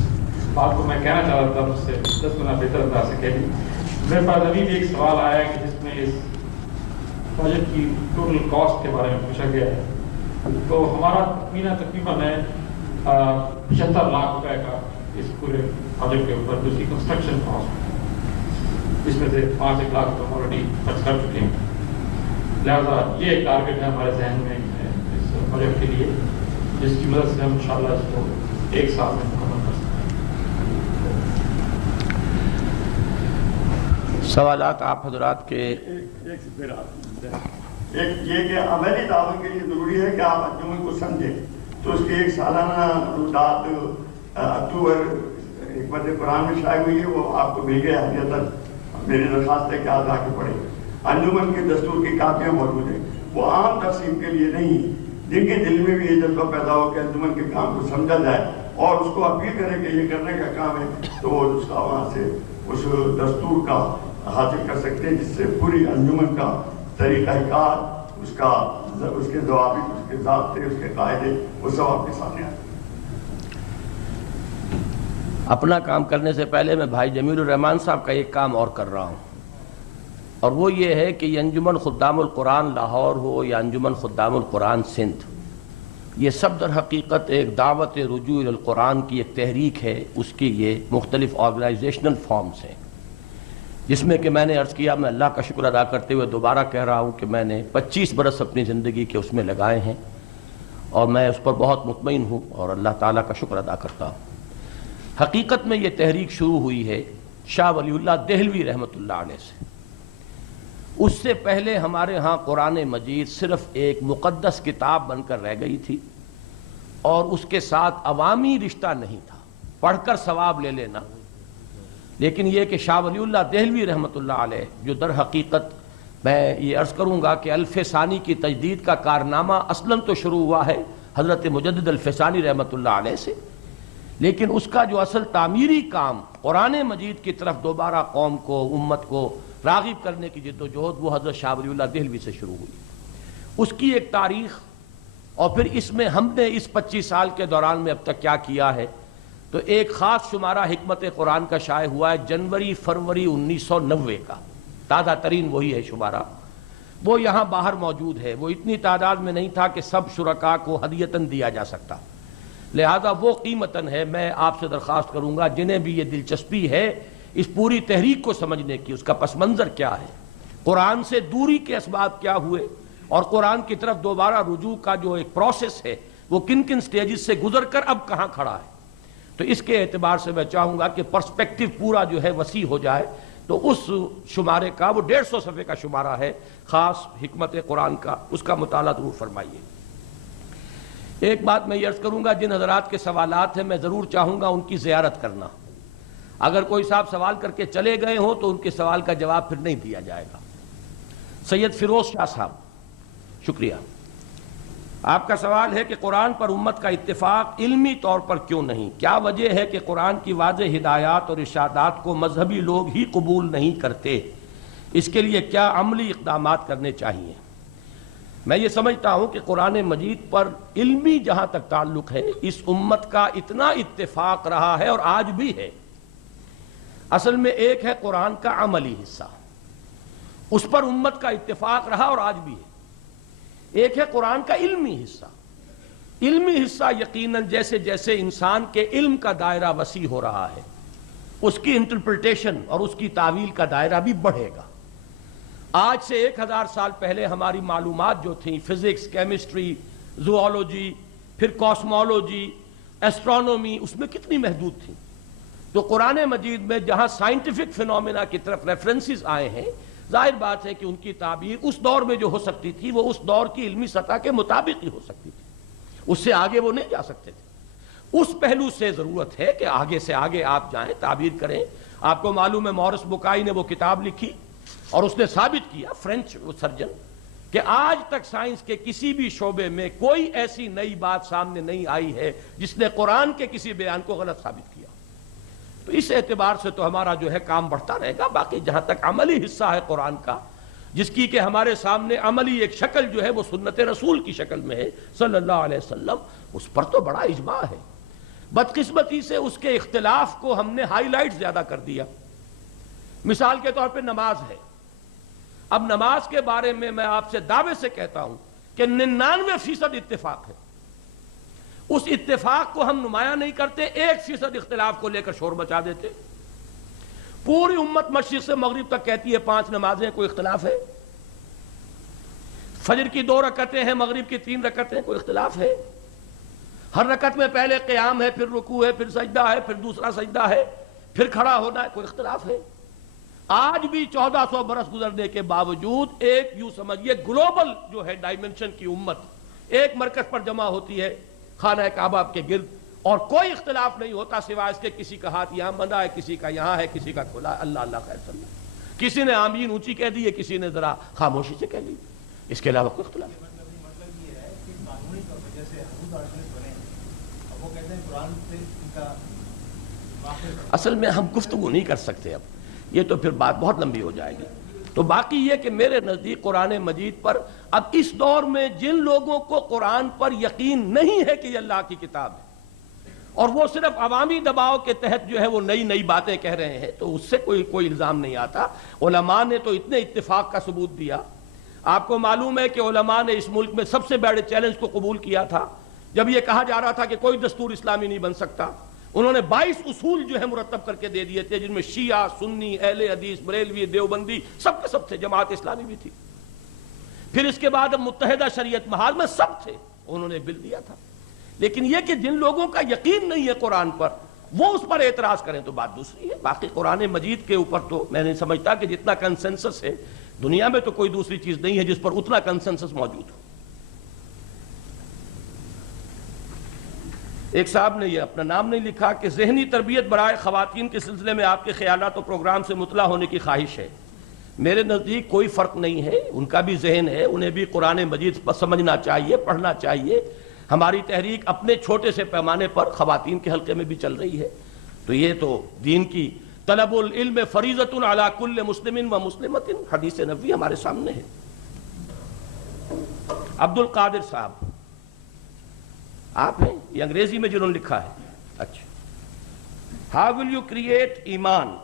بات کو میں کہنا چاہ رہا تھا مجھ سے 10 گنا بہتر انداز سے کہہ دی. میرے پاس ابھی بھی ایک سوال آیا ہے کہ جس میں اس پروجیکٹ کی ٹوٹل کاسٹ کے بارے میں پوچھا گیا ہے. تو ہمارا تقریباً ہے 75 لاکھ روپے کا اس پورے پروجیکٹ کے اوپر جو اس کی کنسٹرکشن کاسٹ, جس میں سے 5 لاکھ تو ہم آلریڈی خرچ کر چکے ہیں. لہٰذا یہ ایک ٹارگیٹ ہے ہمارے ذہن میں اس پروجیکٹ کے لیے، جس کی مدد سے ہم انشاءاللہ اس کو ایک سال میں مکمل کر سکتے ہیں۔ سوالات آپ حضرات کے ایک یہ کہ عملی تعاون کے لیے ضروری ہے کہ آپ انجمن کو سمجھیں، تو اس کے ایک سالانہ رودات اکتوبر حکمت قرآن میں شائع ہوئی ہے، وہ آپ کو مل گیا ہے۔ میری درخواست ہے کہ آپ آ کے پڑھیں۔ انجمن کے دستور کی کاپیاں موجود ہیں، وہ عام تقسیم کے لیے نہیں، جن کے دل میں بھی یہ جذبہ پیدا ہو کہ انجمن کے کام کو سمجھا جائے اور اس کو اپیل کرے کہ یہ کرنے کا کام ہے، تو وہ اس کا وہاں سے اس دستور کا حاصل کر سکتے ہیں، جس سے پوری انجمن کا طریقہ کار، اس کے ضوابط، اس کے ضابطے، اس کے قاعدے، وہ سب آپ کے سامنے آئے۔ اپنا کام کرنے سے پہلے میں بھائی جمیل الرحمان صاحب کا ایک کام اور کر رہا ہوں، اور وہ یہ ہے کہ یہ انجمن خدام القرآن لاہور ہو یا انجمن خدام القرآن سندھ، یہ سب در حقیقت ایک دعوت رجوع القرآن کی ایک تحریک ہے، اس کی یہ مختلف آرگنائزیشنل فارمز ہیں، جس میں کہ میں نے عرض کیا، میں اللہ کا شکر ادا کرتے ہوئے دوبارہ کہہ رہا ہوں کہ میں نے 25 برس اپنی زندگی کے اس میں لگائے ہیں، اور میں اس پر بہت مطمئن ہوں اور اللہ تعالیٰ کا شکر ادا کرتا ہوں۔ حقیقت میں یہ تحریک شروع ہوئی ہے شاہ ولی اللہ دہلوی رحمۃ اللہ علیہ سے۔ اس سے پہلے ہمارے ہاں قرآن مجید صرف ایک مقدس کتاب بن کر رہ گئی تھی، اور اس کے ساتھ عوامی رشتہ نہیں تھا، پڑھ کر ثواب لے لینا۔ لیکن یہ کہ شاہ ولی اللہ دہلوی رحمۃ اللہ علیہ، جو در حقیقت میں یہ عرض کروں گا کہ الف ثانی کی تجدید کا کارنامہ اصلاً تو شروع ہوا ہے حضرت مجدد الف ثانی رحمۃ اللہ علیہ سے، لیکن اس کا جو اصل تعمیری کام قرآن مجید کی طرف دوبارہ قوم کو، امت کو راغب کرنے کی جد و جہد، وہ حضرت شاہ ولی اللہ دہلوی سے شروع ہوئی۔ اس کی ایک تاریخ، اور پھر اس میں ہم نے اس 25 سال کے دوران میں اب تک کیا کیا ہے، تو ایک خاص شمارہ حکمت قرآن کا شائع ہوا ہے جنوری فروری 1990 کا، تازہ ترین وہی ہے شمارہ، وہ یہاں باہر موجود ہے۔ وہ اتنی تعداد میں نہیں تھا کہ سب شرکاء کو ہدیتاً دیا جا سکتا، لہذا وہ قیمتاً ہے۔ میں آپ سے درخواست کروں گا جنہیں بھی یہ دلچسپی ہے اس پوری تحریک کو سمجھنے کی، اس کا پس منظر کیا ہے، قرآن سے دوری کے اسباب کیا ہوئے، اور قرآن کی طرف دوبارہ رجوع کا جو ایک پروسیس ہے وہ کن کن سٹیجز سے گزر کر اب کہاں کھڑا ہے، تو اس کے اعتبار سے میں چاہوں گا کہ پرسپیکٹیو پورا جو ہے وسیع ہو جائے۔ تو اس شمارے کا، وہ 150 صفحے کا شمارہ ہے خاص حکمت قرآن کا، اس کا مطالعہ ضرور فرمائیے۔ ایک بات میں یہ عرض کروں گا، جن حضرات کے سوالات ہیں میں ضرور چاہوں گا ان کی زیارت کرنا۔ اگر کوئی صاحب سوال کر کے چلے گئے ہوں تو ان کے سوال کا جواب پھر نہیں دیا جائے گا۔ سید فیروز شاہ صاحب، شکریہ۔ آپ کا سوال ہے کہ قرآن پر امت کا اتفاق علمی طور پر کیوں نہیں؟ کیا وجہ ہے کہ قرآن کی واضح ہدایات اور ارشادات کو مذہبی لوگ ہی قبول نہیں کرتے؟ اس کے لیے کیا عملی اقدامات کرنے چاہیے؟ میں یہ سمجھتا ہوں کہ قرآن مجید پر علمی جہاں تک تعلق ہے، اس امت کا اتنا اتفاق رہا ہے اور آج بھی ہے۔ اصل میں ایک ہے قرآن کا عملی حصہ، اس پر امت کا اتفاق رہا اور آج بھی ہے۔ ایک ہے قرآن کا علمی حصہ۔ علمی حصہ یقیناً جیسے جیسے انسان کے علم کا دائرہ وسیع ہو رہا ہے، اس کی انٹرپریٹیشن اور اس کی تعویل کا دائرہ بھی بڑھے گا۔ آج سے 1000 سال پہلے ہماری معلومات جو تھیں، فزکس، کیمسٹری، زوالوجی، پھر کاسمولوجی، ایسٹرونومی، اس میں کتنی محدود تھیں۔ تو قرآن مجید میں جہاں سائنٹیفک فینومینا کی طرف ریفرنسز آئے ہیں، ظاہر بات ہے کہ ان کی تعبیر اس دور میں جو ہو سکتی تھی وہ اس دور کی علمی سطح کے مطابق ہی ہو سکتی تھی، اس سے آگے وہ نہیں جا سکتے تھے۔ اس پہلو سے ضرورت ہے کہ آگے سے آگے آپ جائیں، تعبیر کریں۔ آپ کو معلوم ہے مورس بکائی نے وہ کتاب لکھی اور اس نے ثابت کیا، فرینچ سرجن، کہ آج تک سائنس کے کسی بھی شعبے میں کوئی ایسی نئی بات سامنے نہیں آئی ہے جس نے قرآن کے کسی بیان کو غلط ثابت کیا۔ تو اس اعتبار سے تو ہمارا جو ہے کام بڑھتا رہے گا۔ باقی جہاں تک عملی حصہ ہے قرآن کا، جس کی کہ ہمارے سامنے عملی ایک شکل جو ہے وہ سنت رسول کی شکل میں ہے صلی اللہ علیہ وسلم، اس پر تو بڑا اجماع ہے۔ بدقسمتی سے اس کے اختلاف کو ہم نے ہائی لائٹ زیادہ کر دیا۔ مثال کے طور پہ نماز ہے۔ اب نماز کے بارے میں میں آپ سے دعوے سے کہتا ہوں کہ 99% اتفاق ہے۔ اس اتفاق کو ہم نمایاں نہیں کرتے، 1% اختلاف کو لے کر شور مچا دیتے۔ پوری امت مشرق سے مغرب تک کہتی ہے 5 نمازیں، کوئی اختلاف ہے؟ فجر کی 2 رکعتیں ہیں، مغرب کی 3 رکعتیں، کوئی اختلاف ہے؟ ہر رکعت میں پہلے قیام ہے، پھر رکوع ہے، پھر سجدہ ہے، پھر دوسرا سجدہ ہے، پھر کھڑا ہونا ہے، کوئی اختلاف ہے؟ آج بھی 1400 برس گزرنے کے باوجود ایک یوں سمجھیے گلوبل جو ہے ڈائمنشن کی امت ایک مرکز پر جمع ہوتی ہے خانہ کعبہ کے گرد، اور کوئی اختلاف نہیں ہوتا سوائے اس کے کسی کا ہاتھ یہاں بندھا ہے، کسی کا یہاں ہے، کسی کا کھلا ہے، اللہ اللہ خیر صلی اللہ، کسی نے آمین اونچی کہہ دی ہے، کسی نے ذرا خاموشی سے کہہ لی، اس کے علاوہ کوئی اختلاف نہیں۔ اصل میں ہم گفتگو نہیں کر سکتے، اب یہ تو پھر بات بہت لمبی ہو جائے گی۔ تو باقی یہ کہ میرے نزدیک قرآن مجید پر اب اس دور میں جن لوگوں کو قرآن پر یقین نہیں ہے کہ یہ اللہ کی کتاب ہے، اور وہ صرف عوامی دباؤ کے تحت جو ہے وہ نئی باتیں کہہ رہے ہیں، تو اس سے کوئی الزام نہیں آتا۔ علماء نے تو اتنے اتفاق کا ثبوت دیا۔ آپ کو معلوم ہے کہ علماء نے اس ملک میں سب سے بڑے چیلنج کو قبول کیا تھا جب یہ کہا جا رہا تھا کہ کوئی دستور اسلامی نہیں بن سکتا۔ انہوں نے 22 اصول جو ہے مرتب کر کے دے دیے تھے، جن میں شیعہ، سنی، اہل حدیث، بریلوی، دیوبندی سب کے سب تھے، جماعت اسلامی بھی تھی۔ پھر اس کے بعد متحدہ شریعت محاذ میں سب تھے، انہوں نے بل دیا تھا۔ لیکن یہ کہ جن لوگوں کا یقین نہیں ہے قرآن پر، وہ اس پر اعتراض کریں تو بات دوسری ہے۔ باقی قرآن مجید کے اوپر تو میں نہیں سمجھتا کہ جتنا کنسنسس ہے دنیا میں تو کوئی دوسری چیز نہیں ہے جس پر اتنا کنسنسس موجود ہو۔ ایک صاحب نے یہ اپنا نام نہیں لکھا کہ ذہنی تربیت برائے خواتین کے سلسلے میں آپ کے خیالات و پروگرام سے مطلع ہونے کی خواہش ہے۔ میرے نزدیک کوئی فرق نہیں ہے، ان کا بھی ذہن ہے، انہیں بھی قرآن مجید سمجھنا چاہیے، پڑھنا چاہیے۔ ہماری تحریک اپنے چھوٹے سے پیمانے پر خواتین کے حلقے میں بھی چل رہی ہے، تو یہ تو دین کی طلب العلم فریضۃ علی کل مسلم و مسلمۃ، حدیث نبوی ہمارے سامنے ہے۔ عبد القادر صاحب آپ ہیں، یہ انگریزی میں جنہوں نے لکھا ہے۔ اچھا، ہاؤ ول یو کریٹ ایمان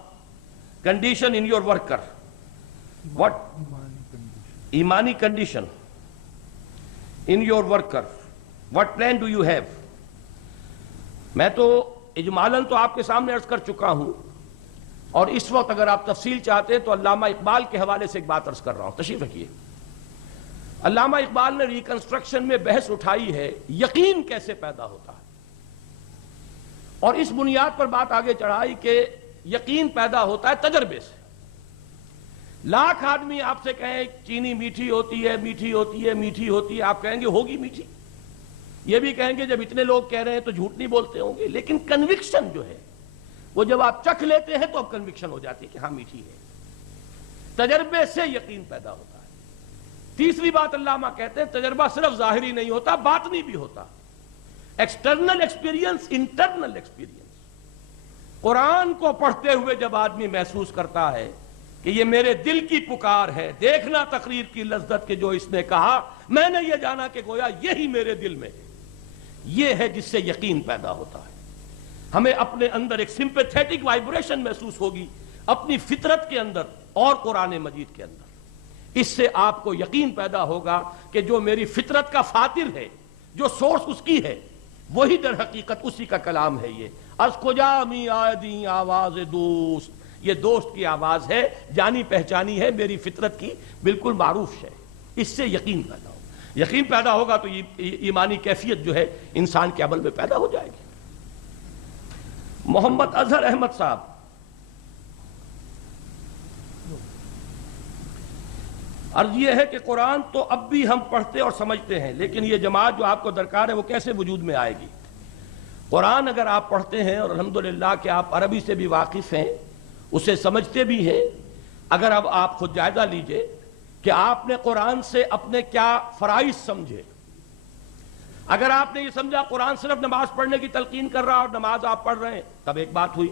condition in your worker? What ایمانی condition in your worker? What plan do you have? میں تو اجمالاً تو آپ کے سامنے عرض کر چکا ہوں، اور اس وقت اگر آپ تفصیل چاہتے ہیں تو علامہ اقبال کے حوالے سے ایک بات عرض کر رہا ہوں، تشریف رکھیے۔ علامہ اقبال نے ریکنسٹرکشن میں بحث اٹھائی ہے یقین کیسے پیدا ہوتا ہے، اور اس بنیاد پر بات آگے چڑھائی کہ یقین پیدا ہوتا ہے تجربے سے۔ لاکھ آدمی آپ سے کہیں چینی میٹھی ہوتی ہے، میٹھی ہوتی ہے، میٹھی ہوتی ہے، آپ کہیں گے ہوگی میٹھی۔ یہ بھی کہیں گے جب اتنے لوگ کہہ رہے ہیں تو جھوٹ نہیں بولتے ہوں گے، لیکن کنوکشن جو ہے وہ جب آپ چکھ لیتے ہیں تو اب کنوکشن ہو جاتی ہے کہ ہاں میٹھی ہے۔ تجربے سے یقین پیدا ہوتا ہے۔ تیسری بات علامہ کہتے ہیں تجربہ صرف ظاہری نہیں ہوتا، باطنی بھی ہوتا۔ External experience, internal experience. قرآن کو پڑھتے ہوئے جب آدمی محسوس کرتا ہے کہ یہ میرے دل کی پکار ہے، دیکھنا تقریر کی لذت کے جو اس نے کہا، میں نے یہ جانا کہ گویا یہی میرے دل میں ہے، یہ ہے جس سے یقین پیدا ہوتا ہے۔ ہمیں اپنے اندر ایک سمپیتھیٹک وائبریشن محسوس ہوگی اپنی فطرت کے اندر اور قرآن مجید کے اندر۔ اس سے آپ کو یقین پیدا ہوگا کہ جو میری فطرت کا فاطر ہے، جو سورس اس کی ہے، وہی در حقیقت اسی کا کلام ہے۔ یہ از کجا می آدی آواز دوست، یہ دوست کی آواز ہے، جانی پہچانی ہے، میری فطرت کی بالکل معروف ہے۔ اس سے یقین پیدا ہوگا، یقین پیدا ہوگا تو ایمانی کیفیت جو ہے انسان کے عمل میں پیدا ہو جائے گی۔ محمد اظہر احمد صاحب، عرض یہ ہے کہ قرآن تو اب بھی ہم پڑھتے اور سمجھتے ہیں، لیکن یہ جماعت جو آپ کو درکار ہے وہ کیسے وجود میں آئے گی؟ قرآن اگر آپ پڑھتے ہیں اور الحمدللہ کہ آپ عربی سے بھی واقف ہیں، اسے سمجھتے بھی ہیں، اگر اب آپ خود جائزہ لیجئے کہ آپ نے قرآن سے اپنے کیا فرائض سمجھے۔ اگر آپ نے یہ سمجھا قرآن صرف نماز پڑھنے کی تلقین کر رہا اور نماز آپ پڑھ رہے ہیں، تب ایک بات ہوئی۔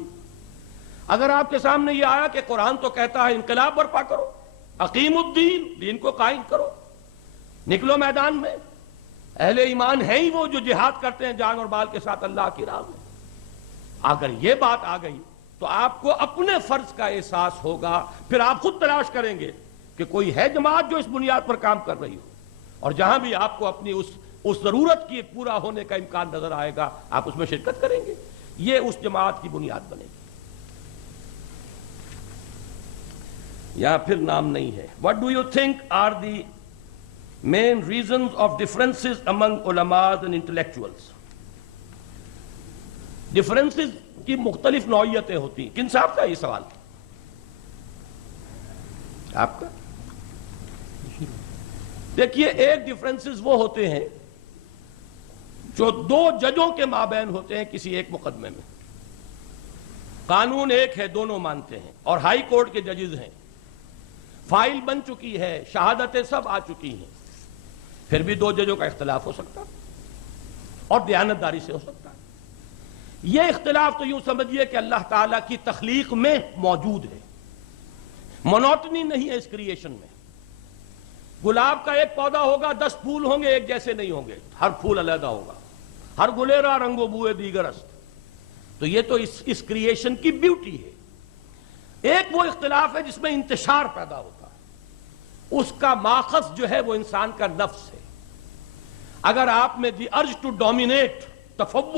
اگر آپ کے سامنے یہ آیا کہ قرآن تو کہتا ہے انقلاب برپا کرو، اقیم الدین، دین کو قائم کرو، نکلو میدان میں، اہل ایمان ہیں ہی وہ جو جہاد کرتے ہیں جان اور مال کے ساتھ اللہ کی راہ میں، اگر یہ بات آ گئی تو آپ کو اپنے فرض کا احساس ہوگا۔ پھر آپ خود تلاش کریں گے کہ کوئی ہے جماعت جو اس بنیاد پر کام کر رہی ہو، اور جہاں بھی آپ کو اپنی اس ضرورت کی پورا ہونے کا امکان نظر آئے گا آپ اس میں شرکت کریں گے۔ یہ اس جماعت کی بنیاد بنے گی۔ یا پھر نام نہیں ہے۔ What do you think are the main reasons of differences among ulamas and intellectuals. Differences کی مختلف نوعیتیں ہوتی ہیں. کن صاحب کا یہ سوال؟ آپ کا؟ دیکھیے ایک ڈفرینسز وہ ہوتے ہیں جو دو ججوں کے مابین ہوتے ہیں کسی ایک مقدمے میں. قانون ایک ہے، دونوں مانتے ہیں، اور ہائی کورٹ کے ججز ہیں، فائل بن چکی ہے، شہادتیں سب آ چکی ہیں، پھر بھی دو ججوں کا اختلاف ہو سکتا اور دیانتداری سے ہو سکتا ہے. یہ اختلاف تو یوں سمجھیے کہ اللہ تعالیٰ کی تخلیق میں موجود ہے، مونوٹنی نہیں ہے اس کریشن میں. گلاب کا ایک پودا ہوگا، 10 پھول ہوں گے، ایک جیسے نہیں ہوں گے، ہر پھول علیحدہ ہوگا، ہر گلیرا رنگ و بوئے دیگر است. تو یہ تو اس کریشن کی بیوٹی ہے. ایک وہ اختلاف ہے جس میں انتشار پیدا ہوتا ہے، اس کا ماخذ جو ہے وہ انسان کا نفس ہے. اگر آپ میں دی ارج ٹو ڈومینیٹ، تفوق،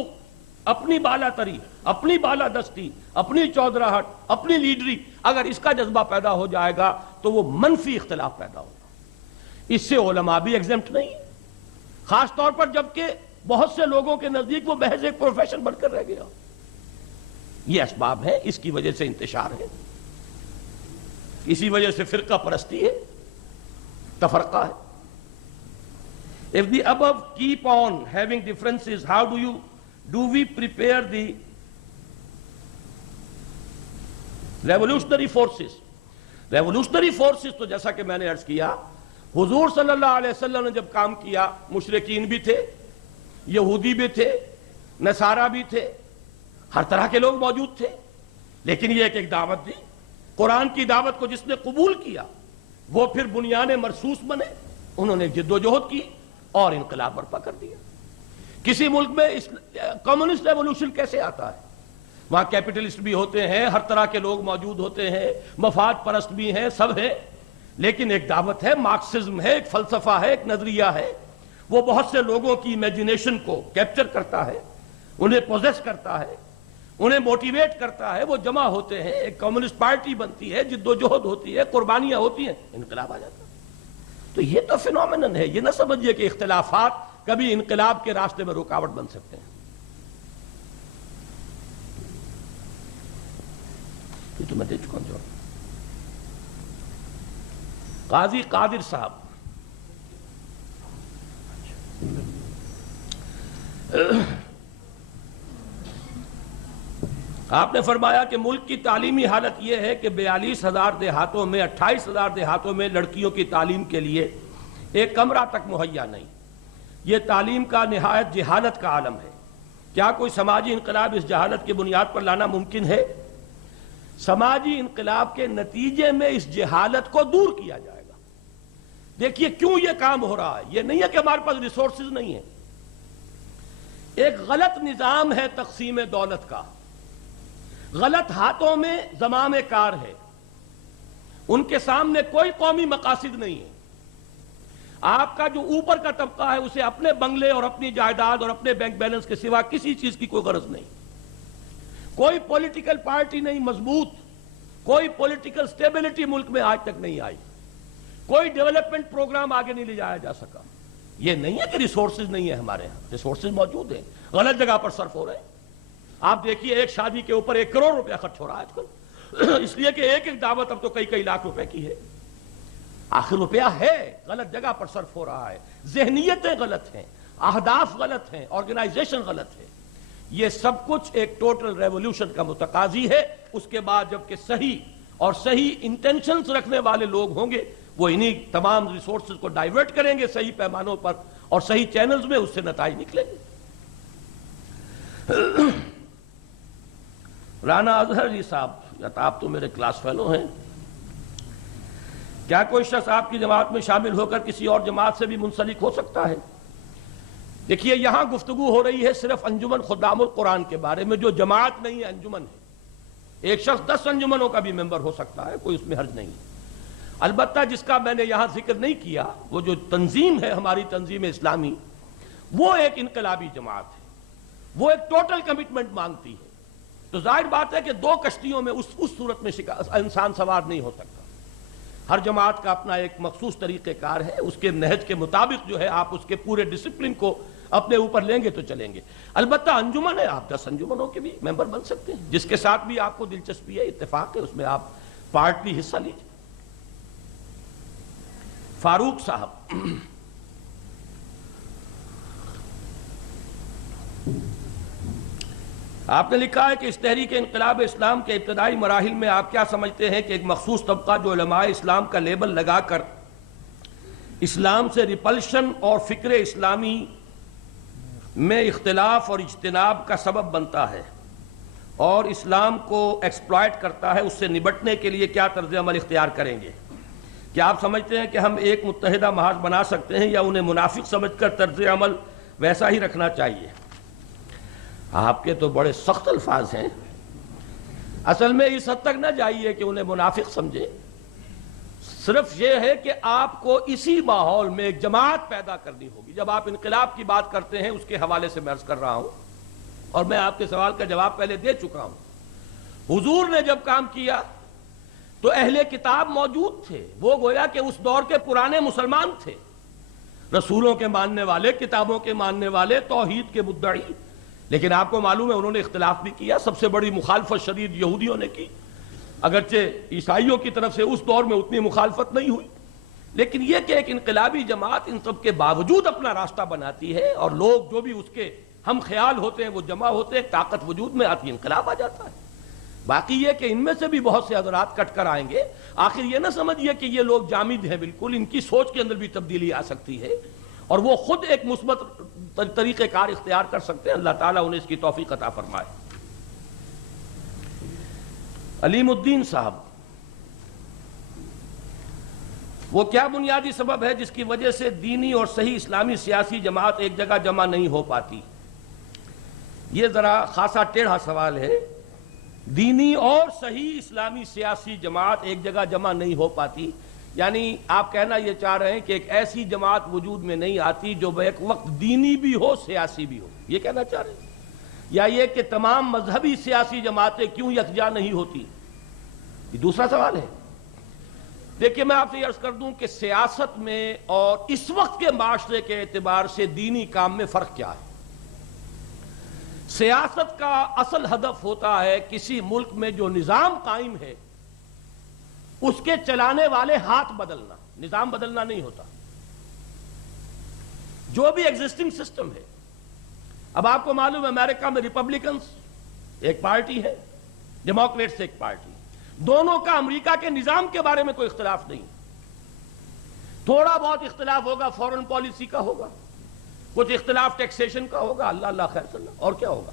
اپنی بالا تری، اپنی بالا دستی، اپنی چودراہٹ، اپنی لیڈری، اگر اس کا جذبہ پیدا ہو جائے گا تو وہ منفی اختلاف پیدا ہوگا. اس سے علماء بھی ایگزمپٹ نہیں، خاص طور پر جبکہ بہت سے لوگوں کے نزدیک وہ محض ایک پروفیشن بن کر رہ گیا. یہ اسباب ہیں، اس کی وجہ سے انتشار ہے، اسی وجہ سے فرقہ پرستی ہے، تفرقہ ہے. If the above keep on having differences, how do we prepare the revolutionary forces? Revolutionary forces تو جیسا کہ میں نے عرض کیا، حضور صلی اللہ علیہ وسلم نے جب کام کیا، مشرکین بھی تھے، یہودی بھی تھے، نصارہ بھی تھے، ہر طرح کے لوگ موجود تھے، لیکن یہ ایک دعوت دی. قرآن کی دعوت کو جس نے قبول کیا وہ پھر بنیان مرصوص بنے، انہوں نے جد و جہد کی اور انقلاب برپا کر دیا. کسی ملک میں کمیونسٹ ریولوشن کیسے آتا ہے؟ وہاں کیپٹلسٹ بھی ہوتے ہیں، ہر طرح کے لوگ موجود ہوتے ہیں، مفاد پرست بھی ہیں، سب ہیں، لیکن ایک دعوت ہے، مارکسزم ہے، ایک فلسفہ ہے، ایک نظریہ ہے. وہ بہت سے لوگوں کی امیجنیشن کو کیپچر کرتا ہے، انہیں پوزیس کرتا ہے، انہیں موٹیویٹ کرتا ہے، وہ جمع ہوتے ہیں، ایک کمیونسٹ پارٹی بنتی ہے، جد و جہد ہوتی ہے، قربانیاں ہوتی ہیں، انقلاب آ جاتا ہے. تو یہ تو فینومینن ہے. یہ نہ سمجھیے کہ اختلافات کبھی انقلاب کے راستے میں رکاوٹ بن سکتے ہیں. یہ تو میں دے چکا ہوں جواب. قاضی قادر صاحب، آپ نے فرمایا کہ ملک کی تعلیمی حالت یہ ہے کہ 42,000 دیہاتوں میں 28,000 دیہاتوں میں لڑکیوں کی تعلیم کے لیے ایک کمرہ تک مہیا نہیں. یہ تعلیم کا نہایت جہالت کا عالم ہے. کیا کوئی سماجی انقلاب اس جہالت کی بنیاد پر لانا ممکن ہے؟ سماجی انقلاب کے نتیجے میں اس جہالت کو دور کیا جائے گا. دیکھیے کیوں یہ کام ہو رہا ہے. یہ نہیں ہے کہ ہمارے پاس ریسورسز نہیں ہیں. ایک غلط نظام ہے تقسیم دولت کا، غلط ہاتھوں میں زمام کار ہے، ان کے سامنے کوئی قومی مقاصد نہیں ہے. آپ کا جو اوپر کا طبقہ ہے اسے اپنے بنگلے اور اپنی جائیداد اور اپنے بینک بیلنس کے سوا کسی چیز کی کوئی غرض نہیں. کوئی پولیٹیکل پارٹی نہیں مضبوط، کوئی پولیٹیکل سٹیبلٹی ملک میں آج تک نہیں آئی، کوئی ڈیولپمنٹ پروگرام آگے نہیں لے جایا جا سکا. یہ نہیں ہے کہ ریسورسز نہیں ہے، ہمارے ہاں ریسورسز موجود ہیں، غلط جگہ پر صرف ہو رہے ہیں. آپ دیکھیے ایک شادی کے اوپر 1 کروڑ روپیہ خرچ ہو رہا ہے آج کل، اس لیے کہ ایک دعوت اب تو کئی لاکھ روپے کی ہے. آخر روپیہ ہے، غلط جگہ پر صرف ہو رہا ہے، ذہنیتیں غلط ہیں، اہداف غلط ہیں، آرگنائزیشن غلط ہے. یہ سب کچھ ایک ٹوٹل ریولوشن کا متقاضی ہے. اس کے بعد جبکہ صحیح انٹینشنز رکھنے والے لوگ ہوں گے وہ انہی تمام ریسورسز کو ڈائیورٹ کریں گے صحیح پیمانوں پر اور صحیح چینلز میں، اس سے نتائج نکلیں گے. رانا اظہر جی صاحب، یا آپ تو میرے کلاس فیلو ہیں، کیا کوئی شخص آپ کی جماعت میں شامل ہو کر کسی اور جماعت سے بھی منسلک ہو سکتا ہے؟ دیکھیے یہاں گفتگو ہو رہی ہے صرف انجمن خدام القرآن کے بارے میں، جو جماعت نہیں ہے، انجمن ہے. ایک شخص 10 انجمنوں کا بھی ممبر ہو سکتا ہے، کوئی اس میں حرج نہیں. البتہ جس کا میں نے یہاں ذکر نہیں کیا، وہ جو تنظیم ہے ہماری تنظیم اسلامی، وہ ایک انقلابی جماعت ہے، وہ ایک ٹوٹل کمٹمنٹ مانگتی ہے. تو ظاہر بات ہے کہ 2 کشتیوں میں اس صورت میں انسان سوار نہیں ہو سکتا. ہر جماعت کا اپنا ایک مخصوص طریقہ کار ہے، اس کے نہج کے مطابق جو ہے آپ اس کے پورے ڈسپلن کو اپنے اوپر لیں گے تو چلیں گے۔ البتہ انجمن ہے، آپ 10 انجمنوں کے بھی ممبر بن سکتے ہیں، جس کے ساتھ بھی آپ کو دلچسپی ہے، اتفاق ہے، اس میں آپ پارٹلی حصہ لیجیے۔ فاروق صاحب، آپ نے لکھا ہے کہ اس تحریک انقلاب اسلام کے ابتدائی مراحل میں آپ کیا سمجھتے ہیں کہ ایک مخصوص طبقہ جو علماء اسلام کا لیبل لگا کر اسلام سے ریپلشن اور فکر اسلامی میں اختلاف اور اجتناب کا سبب بنتا ہے اور اسلام کو ایکسپلائٹ کرتا ہے، اس سے نبٹنے کے لیے کیا طرز عمل اختیار کریں گے؟ کیا آپ سمجھتے ہیں کہ ہم ایک متحدہ محاذ بنا سکتے ہیں یا انہیں منافق سمجھ کر طرز عمل ویسا ہی رکھنا چاہیے؟ آپ کے تو بڑے سخت الفاظ ہیں۔ اصل میں اس حد تک نہ جائیے کہ انہیں منافق سمجھے، صرف یہ ہے کہ آپ کو اسی ماحول میں ایک جماعت پیدا کرنی ہوگی۔ جب آپ انقلاب کی بات کرتے ہیں، اس کے حوالے سے میں عرض کر رہا ہوں، اور میں آپ کے سوال کا جواب پہلے دے چکا ہوں۔ حضور نے جب کام کیا تو اہل کتاب موجود تھے، وہ گویا کہ اس دور کے پرانے مسلمان تھے، رسولوں کے ماننے والے، کتابوں کے ماننے والے، توحید کے مدعی، لیکن آپ کو معلوم ہے انہوں نے اختلاف بھی کیا۔ سب سے بڑی مخالفت شدید یہودیوں نے کی، اگرچہ عیسائیوں کی طرف سے اس دور میں اتنی مخالفت نہیں ہوئی، لیکن یہ کہ ایک انقلابی جماعت ان سب کے باوجود اپنا راستہ بناتی ہے اور لوگ جو بھی اس کے ہم خیال ہوتے ہیں وہ جمع ہوتے ہیں، طاقت وجود میں آتی، انقلاب آ جاتا ہے۔ باقی یہ کہ ان میں سے بھی بہت سے حضرات کٹ کر آئیں گے، آخر یہ نہ سمجھیے کہ یہ لوگ جامد ہیں، بالکل ان کی سوچ کے اندر بھی تبدیلی آ سکتی ہے اور وہ خود ایک مثبت طریقہ کار اختیار کر سکتے ہیں۔ اللہ تعالیٰ انہیں اس کی توفیق عطا فرمائے۔ علیم الدین صاحب، وہ کیا بنیادی سبب ہے جس کی وجہ سے دینی اور صحیح اسلامی سیاسی جماعت ایک جگہ جمع نہیں ہو پاتی؟ یہ ذرا خاصا ٹیڑھا سوال ہے۔ دینی اور صحیح اسلامی سیاسی جماعت ایک جگہ جمع نہیں ہو پاتی، یعنی آپ کہنا یہ چاہ رہے ہیں کہ ایک ایسی جماعت وجود میں نہیں آتی جو ایک وقت دینی بھی ہو سیاسی بھی ہو، یہ کہنا چاہ رہے ہیں؟ یا یہ کہ تمام مذہبی سیاسی جماعتیں کیوں یکجا نہیں ہوتی؟ یہ دوسرا سوال ہے۔ دیکھیے میں آپ سے یہ عرض کر دوں کہ سیاست میں اور اس وقت کے معاشرے کے اعتبار سے دینی کام میں فرق کیا ہے؟ سیاست کا اصل ہدف ہوتا ہے کسی ملک میں جو نظام قائم ہے اس کے چلانے والے ہاتھ بدلنا، نظام بدلنا نہیں ہوتا، جو بھی ایگزسٹنگ سسٹم ہے۔ اب آپ کو معلوم ہے امریکہ میں ریپبلکنز ایک پارٹی ہے، ڈیموکریٹس ایک پارٹی، دونوں کا امریکہ کے نظام کے بارے میں کوئی اختلاف نہیں، تھوڑا بہت اختلاف ہوگا فورن پالیسی کا ہوگا، کچھ اختلاف ٹیکسیشن کا ہوگا، اللہ اللہ خیر صلی اللہ، اور کیا ہوگا؟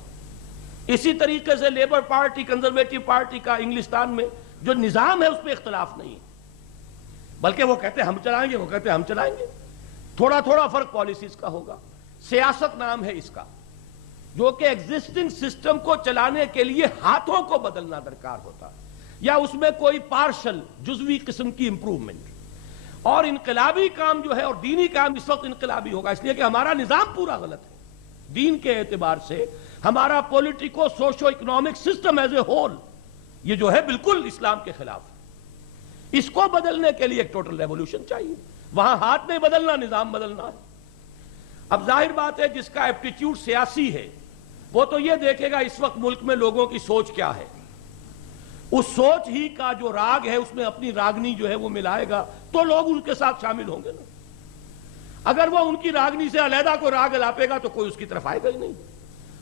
اسی طریقے سے لیبر پارٹی، کنزرویٹو پارٹی کا انگلستان میں جو نظام ہے اس پہ اختلاف نہیں، بلکہ وہ کہتے ہیں ہم چلائیں گے، وہ کہتے ہیں ہم چلائیں گے، تھوڑا تھوڑا فرق پالیسیز کا ہوگا۔ سیاست نام ہے اس کا، جو کہ ایگزسٹنگ سسٹم کو چلانے کے لیے ہاتھوں کو بدلنا درکار ہوتا ہے، یا اس میں کوئی پارشل جزوی قسم کی امپروومنٹ۔ اور انقلابی کام جو ہے اور دینی کام اس وقت انقلابی ہوگا، اس لیے کہ ہمارا نظام پورا غلط ہے دین کے اعتبار سے، ہمارا politico socio economic system as a whole یہ جو ہے بالکل اسلام کے خلاف ہے۔ اس کو بدلنے کے لیے ایک ٹوٹل ریولوشن چاہیے، وہاں ہاتھ نہیں بدلنا، نظام بدلنا ہے۔ اب ظاہر بات ہے جس کا ایپٹیچیوڈ سیاسی ہے وہ تو یہ دیکھے گا اس وقت ملک میں لوگوں کی سوچ کیا ہے، اس سوچ ہی کا جو راگ ہے اس میں اپنی راگنی جو ہے وہ ملائے گا تو لوگ ان کے ساتھ شامل ہوں گے نا۔ اگر وہ ان کی راگنی سے علیحدہ کو راگ الاپے گا تو کوئی اس کی طرف آئے گا ہی نہیں۔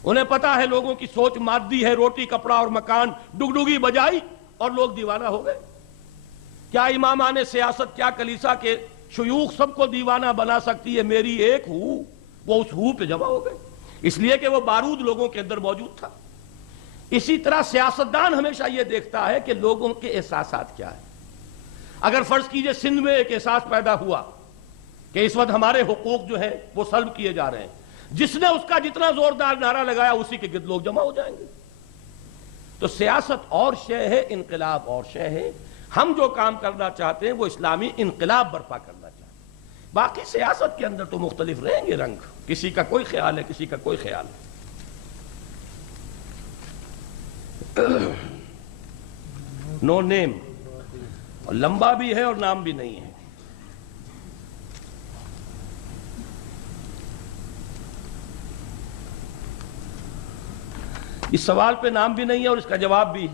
انہیں پتا ہے لوگوں کی سوچ مادی ہے، روٹی کپڑا اور مکان، ڈگڈگی بجائی اور لوگ دیوانہ ہو گئے۔ کیا امامان سیاست، کیا کلیسا کے شیوخ سب کو دیوانہ بنا سکتی ہے؟ میری ایک ہو، وہ اس ہو پہ جمع ہو گئے، اس لیے کہ وہ بارود لوگوں کے اندر موجود تھا۔ اسی طرح سیاستدان ہمیشہ یہ دیکھتا ہے کہ لوگوں کے احساسات کیا ہیں۔ اگر فرض کیجئے سندھ میں ایک احساس پیدا ہوا کہ اس وقت ہمارے حقوق جو ہے وہ سلب کیے جا رہے ہیں، جس نے اس کا جتنا زوردار نعرہ لگایا اسی کے گرد لوگ جمع ہو جائیں گے۔ تو سیاست اور شے ہے، انقلاب اور شے ہے۔ ہم جو کام کرنا چاہتے ہیں وہ اسلامی انقلاب برپا کرنا چاہتے ہیں۔ باقی سیاست کے اندر تو مختلف رہیں گے رنگ، کسی کا کوئی خیال ہے، کسی کا کوئی خیال ہے۔ نو نیم اور لمبا بھی ہے اور نام بھی نہیں ہے. اس سوال پہ نام بھی نہیں ہے اور اس کا جواب بھی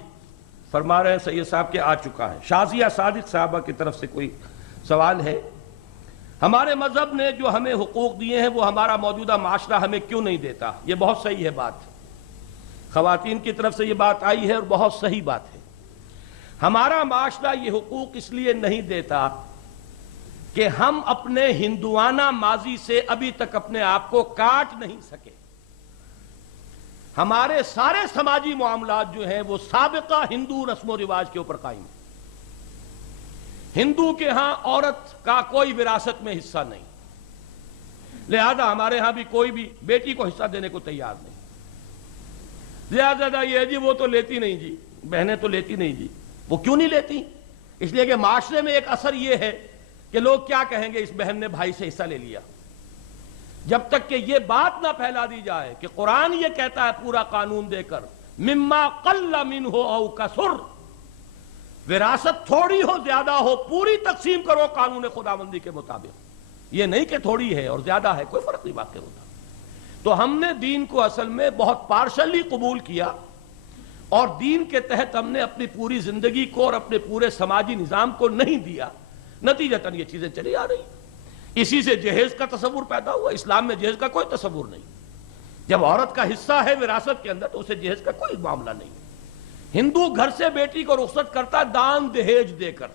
فرما رہے ہیں سید صاحب کے آ چکا ہے. شازیہ صادق صاحبہ کی طرف سے کوئی سوال ہے. ہمارے مذہب نے جو ہمیں حقوق دیے ہیں وہ ہمارا موجودہ معاشرہ ہمیں کیوں نہیں دیتا؟ یہ بہت صحیح ہے بات. خواتین کی طرف سے یہ بات آئی ہے اور بہت صحیح بات ہے. ہمارا معاشرہ یہ حقوق اس لیے نہیں دیتا کہ ہم اپنے ہندوانہ ماضی سے ابھی تک اپنے آپ کو کاٹ نہیں سکے. ہمارے سارے سماجی معاملات جو ہیں وہ سابقہ ہندو رسم و رواج کے اوپر قائم ہیں. ہندو کے ہاں عورت کا کوئی وراثت میں حصہ نہیں، لہذا ہمارے ہاں بھی کوئی بھی بیٹی کو حصہ دینے کو تیار نہیں. زیادہ یہ جی وہ تو لیتی نہیں جی، بہنیں تو لیتی نہیں جی. وہ کیوں نہیں لیتی؟ اس لیے کہ معاشرے میں ایک اثر یہ ہے کہ لوگ کیا کہیں گے، اس بہن نے بھائی سے حصہ لے لیا. جب تک کہ یہ بات نہ پھیلا دی جائے کہ قرآن یہ کہتا ہے پورا قانون دے کر مما قل منہ او کثر، وراثت تھوڑی ہو زیادہ ہو پوری تقسیم کرو قانون خداوندی کے مطابق. یہ نہیں کہ تھوڑی ہے اور زیادہ ہے، کوئی فرق نہیں واقع ہوتا. تو ہم نے دین کو اصل میں بہت پارشلی قبول کیا اور دین کے تحت ہم نے اپنی پوری زندگی کو اور اپنے پورے سماجی نظام کو نہیں دیا. نتیجتاً یہ چیزیں چلی آ رہی. اسی سے جہیز کا تصور پیدا ہوا. اسلام میں جہیز کا کوئی تصور نہیں. جب عورت کا حصہ ہے وراثت کے اندر تو اسے جہیز کا کوئی معاملہ نہیں. ہندو گھر سے بیٹی کو رخصت کرتا دان دہیج دے کر.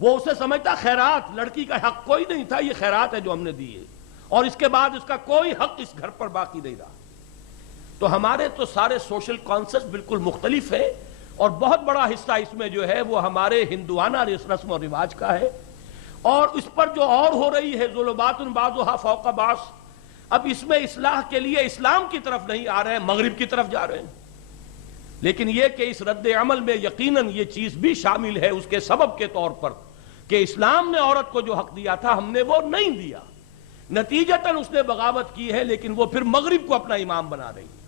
وہ اسے سمجھتا خیرات، لڑکی کا حق کوئی نہیں تھا، یہ خیرات ہے جو ہم نے دی ہے، اور اس کے بعد اس کا کوئی حق اس گھر پر باقی نہیں رہا. تو ہمارے تو سارے سوشل کانسیپٹ بالکل مختلف ہے اور بہت بڑا حصہ اس میں جو ہے وہ ہمارے ہندوانہ رسم و رواج کا ہے. اور اس پر جو اور ہو رہی ہے ظلمات بعضها فوق بعض، اب اس میں اصلاح کے لیے اسلام کی طرف نہیں آ رہے ہیں، مغرب کی طرف جا رہے ہیں. لیکن یہ کہ اس رد عمل میں یقیناً یہ چیز بھی شامل ہے اس کے سبب کے طور پر کہ اسلام نے عورت کو جو حق دیا تھا ہم نے وہ نہیں دیا. نتیجتاً اس نے بغاوت کی ہے، لیکن وہ پھر مغرب کو اپنا امام بنا رہی ہے.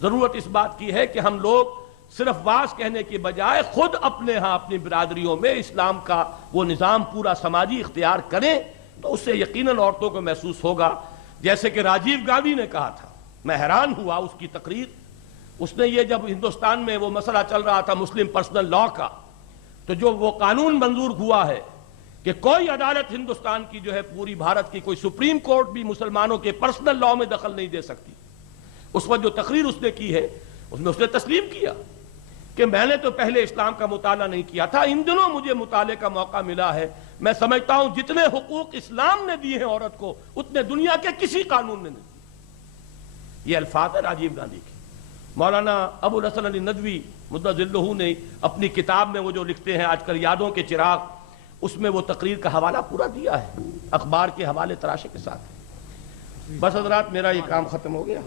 ضرورت اس بات کی ہے کہ ہم لوگ صرف واز کہنے کی بجائے خود اپنے ہاں اپنی برادریوں میں اسلام کا وہ نظام پورا سماجی اختیار کریں، تو اس سے یقیناً عورتوں کو محسوس ہوگا. جیسے کہ راجیو گاندھی نے کہا تھا، میں حیران ہوا اس کی تقریر. اس نے یہ جب ہندوستان میں وہ مسئلہ چل رہا تھا مسلم پرسنل لا کا، تو جو وہ قانون منظور ہوا ہے کہ کوئی عدالت ہندوستان کی جو ہے پوری بھارت کی کوئی سپریم کورٹ بھی مسلمانوں کے پرسنل لا میں دخل نہیں دے سکتی. اس وقت جو تقریر اس نے کی ہے اس میں اس نے تسلیم کیا کہ میں نے تو پہلے اسلام کا مطالعہ نہیں کیا تھا، ان دنوں مجھے مطالعے کا موقع ملا ہے. میں سمجھتا ہوں جتنے حقوق اسلام نے دیے ہیں عورت کو اتنے دنیا کے کسی قانون نے نہیں دیے. یہ الفاظ ہے راجیو گاندھی کے. مولانا ابو الحسن علی ندوی مدۃ ذلہ نے اپنی کتاب میں وہ جو لکھتے ہیں آج کل یادوں کے چراغ، اس میں وہ تقریر کا حوالہ پورا دیا ہے اخبار کے حوالے تراشے کے ساتھ. بس حضرات میرا یہ کام ختم ہو گیا.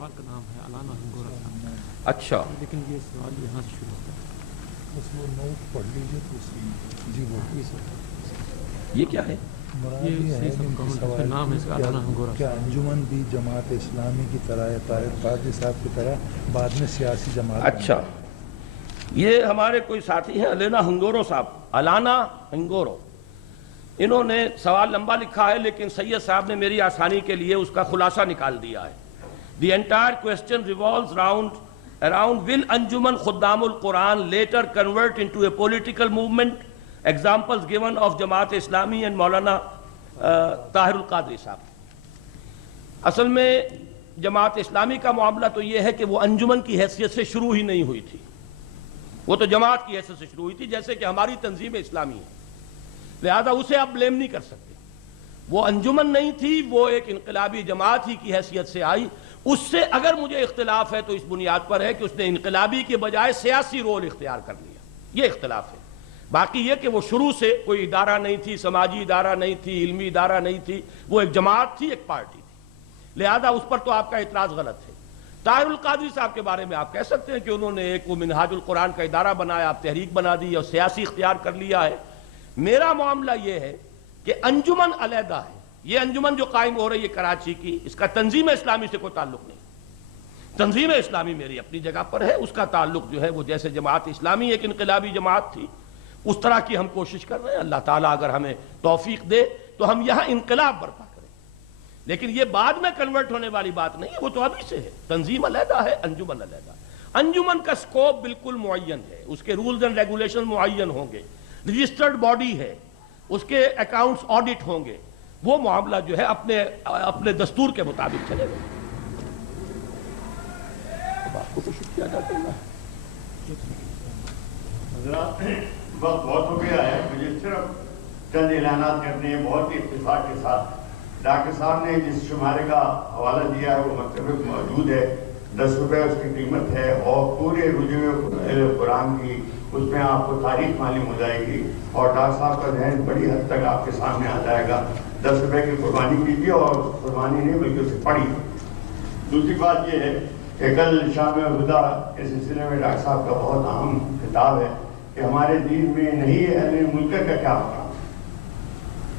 اچھا لیکن یہ سوال یہاں سے شروع ہوتا ہے، اس وہ نوٹ پڑھ لیجیے تو جی وہ یہ کیا ہے؟ کیا انجمن بھی جماعت اسلامی کی طرح طاہر قادری صاحب کی طرح بعد میں سیاسی جماعت؟ اچھا، یہ ہمارے کوئی ساتھی ہیں الینا ہنگورو صاحب، الانا ہنگورو. انہوں نے سوال لمبا لکھا ہے لیکن سید صاحب نے میری آسانی کے لیے اس کا خلاصہ نکال دیا ہے. The entire question revolves around will Anjuman Khuddam al-Quran later convert into a political movement? Examples given of Jamaat Islami and Maulana Tahir al-Qadri صاحب. اصل میں جماعت اسلامی کا معاملہ تو یہ ہے کہ وہ انجمن کی حیثیت سے شروع ہی نہیں ہوئی تھی، وہ تو جماعت کی حیثیت سے شروع ہوئی تھی جیسے کہ ہماری تنظیم اسلامی ہے. لہذا اسے آپ بلیم نہیں کر سکتے. وہ انجمن نہیں تھی، وہ ایک انقلابی جماعت ہی کی حیثیت سے آئی. اس سے اگر مجھے اختلاف ہے تو اس بنیاد پر ہے کہ اس نے انقلابی کے بجائے سیاسی رول اختیار کر لیا، یہ اختلاف ہے. باقی یہ کہ وہ شروع سے کوئی ادارہ نہیں تھی، سماجی ادارہ نہیں تھی، علمی ادارہ نہیں تھی، وہ ایک جماعت تھی، ایک پارٹی تھی. لہذا اس پر تو آپ کا اعتراض غلط ہے. طاہر القادری صاحب کے بارے میں آپ کہہ سکتے ہیں کہ انہوں نے ایک وہ منہاج القرآن کا ادارہ بنایا، آپ تحریک بنا دی اور سیاسی اختیار کر لیا ہے. میرا معاملہ یہ ہے کہ انجمن علیحدہ ہے. یہ انجمن جو قائم ہو رہی ہے کراچی کی، اس کا تنظیم اسلامی سے کوئی تعلق نہیں. تنظیم اسلامی میری اپنی جگہ پر ہے، اس کا تعلق جو ہے وہ جیسے جماعت اسلامی ایک انقلابی جماعت تھی، اس طرح کی ہم کوشش کر رہے ہیں. اللہ تعالیٰ اگر ہمیں توفیق دے تو ہم یہاں انقلاب برپا کریں. لیکن یہ بعد میں کنورٹ ہونے والی بات نہیں ہے, وہ تو ابھی سے ہے. تنظیم علیحدہ ہے, انجمن علیحدہ. انجمن کا سکوپ بالکل معین ہے, اس کے رولز اینڈ ریگولیشن معین ہوں گے, رجسٹرڈ باڈی ہے, اس کے اکاؤنٹس آڈٹ ہوں گے. وہ معاملہ جو ہے اپنے دستور کے مطابق چلے گا. اب آپ کو کوشش کیا جاتا ہے. حضرات وقت بہت ہو گیا ہے, مجھے صرف چند اعلانات کرنے ہیں بہت ہی اتفاق کے ساتھ. ڈاکٹر صاحب نے جس شمارے کا حوالہ دیا ہے وہ مکتب میں موجود ہے. 10 روپے اس کی قیمت ہے, اور پورے رجوع قرآن کی اس میں آپ کو تاریخ معلوم ہو جائے گی, اور ڈاکٹر صاحب کا ذہن بڑی حد تک آپ کے سامنے آ جائے گا. 10 روپے کی قربانی کیجیے, اور قربانی نہیں بلکہ اسے پڑھیے. دوسری بات یہ ہے کہ کل شام خدا کے سلسلے میں ڈاکٹر صاحب کا بہت اہم خطاب ہے کہ ہمارے دین میں نہیں اہل ملک کا کیا ہوگا.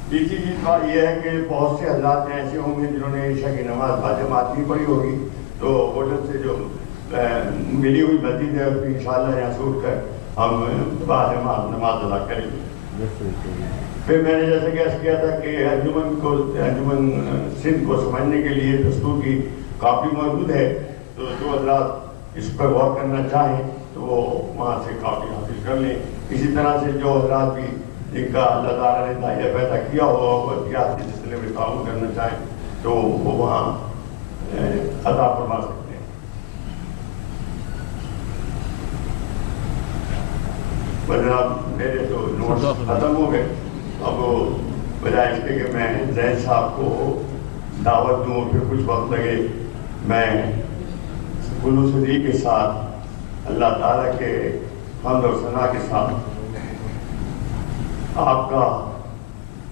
تیسری چیز بات یہ ہے کہ بہت سے حضرات ایسے ہوں گے جنہوں نے عشاء کی نماز باجماعت نہیں پڑھی ہوگی, تو ہوٹل سے جو ملی ہوئی مسجد ہے اس میں انشاءاللہ یہاں سے اٹھ کر ہم باجماعت نماز ادا کریں گے. پھر میں نے جیسے کہ عرض کیا تھا کہ انجمن سندھ کو سمجھنے کے لیے دستور کی کاپی موجود ہے, تو جو حضرات اس پر غور کرنا چاہیں تو وہ وہاں سے کاپی حاصل کر لیں. اسی طرح سے جو حضرات بھی جن کا اللہ تعالیٰ نے داعیہ پیدا کیا ہوا وہ سیاسی سلسلے میں تعاون کرنا چاہیں تو وہ وہاں عطا فرما سکتے ہیں. جناب میرے تو نوٹس ختم ہو گئے. اب بجائے اس کے کہ میں زید صاحب کو دعوت دوں پھر کچھ وقت لگے, میں خلوص دل کے ساتھ اللہ تعالیٰ کے حمد اور ثنا کے ساتھ آپ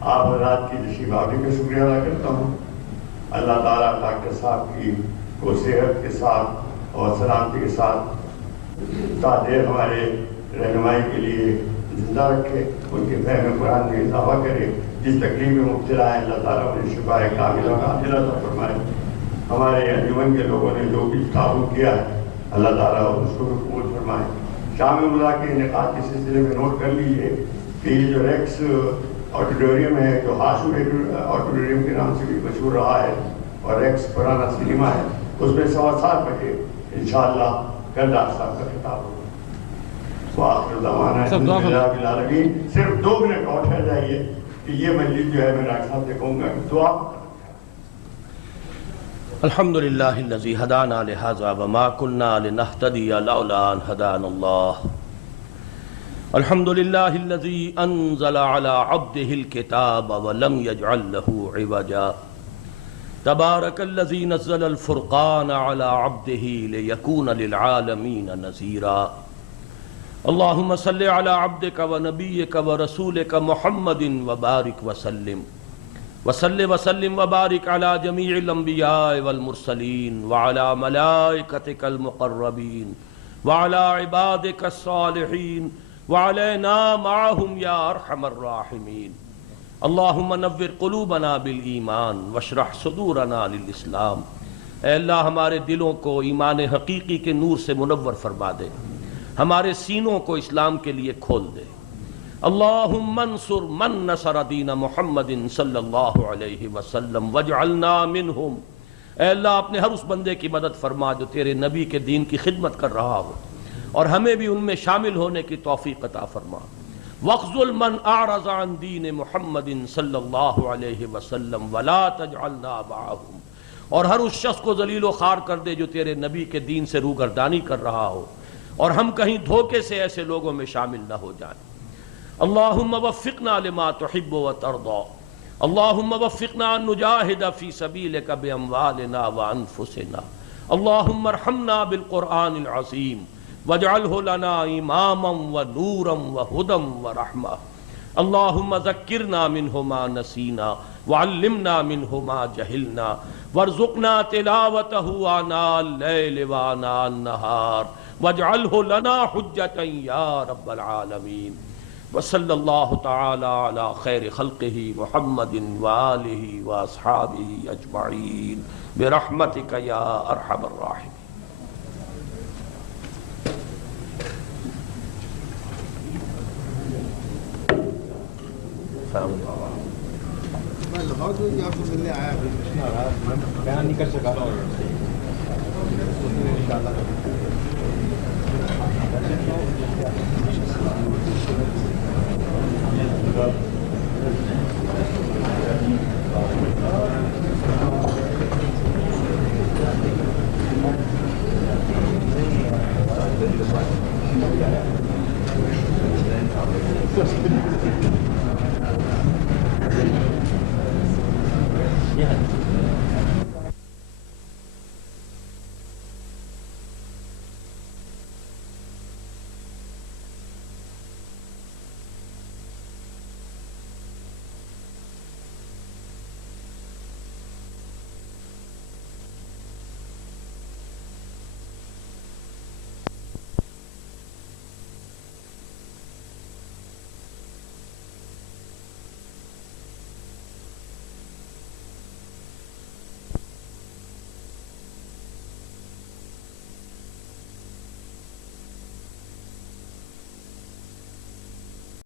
حضرات کی تشریف آوری کا شکریہ ادا کرتا ہوں. اللہ تعالیٰ ڈاکٹر صاحب کی کو صحت کے ساتھ اور سلامتی کے ساتھ تا دیر ہمارے رہنمائی کے لیے زندہ رکھے, ان کے فہم قرآن میں اضافہ کرے. جس تکلیف میں مبتلا ہے اللہ تعالیٰ انہیں شفا کاملہ عاجلہ عطا فرمائے. ہمارے انجمن کے لوگوں نے جو بھی تعاون کیا ہے اللہ تعالیٰ اس کو بھی قبول فرمائے. شام ملا کے انعقاد کے سلسلے میں نوٹ کر لیجیے کہ یہ جو ریکس آڈیٹوریم ہے, جو ہاشور آڈیٹوریم کے نام سے بھی مشہور رہا ہے, اور ریکس پرانا سنیما ہے, اس میں 7:15 بجے انشاءاللہ کل ڈاکٹر صاحب کا خطاب ہوگا. وآخر دعوانا الحمدللہ رب العالمین. صرف 2 منٹ اور ٹھہر جائیے کہ یہ مجلس جو ہے میں ڈاکٹر صاحب سے کہوں گا کہ دعا. الحمدللہ الذی ہدانا لہذا وما کننا لنہتدی لولا ان ہدانا اللہ. الحمدللہ الذی انزل علی عبدہ الکتاب ولم یجعل له عوجا. تبارک الذی نزل الفرقان علی عبدہ لیکون للعالمین نذیرا. اللہم صل علی عبدک ونبیک ورسولک محمد وبارک وسلم. وصل وسلم وبارک علی جمیع الانبیاء والمرسلین وعلی ملائکتک المقربین وعلی عبادک الصالحین وعلینا معہم یا ارحم الراحمین. اللہم نور قلوبنا بالایمان واشرح صدورنا للاسلام. اے اللہ ہمارے دلوں کو ایمان حقیقی کے نور سے منور فرما دے, ہمارے سینوں کو اسلام کے لیے کھول دے. اللہم انصر من نصر دین محمد صلی اللہ علیہ وسلم واجعلنا منہم. اے اللہ اپنے ہر اس بندے کی مدد فرما جو تیرے نبی کے دین کی خدمت کر رہا ہو, اور ہمیں بھی ان میں شامل ہونے کی توفیق عطا فرما. واخذل من اعرض عن دین محمد صلی اللہ علیہ وسلم ولا تجعلنا معہم. اور ہر اس شخص کو ذلیل و خوار کر دے جو تیرے نبی کے دین سے روگردانی کر رہا ہو, اور ہم کہیں دھوکے سے ایسے لوگوں میں شامل نہ ہو جائیں. اللہم وفقنا لما تحب وترضى. اللہم وفقنا ان نجاہد فی سبیلک باموالنا وانفسنا. اللہم ارحمنا بالقرآن العظیم واجعلہ لنا اماما ونورا وہدى ورحمہ. اللہم ذکرنا منہ ما نسینا وعلمنا منہ ما جہلنا وارزقنا تلاوتہ آناء اللیل وآناء النہار واجعلہ لنا حجتا یا رب العالمین. وصلی اللہ تعالی علی خیر خلقہ محمد وآلہ واصحابہ اجمعین برحمتک یا ارحم الراحمین. السلام علیکم. لاہور جو آپ سے ملنے آیا میں بیان نہیں کر سکا ان شاء اللہ